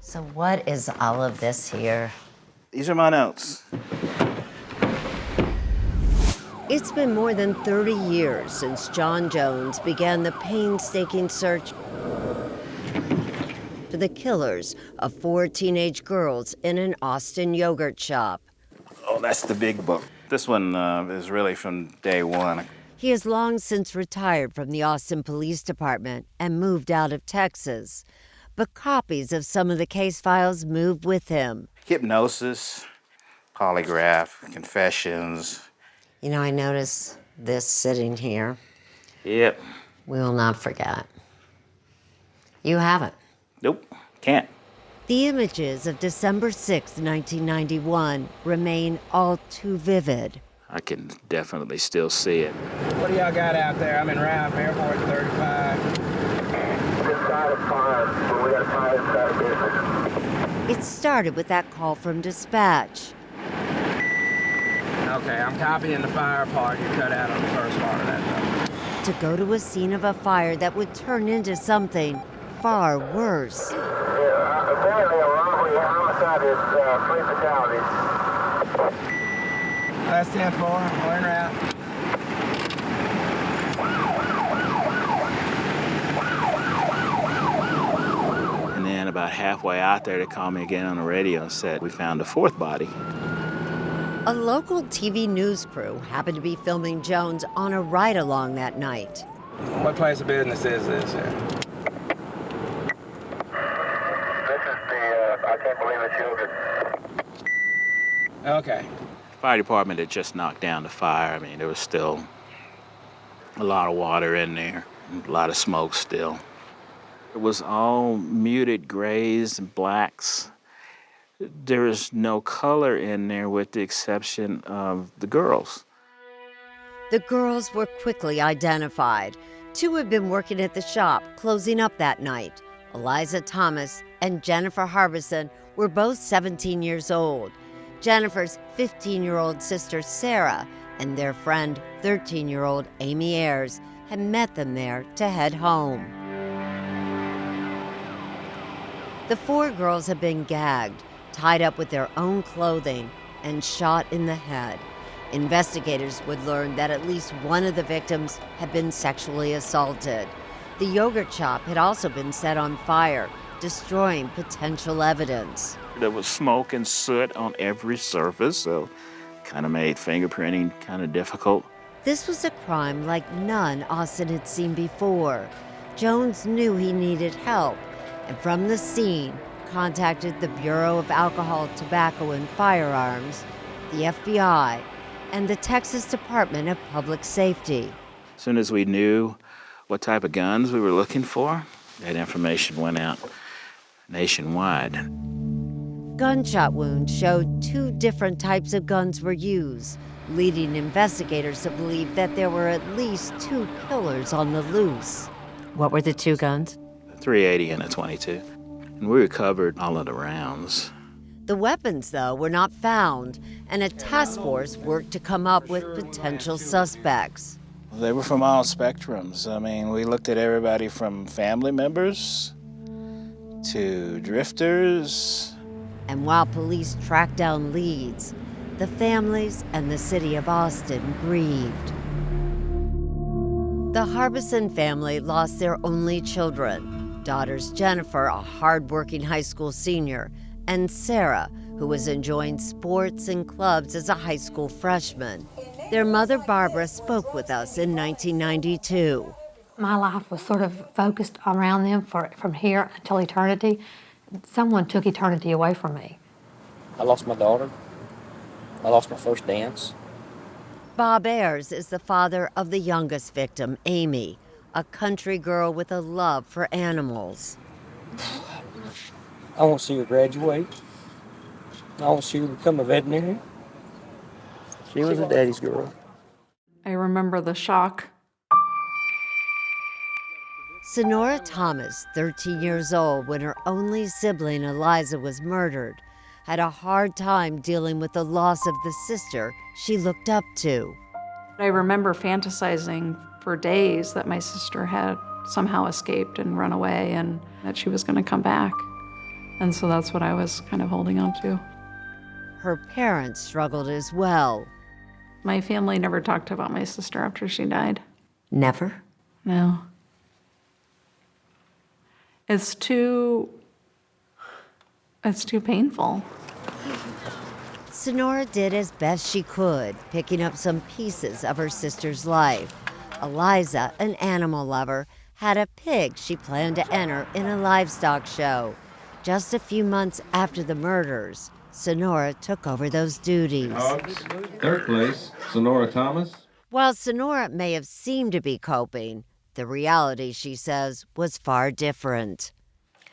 So what is all of this here? These are my notes. It's been more than 30 years since John Jones began the painstaking search for the killers of 4 teenage girls in an Austin yogurt shop. Oh, that's the big book. This one is really from day one. He has long since retired from the Austin Police Department and moved out of Texas. But copies of some of the case files moved with him. Hypnosis, polygraph, confessions. You know, I notice this sitting here. Yep. We will not forget. You haven't. Nope, can't. The images of December 6, 1991 remain all too vivid. I can definitely still see it. What do y'all got out there? I'm in route from Airport 35. It started with that call from dispatch. Okay, I'm copying the fire part you cut out on the first part of that, though. To go to a scene of a fire that would turn into something far worse. Apparently a robbery homicide is 3 fatalities. Last 10-4, we're en route. And then about halfway out there, they called me again on the radio and said, we found a 4th body. A local TV news crew happened to be filming Jones on a ride-along that night. What place of business is this here? This is the, I Can't Believe It's Yogurt. Okay. Fire department had just knocked down the fire. I mean, there was still a lot of water in there, a lot of smoke still. It was all muted grays and blacks. There is no color in there with the exception of the girls. The girls were quickly identified. Two had been working at the shop, closing up that night. Eliza Thomas and Jennifer Harbison were both 17 years old. Jennifer's 15-year-old sister, Sarah, and their friend, 13-year-old Amy Ayers, had met them there to head home. The four girls had been gagged, tied up with their own clothing, and shot in the head. Investigators would learn that at least one of the victims had been sexually assaulted. The yogurt shop had also been set on fire, destroying potential evidence. There was smoke and soot on every surface, so kind of made fingerprinting kind of difficult. This was a crime like none Austin had seen before. Jones knew he needed help, and from the scene, contacted the Bureau of Alcohol, Tobacco, and Firearms, the FBI, and the Texas Department of Public Safety. As soon as we knew what type of guns we were looking for, that information went out nationwide. Gunshot wounds showed two different types of guns were used, leading investigators to believe that there were at least two killers on the loose. What were the two guns? A .380 and a .22. And we recovered all of the rounds. The weapons, though, were not found, and a task force worked to come up with potential suspects. They were from all spectrums. I mean, we looked at everybody from family members to drifters. And while police tracked down leads, the families and the city of Austin grieved. The Harbison family lost their only children, daughters Jennifer, a hard-working high school senior, and Sarah, who was enjoying sports and clubs as a high school freshman. Their mother, Barbara, spoke with us in 1992. My life was sort of focused around them from here until eternity. Someone took eternity away from me. I lost my daughter. I lost my first dance. Bob Ayers is the father of the youngest victim, Amy, a country girl with a love for animals. I want to see her graduate. I want to see her become a veterinarian. She was a daddy's girl. I remember the shock. Sonora Thomas, 13 years old when her only sibling Eliza was murdered, had a hard time dealing with the loss of the sister she looked up to. I remember fantasizing for days that my sister had somehow escaped and run away and that she was going to come back. And so that's what I was kind of holding on to. Her parents struggled as well. My family never talked about my sister after she died. Never? No. It's too painful. Sonora did as best she could, picking up some pieces of her sister's life. Eliza, an animal lover, had a pig she planned to enter in a livestock show. Just a few months after the murders, Sonora took over those duties. Third place, Sonora Thomas. While Sonora may have seemed to be coping, the reality, she says, was far different.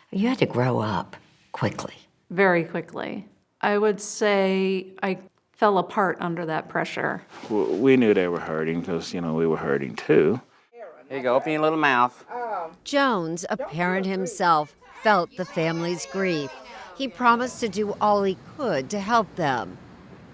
You had to grow up quickly. Very quickly. I would say I fell apart under that pressure. We knew they were hurting because, we were hurting too. Here you go, open your little mouth. Jones, a parent himself, felt the family's grief. He promised to do all he could to help them.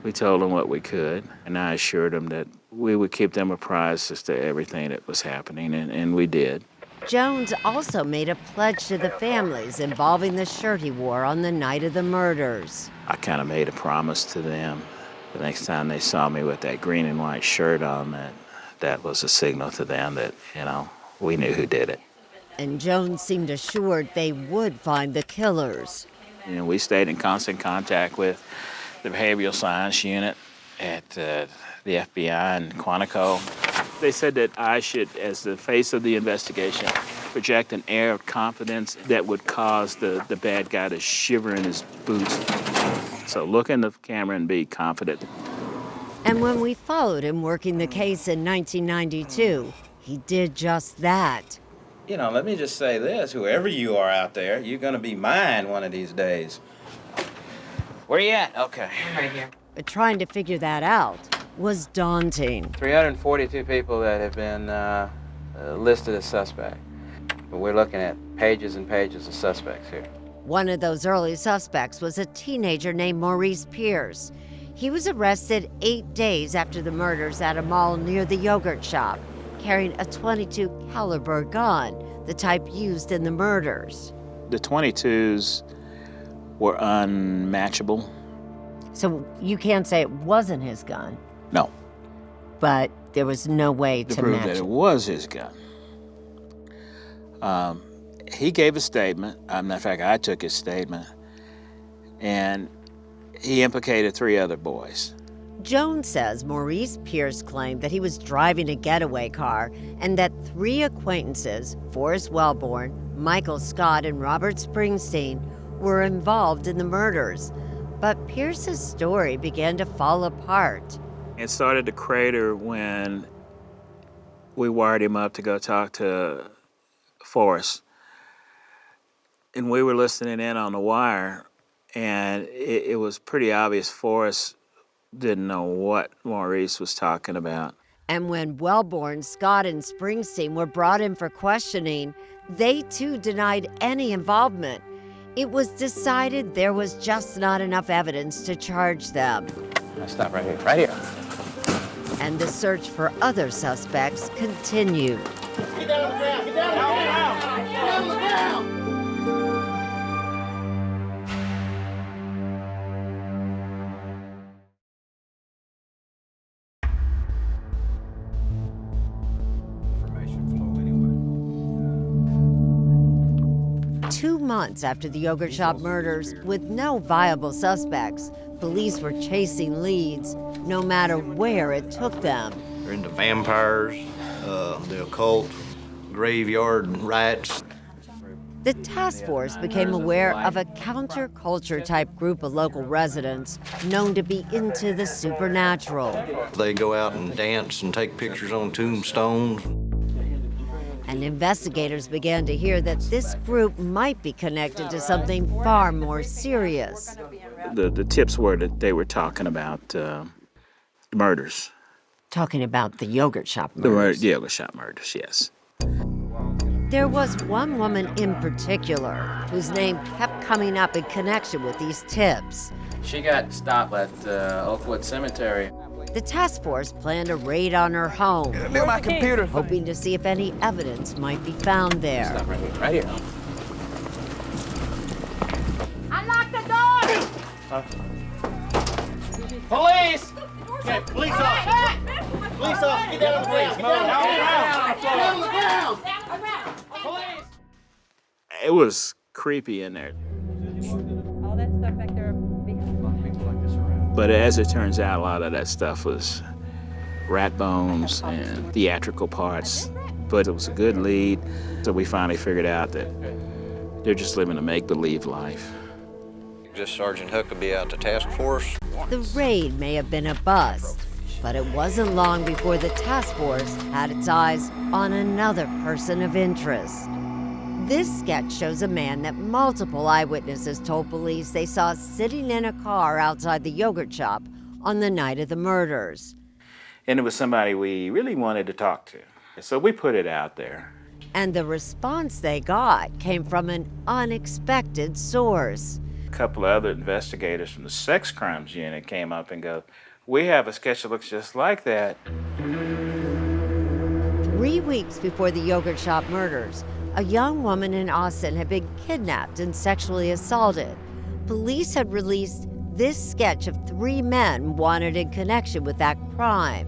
We told them what we could, and I assured them that we would keep them apprised as to everything that was happening, and we did. Jones also made a pledge to the families involving the shirt he wore on the night of the murders. I kind of made a promise to them. The next time they saw me with that green and white shirt on, that was a signal to them that, we knew who did it. And Jones seemed assured they would find the killers. We stayed in constant contact with the behavioral science unit at the FBI in Quantico. They said that I should, as the face of the investigation, project an air of confidence that would cause the bad guy to shiver in his boots. So look in the camera and be confident. And when we followed him working the case in 1992, he did just that. You know, let me just say this, whoever you are out there, you're gonna be mine one of these days. Where you at? Okay. I'm right here. But trying to figure that out was daunting. 342 people that have been listed as suspect. But we're looking at pages and pages of suspects here. One of those early suspects was a teenager named Maurice Pierce. He was arrested 8 days after the murders at a mall near the yogurt shop, carrying a .22 caliber gun, the type used in the murders. The .22s were unmatchable. So you can't say it wasn't his gun, No, but there was no way to to prove match that it. it was his gun. He gave a statement. Matter of fact, I took his statement, and he implicated 3 other boys. Jones says Maurice Pierce claimed that he was driving a getaway car and that 3 acquaintances, Forrest Wellborn, Michael Scott, and Robert Springsteen, were involved in the murders. But Pierce's story began to fall apart. It started to crater when we wired him up to go talk to Forrest. And we were listening in on the wire, and it was pretty obvious Forrest didn't know what Maurice was talking about. And when Wellborn, Scott, and Springsteen were brought in for questioning, they too denied any involvement. It was decided there was just not enough evidence to charge them. Stop right here, right here. And the search for other suspects continued. Get down on the ground, get down on the ground, get down on the ground. Two months after the yogurt shop murders, with no viable suspects, police were chasing leads, no matter where it took them. They're into vampires, the occult, graveyard rats. The task force became aware of a counterculture type group of local residents known to be into the supernatural. They go out and dance and take pictures on tombstones. And investigators began to hear that this group might be connected to something far more serious. The tips were that they were talking about murders. Talking about the yogurt shop murders. The yogurt shop murders, yes. There was one woman in particular whose name kept coming up in connection with these tips. She got stopped at Oakwood Cemetery. The task force planned a raid on her home, My computer. hoping to see if any evidence might be found there. Stop right here, right here. Unlock the door! Police! Okay, police off. Police off. Get down on the ground. Get down on the ground. Police! It was creepy in there. All that stuff back there. But as it turns out, a lot of that stuff was rat bones and theatrical parts. But it was a good lead, so we finally figured out that they're just living a make-believe life. Just Sergeant Huckabee out to task force. The raid may have been a bust, but it wasn't long before the task force had its eyes on another person of interest. This sketch shows a man that multiple eyewitnesses told police they saw sitting in a car outside the yogurt shop on the night of the murders. And it was somebody we really wanted to talk to. So we put it out there. And the response they got came from an unexpected source. A couple of other investigators from the sex crimes unit came up and go, "We have a sketch that looks just like that." 3 weeks before the yogurt shop murders, a young woman in Austin had been kidnapped and sexually assaulted. Police had released this sketch of 3 men wanted in connection with that crime.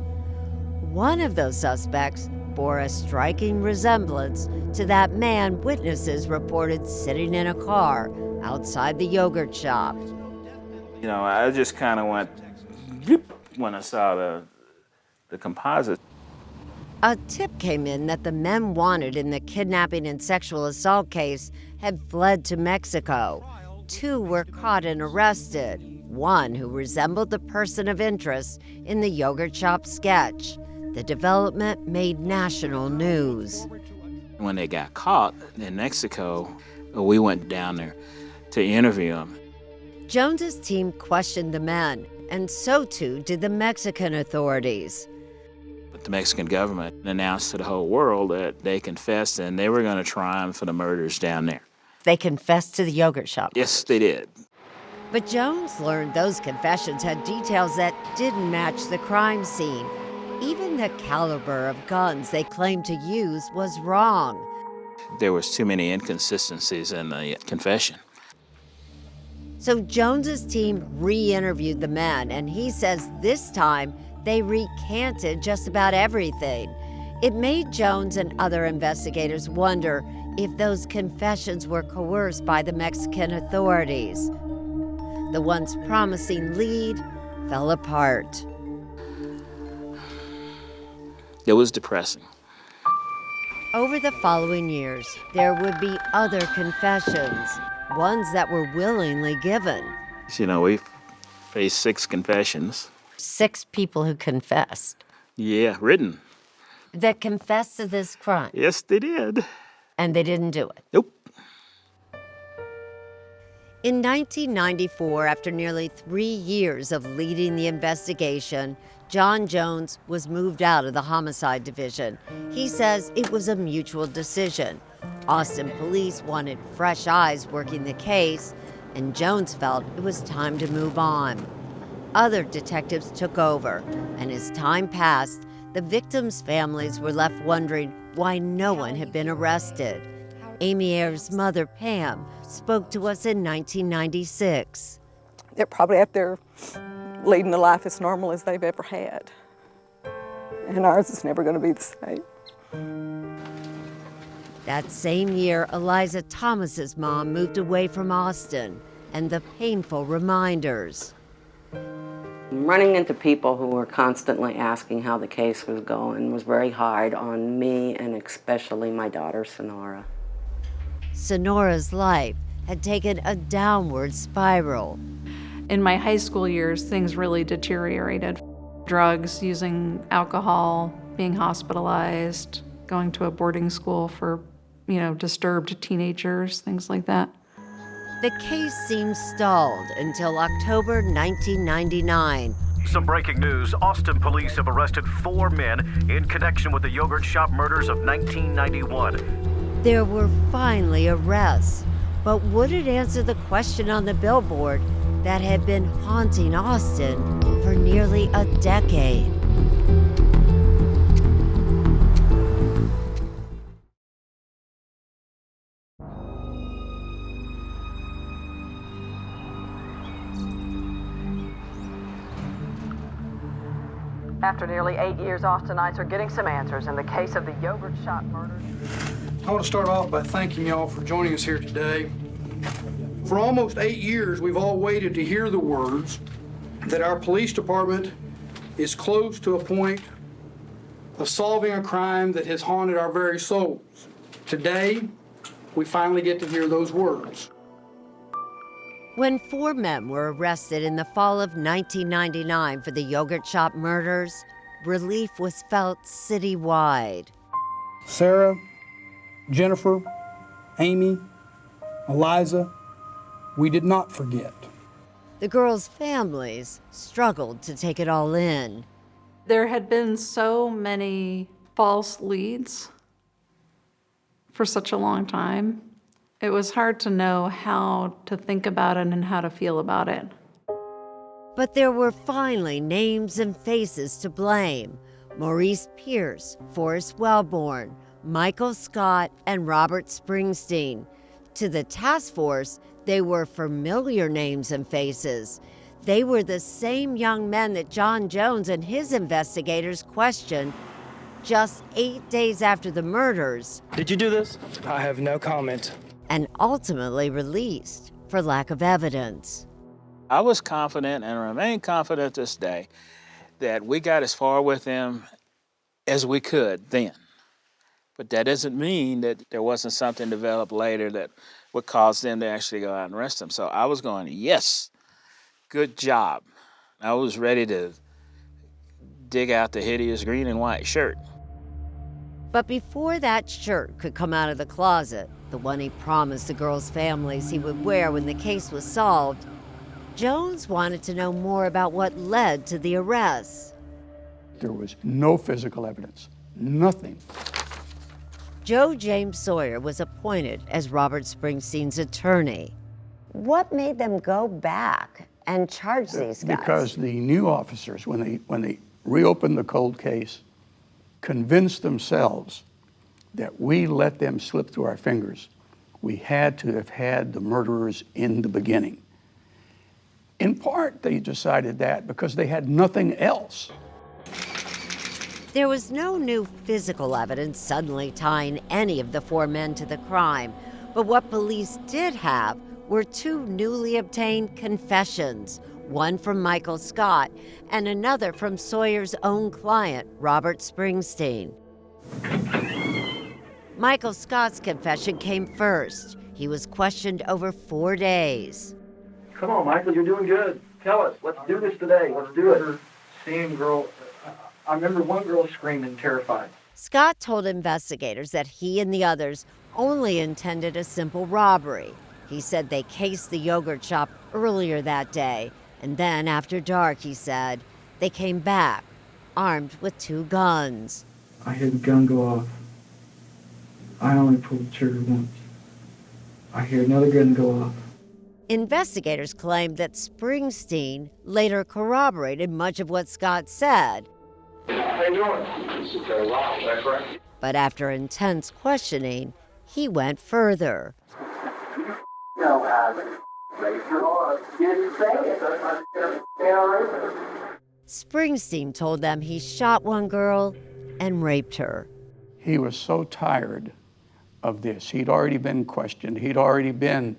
One of those suspects bore a striking resemblance to that man witnesses reported sitting in a car outside the yogurt shop. You know, I just kind of went bloop when I saw the composite. A tip came in that the men wanted in the kidnapping and sexual assault case had fled to Mexico. 2 were caught and arrested, one who resembled the person of interest in the yogurt shop sketch. The development made national news. When they got caught in Mexico, we went down there to interview them. Jones's team questioned the men, and so too did the Mexican authorities. But the Mexican government announced to the whole world that they confessed and they were going to try them for the murders down there. They confessed to the yogurt shop. Yes, they did. But Jones learned those confessions had details that didn't match the crime scene. Even the caliber of guns they claimed to use was wrong. There was too many inconsistencies in the confession. So Jones's team re-interviewed the men, and he says this time they recanted just about everything. It made Jones and other investigators wonder if those confessions were coerced by the Mexican authorities. The once promising lead fell apart. It was depressing. Over the following years, there would be other confessions, ones that were willingly given. You know, we faced 6 confessions. 6 people who confessed. Yeah, written. That confessed to this crime. Yes, they did. And they didn't do it. Nope. In 1994, after nearly 3 years of leading the investigation, John Jones was moved out of the homicide division. He says it was a mutual decision. Austin police wanted fresh eyes working the case, and Jones felt it was time to move on. Other detectives took over, and as time passed, the victims' families were left wondering why no one had been arrested. Amy Ayer's mother, Pam, spoke to us in 1996. They're probably out there leading a life as normal as they've ever had. And ours is never going to be the same. That same year, Eliza Thomas's mom moved away from Austin, and the painful reminders. Running into people who were constantly asking how the case was going was very hard on me and especially my daughter, Sonora. Sonora's life had taken a downward spiral. In my high school years, things really deteriorated. Drugs, using alcohol, being hospitalized, going to a boarding school for, disturbed teenagers, things like that. The case seemed stalled until October 1999. Some breaking news. Austin police have arrested 4 men in connection with the yogurt shop murders of 1991. There were finally arrests, but would it answer the question on the billboard that had been haunting Austin for nearly a decade? After nearly 8 years, Austinites are getting some answers in the case of the yogurt shop murders. I want to start off by thanking y'all for joining us here today. For almost 8 years, we've all waited to hear the words that our police department is close to a point of solving a crime that has haunted our very souls. Today, we finally get to hear those words. When 4 men were arrested in the fall of 1999 for the yogurt shop murders, relief was felt citywide. Sarah, Jennifer, Amy, Eliza, we did not forget. The girls' families struggled to take it all in. There had been so many false leads for such a long time. It was hard to know how to think about it and how to feel about it. But there were finally names and faces to blame. Maurice Pierce, Forrest Wellborn, Michael Scott, and Robert Springsteen. To the task force, they were familiar names and faces. They were the same young men that John Jones and his investigators questioned just 8 days after the murders. Did you do this? I have no comment. And ultimately released for lack of evidence. I was confident and remain confident this day that we got as far with them as we could then. But that doesn't mean that there wasn't something developed later that would cause them to actually go out and arrest them. So I was going, yes, good job. I was ready to dig out the hideous green and white shirt. But before that shirt could come out of the closet, the one he promised the girls' families he would wear when the case was solved, Jones wanted to know more about what led to the arrests. There was no physical evidence, nothing. Joe James Sawyer was appointed as Robert Springsteen's attorney. What made them go back and charge these guys? Because the new officers, when they reopened the cold case, convinced themselves that we let them slip through our fingers. We had to have had the murderers in the beginning. In part, they decided that because they had nothing else. There was no new physical evidence suddenly tying any of the 4 men to the crime, but what police did have were 2 newly obtained confessions, one from Michael Scott and another from Sawyer's own client, Robert Springsteen. Michael Scott's confession came first. He was questioned over 4 days. Come on, Michael, you're doing good. Tell us, let's do this today. Let's do it. Seeing girl, I remember one girl screaming, terrified. Scott told investigators that he and the others only intended a simple robbery. He said they cased the yogurt shop earlier that day, and then after dark, he said, they came back, armed with 2 guns. I heard the gun go off. I only pulled the trigger once. I hear another gun go off. Investigators claimed that Springsteen later corroborated much of what Scott said. How you doing? This is Wow, is that correct? But after intense questioning, he went further. No, raise your arm. Didn't say it. Springsteen told them he shot one girl and raped her. He was so tired of this. He'd already been questioned. He'd already been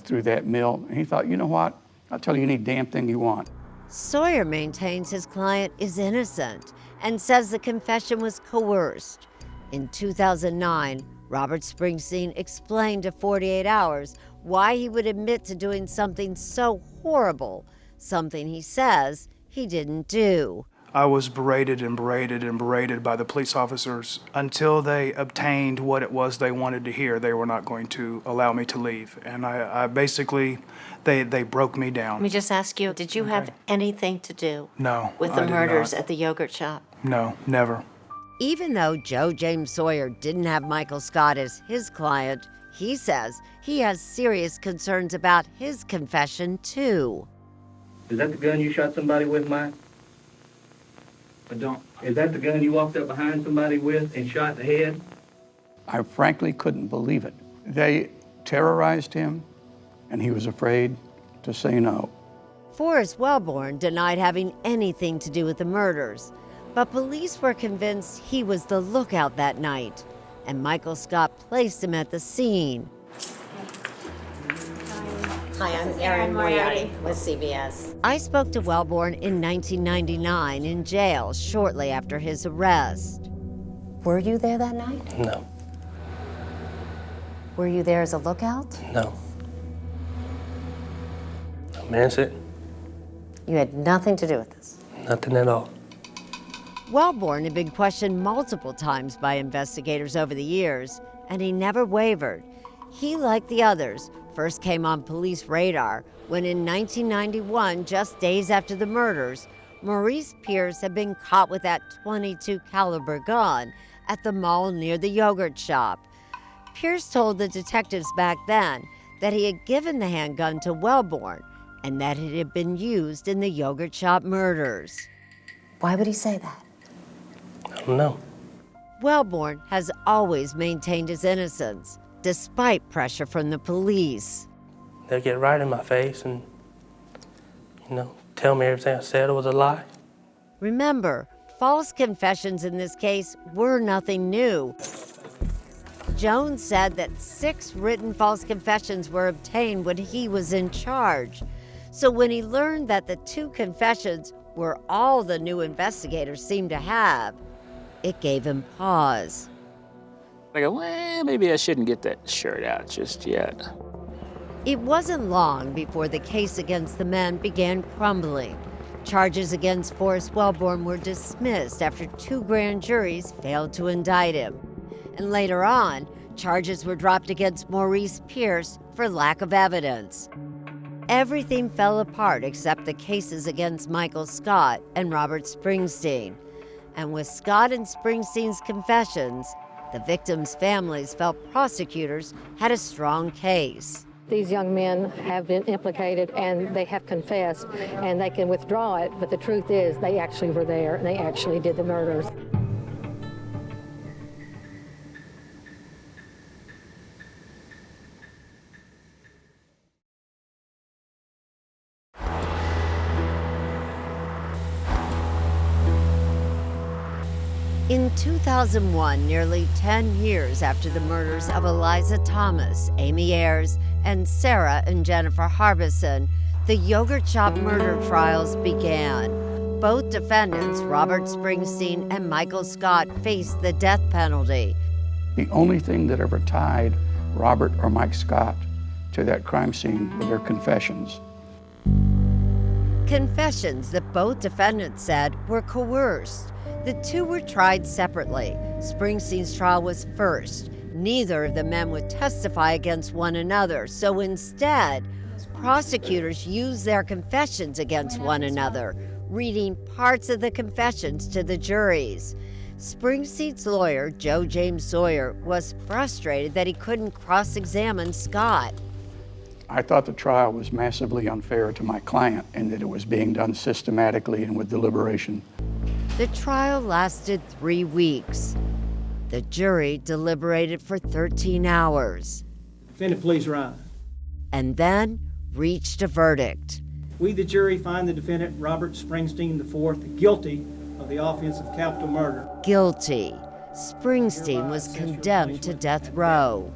through that mill. And he thought, you know what? I'll tell you any damn thing you want. Sawyer maintains his client is innocent and says the confession was coerced. In 2009, Robert Springsteen explained to 48 Hours why he would admit to doing something so horrible, something he says he didn't do. I was berated and berated and berated by the police officers until they obtained what it was they wanted to hear. They were not going to allow me to leave. And I basically, they broke me down. Let me just ask you, did you have anything to do No, with I the did murders not. at the yogurt shop? No, never. Even though Joe James Sawyer didn't have Michael Scott as his client, he says he has serious concerns about his confession too. Is that the gun you shot somebody with, Mike? I don't. Is that the gun you walked up behind somebody with and shot in the head? I frankly couldn't believe it. They terrorized him, and he was afraid to say no. Forrest Wellborn denied having anything to do with the murders, but police were convinced he was the lookout that night, and Michael Scott placed him at the scene. Hi, I'm Erin Moriarty with CBS. I spoke to Wellborn in 1999 in jail shortly after his arrest. Were you there that night? No, Were you there as a lookout? no. I mean, that's it. You had nothing to do with this. Nothing at all. Wellborn had been questioned multiple times by investigators over the years, and he never wavered. He, like the others, first came on police radar when in 1991, just days after the murders, Maurice Pierce had been caught with that .22 caliber gun at the mall near the yogurt shop. Pierce told the detectives back then that he had given the handgun to Wellborn and that it had been used in the yogurt shop murders. Why would he say that? I don't know. Wellborn has always maintained his innocence, despite pressure from the police. They'll get right in my face and, tell me everything I said was a lie. Remember, false confessions in this case were nothing new. Jones said that 6 written false confessions were obtained when he was in charge. So when he learned that the 2 confessions were all the new investigators seemed to have, it gave him pause. I go, well, maybe I shouldn't get that shirt out just yet. It wasn't long before the case against the men began crumbling. Charges against Forrest Wellborn were dismissed after 2 grand juries failed to indict him. And later on, charges were dropped against Maurice Pierce for lack of evidence. Everything fell apart except the cases against Michael Scott and Robert Springsteen. And with Scott and Springsteen's confessions, the victims' families felt prosecutors had a strong case. These young men have been implicated and they have confessed and they can withdraw it, but the truth is they actually were there and they actually did the murders. In 2001, nearly 10 years after the murders of Eliza Thomas, Amy Ayers, and Sarah and Jennifer Harbison, the yogurt shop murder trials began. Both defendants, Robert Springsteen and Michael Scott, faced the death penalty. The only thing that ever tied Robert or Mike Scott to that crime scene were their confessions. Confessions that both defendants said were coerced. The two were tried separately. Springsteen's trial was first. Neither of the men would testify against one another, so instead, prosecutors used their confessions against one another, reading parts of the confessions to the juries. Springsteen's lawyer, Joe James Sawyer, was frustrated that he couldn't cross-examine Scott. I thought the trial was massively unfair to my client and that it was being done systematically and with deliberation. The trial lasted 3 weeks. The jury deliberated for 13 hours. Defendant, please rise. And then reached a verdict. We, the jury, find the defendant, Robert Springsteen IV, guilty of the offense of capital murder. Guilty. Springsteen was condemned to death row.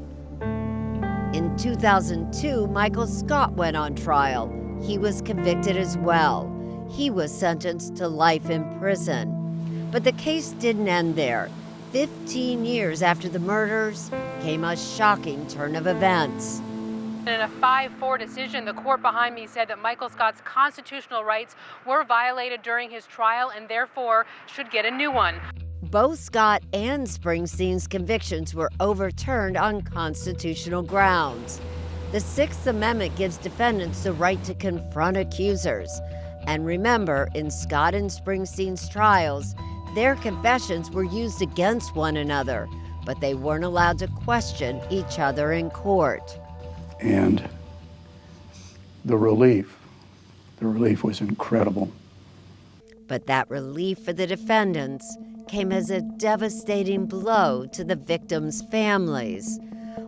In 2002, Michael Scott went on trial. He was convicted as well. He was sentenced to life in prison. But the case didn't end there. 15 years after the murders came a shocking turn of events. In a 5-4 decision, the court behind me said that Michael Scott's constitutional rights were violated during his trial and therefore should get a new one. Both Scott and Springsteen's convictions were overturned on constitutional grounds. The Sixth Amendment gives defendants the right to confront accusers. And remember, in Scott and Springsteen's trials, their confessions were used against one another, but they weren't allowed to question each other in court. And the relief was incredible. But that relief for the defendants came as a devastating blow to the victims' families.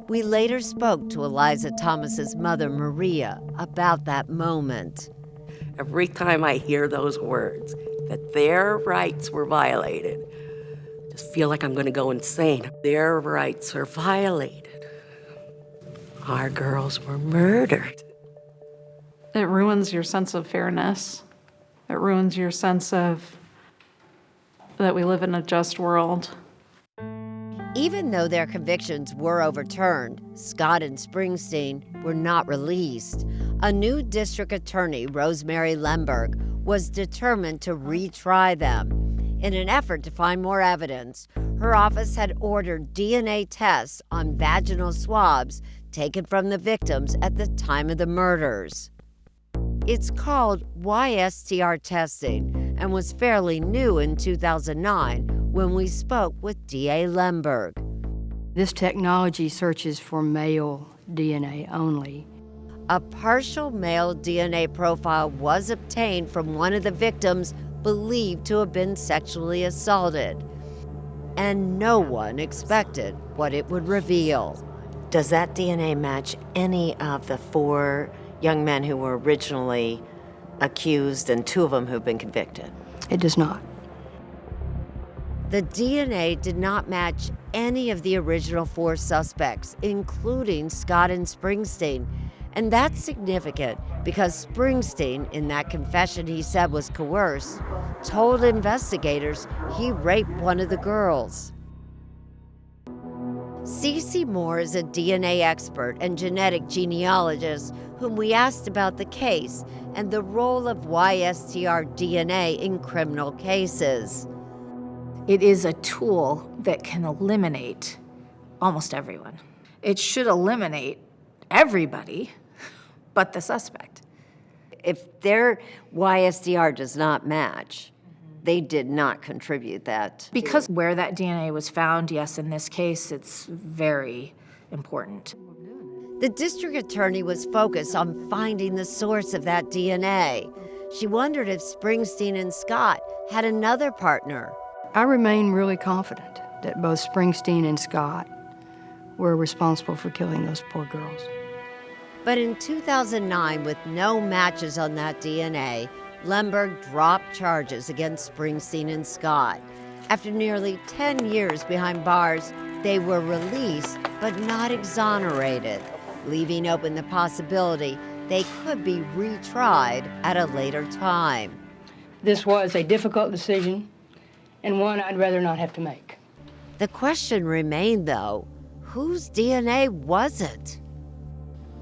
We later spoke to Eliza Thomas's mother, Maria, about that moment. Every time I hear those words, that their rights were violated, I just feel like I'm going to go insane. Their rights are violated. Our girls were murdered. It ruins your sense of fairness. It ruins your sense of that we live in a just world. Even though their convictions were overturned, Scott and Springsteen were not released. A new district attorney, Rosemary Lemberg, was determined to retry them. In an effort to find more evidence, her office had ordered DNA tests on vaginal swabs taken from the victims at the time of the murders. It's called YSTR testing and was fairly new in 2009 when we spoke with DA Lemberg. This technology searches for male DNA only. A partial male DNA profile was obtained from one of the victims believed to have been sexually assaulted. And no one expected what it would reveal. Does that DNA match any of the 4 young men who were originally accused and 2 of them who've been convicted? It does not. The DNA did not match any of the original 4 suspects, including Scott and Springsteen. And that's significant because Springsteen, in that confession he said was coerced, told investigators he raped one of the girls. Cece Moore is a DNA expert and genetic genealogist whom we asked about the case and the role of YSTR DNA in criminal cases. It is a tool that can eliminate almost everyone. It should eliminate everybody but the suspect. If their YSDR does not match, they did not contribute that. Because where that DNA was found, yes, in this case, it's very important. The district attorney was focused on finding the source of that DNA. She wondered if Springsteen and Scott had another partner. I remain really confident that both Springsteen and Scott were responsible for killing those poor girls. But in 2009, with no matches on that DNA, Lemberg dropped charges against Springsteen and Scott. After nearly 10 years behind bars, they were released but not exonerated, leaving open the possibility they could be retried at a later time. This was a difficult decision and one I'd rather not have to make. The question remained, though, whose DNA was it?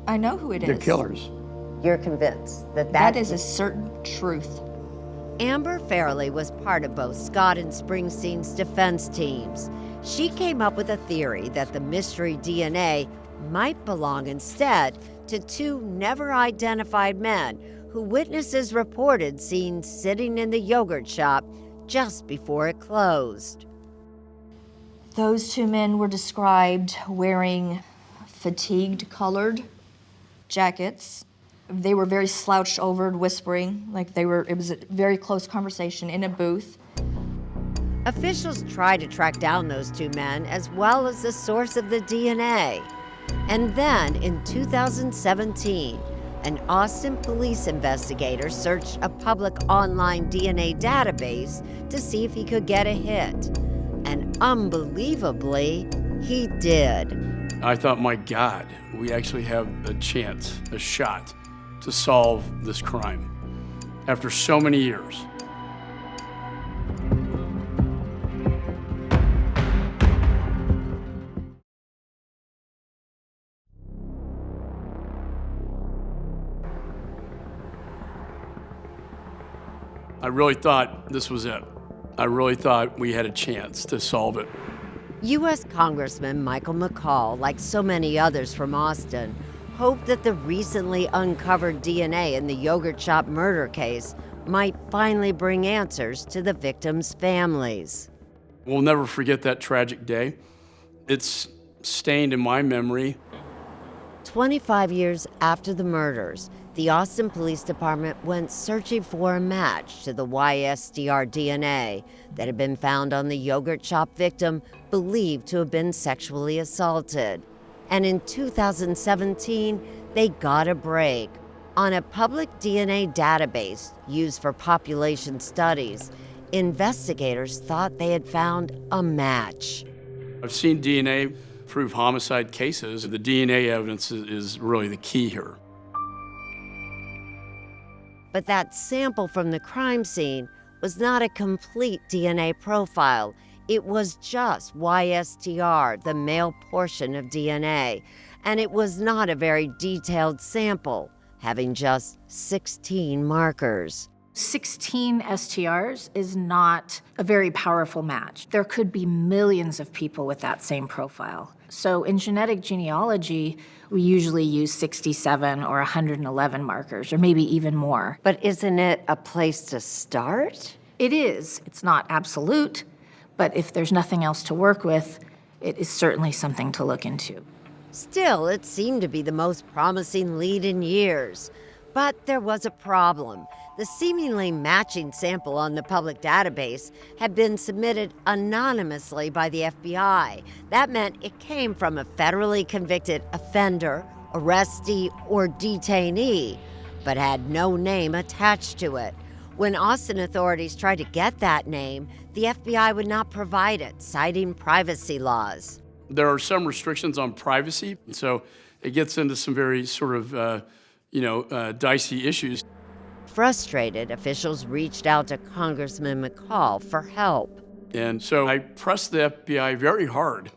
I know who it is. The killers. You're convinced that that is a certain truth. Amber Fairley was part of both Scott and Springsteen's defense teams. She came up with a theory that the mystery DNA might belong instead to two never-identified men who witnesses reported seeing sitting in the yogurt shop just before it closed. Those two men were described wearing fatigued-colored jackets. They were very slouched over, whispering, it was a very close conversation in a booth. Officials tried to track down those two men as well as the source of the DNA. And then in 2017, an Austin police investigator searched a public online DNA database to see if he could get a hit. And unbelievably, he did. I thought, my God, we actually have a chance, a shot to solve this crime after so many years. I really thought this was it. I really thought we had a chance to solve it. U.S. Congressman Michael McCall, like so many others from Austin, hoped that the recently uncovered DNA in the yogurt shop murder case might finally bring answers to the victims' families. We'll never forget that tragic day. It's stained in my memory. 25 years after the murders, the Austin Police Department went searching for a match to the YSDR DNA that had been found on the yogurt shop victim believed to have been sexually assaulted. And in 2017, they got a break. On a public DNA database used for population studies, investigators thought they had found a match. I've seen DNA prove homicide cases. The DNA evidence is really the key here. But that sample from the crime scene was not a complete DNA profile. It was just YSTR, the male portion of DNA, and it was not a very detailed sample, having just 16 markers. 16 STRs is not a very powerful match. There could be millions of people with that same profile. So in genetic genealogy, we usually use 67 or 111 markers, or maybe even more. But isn't it a place to start? It is. It's not absolute, but if there's nothing else to work with, it is certainly something to look into. Still, it seemed to be the most promising lead in years. But there was a problem. The seemingly matching sample on the public database had been submitted anonymously by the FBI. That meant it came from a federally convicted offender, arrestee, or detainee, but had no name attached to it. When Austin authorities tried to get that name, the FBI would not provide it, citing privacy laws. There are some restrictions on privacy, so it gets into some very sort of, dicey issues. Frustrated, officials reached out to Congressman McCall for help. And so I pressed the FBI very hard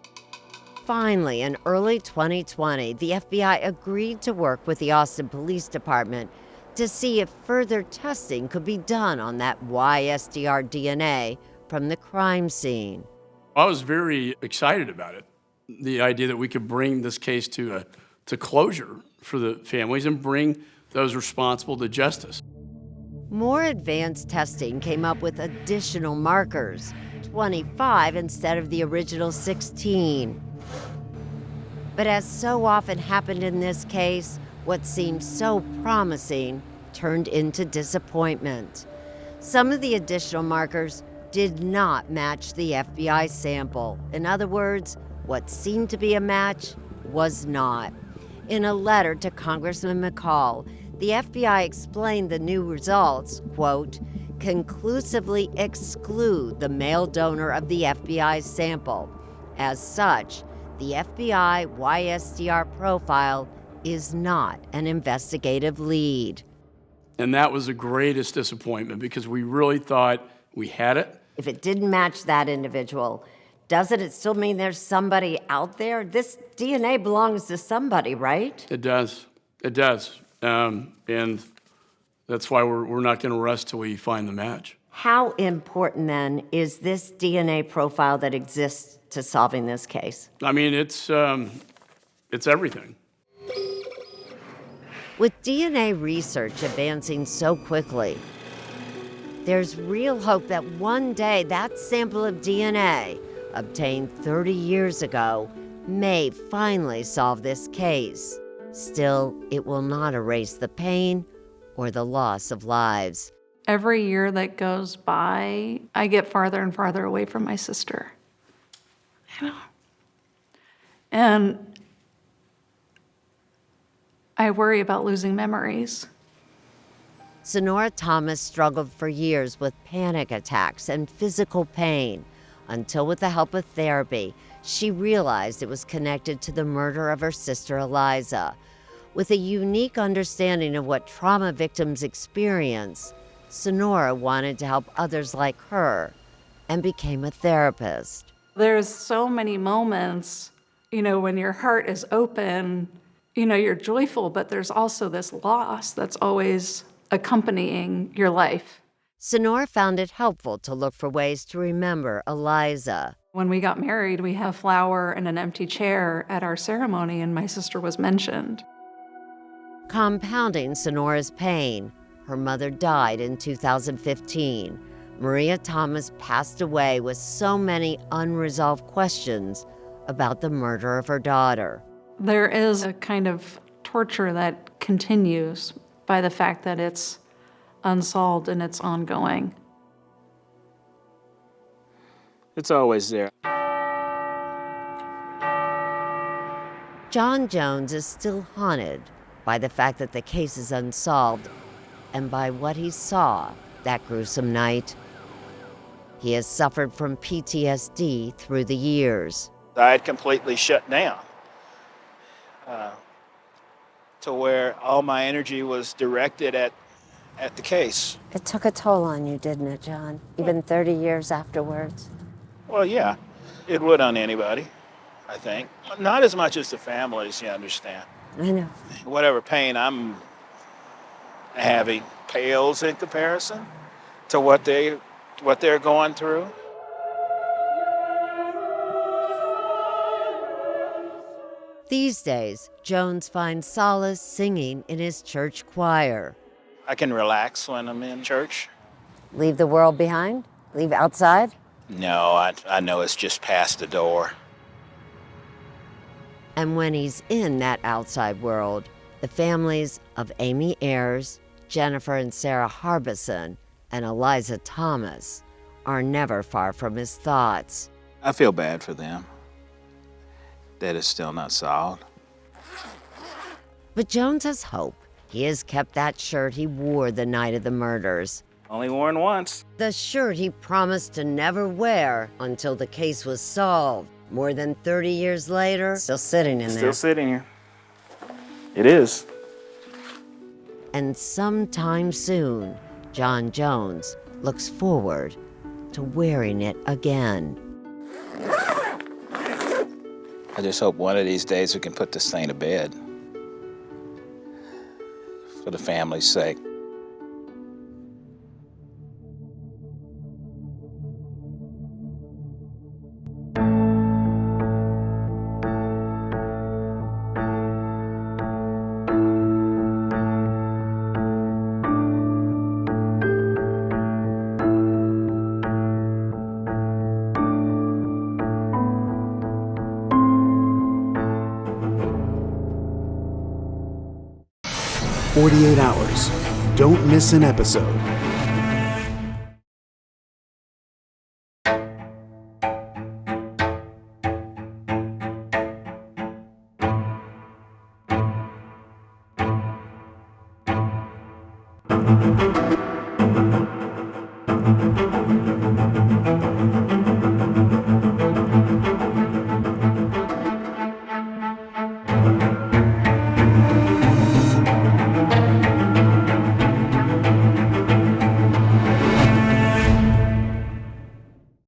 Finally, in early 2020, the FBI agreed to work with the Austin Police Department to see if further testing could be done on that YSDR DNA from the crime scene. I was very excited about it, the idea that we could bring this case to closure for the families and bring those responsible to justice. More advanced testing came up with additional markers, 25 instead of the original 16. But as so often happened in this case, what seemed so promising turned into disappointment. Some of the additional markers did not match the FBI sample. In other words, what seemed to be a match was not. In a letter to Congressman McCall, the FBI explained the new results, quote, conclusively exclude the male donor of the FBI's sample. As such, the FBI YSDR profile is not an investigative lead. And that was the greatest disappointment because we really thought we had it. If it didn't match that individual, doesn't it still mean there's somebody out there? This DNA belongs to somebody, right? It does. It does. And that's why we're not going to rest till we find the match. How important, then, is this DNA profile that exists to solving this case? I mean, it's everything. With DNA research advancing so quickly, there's real hope that one day that sample of DNA obtained 30 years ago may finally solve this case. Still, it will not erase the pain or the loss of lives. Every year that goes by, I get farther and farther away from my sister. You know? And I worry about losing memories. Sonora Thomas struggled for years with panic attacks and physical pain until, with the help of therapy, she realized it was connected to the murder of her sister Eliza. With a unique understanding of what trauma victims experience, Sonora wanted to help others like her and became a therapist. There's so many moments, when your heart is open, you're joyful, but there's also this loss that's always accompanying your life. Sonora found it helpful to look for ways to remember Eliza. When we got married, we had a flower and an empty chair at our ceremony, and my sister was mentioned. Compounding Sonora's pain, her mother died in 2015. Maria Thomas passed away with so many unresolved questions about the murder of her daughter. There is a kind of torture that continues by the fact that it's unsolved and it's ongoing. It's always there. John Jones is still haunted by the fact that the case is unsolved and by what he saw that gruesome night. He has suffered from PTSD through the years. I had completely shut down to where all my energy was directed at the case. It took a toll on you, didn't it, John? Even 30 years afterwards? Well, yeah, it would on anybody, I think. Not as much as the families, you understand. I know. Whatever pain I'm having pales in comparison to what they're going through. These days, Jones finds solace singing in his church choir. I can relax when I'm in church. Leave the world behind? Leave outside? No, I know it's just past the door. And when he's in that outside world, the families of Amy Ayers, Jennifer and Sarah Harbison, and Eliza Thomas are never far from his thoughts. I feel bad for them that it's still not solved. But Jones has hope. He has kept that shirt he wore the night of the murders. Only worn once. The shirt he promised to never wear until the case was solved. More than 30 years later, still sitting in there. Still sitting here. It is. And sometime soon, John Jones looks forward to wearing it again. I just hope one of these days we can put this thing to bed for the family's sake. "48 Hours. Don't miss an episode."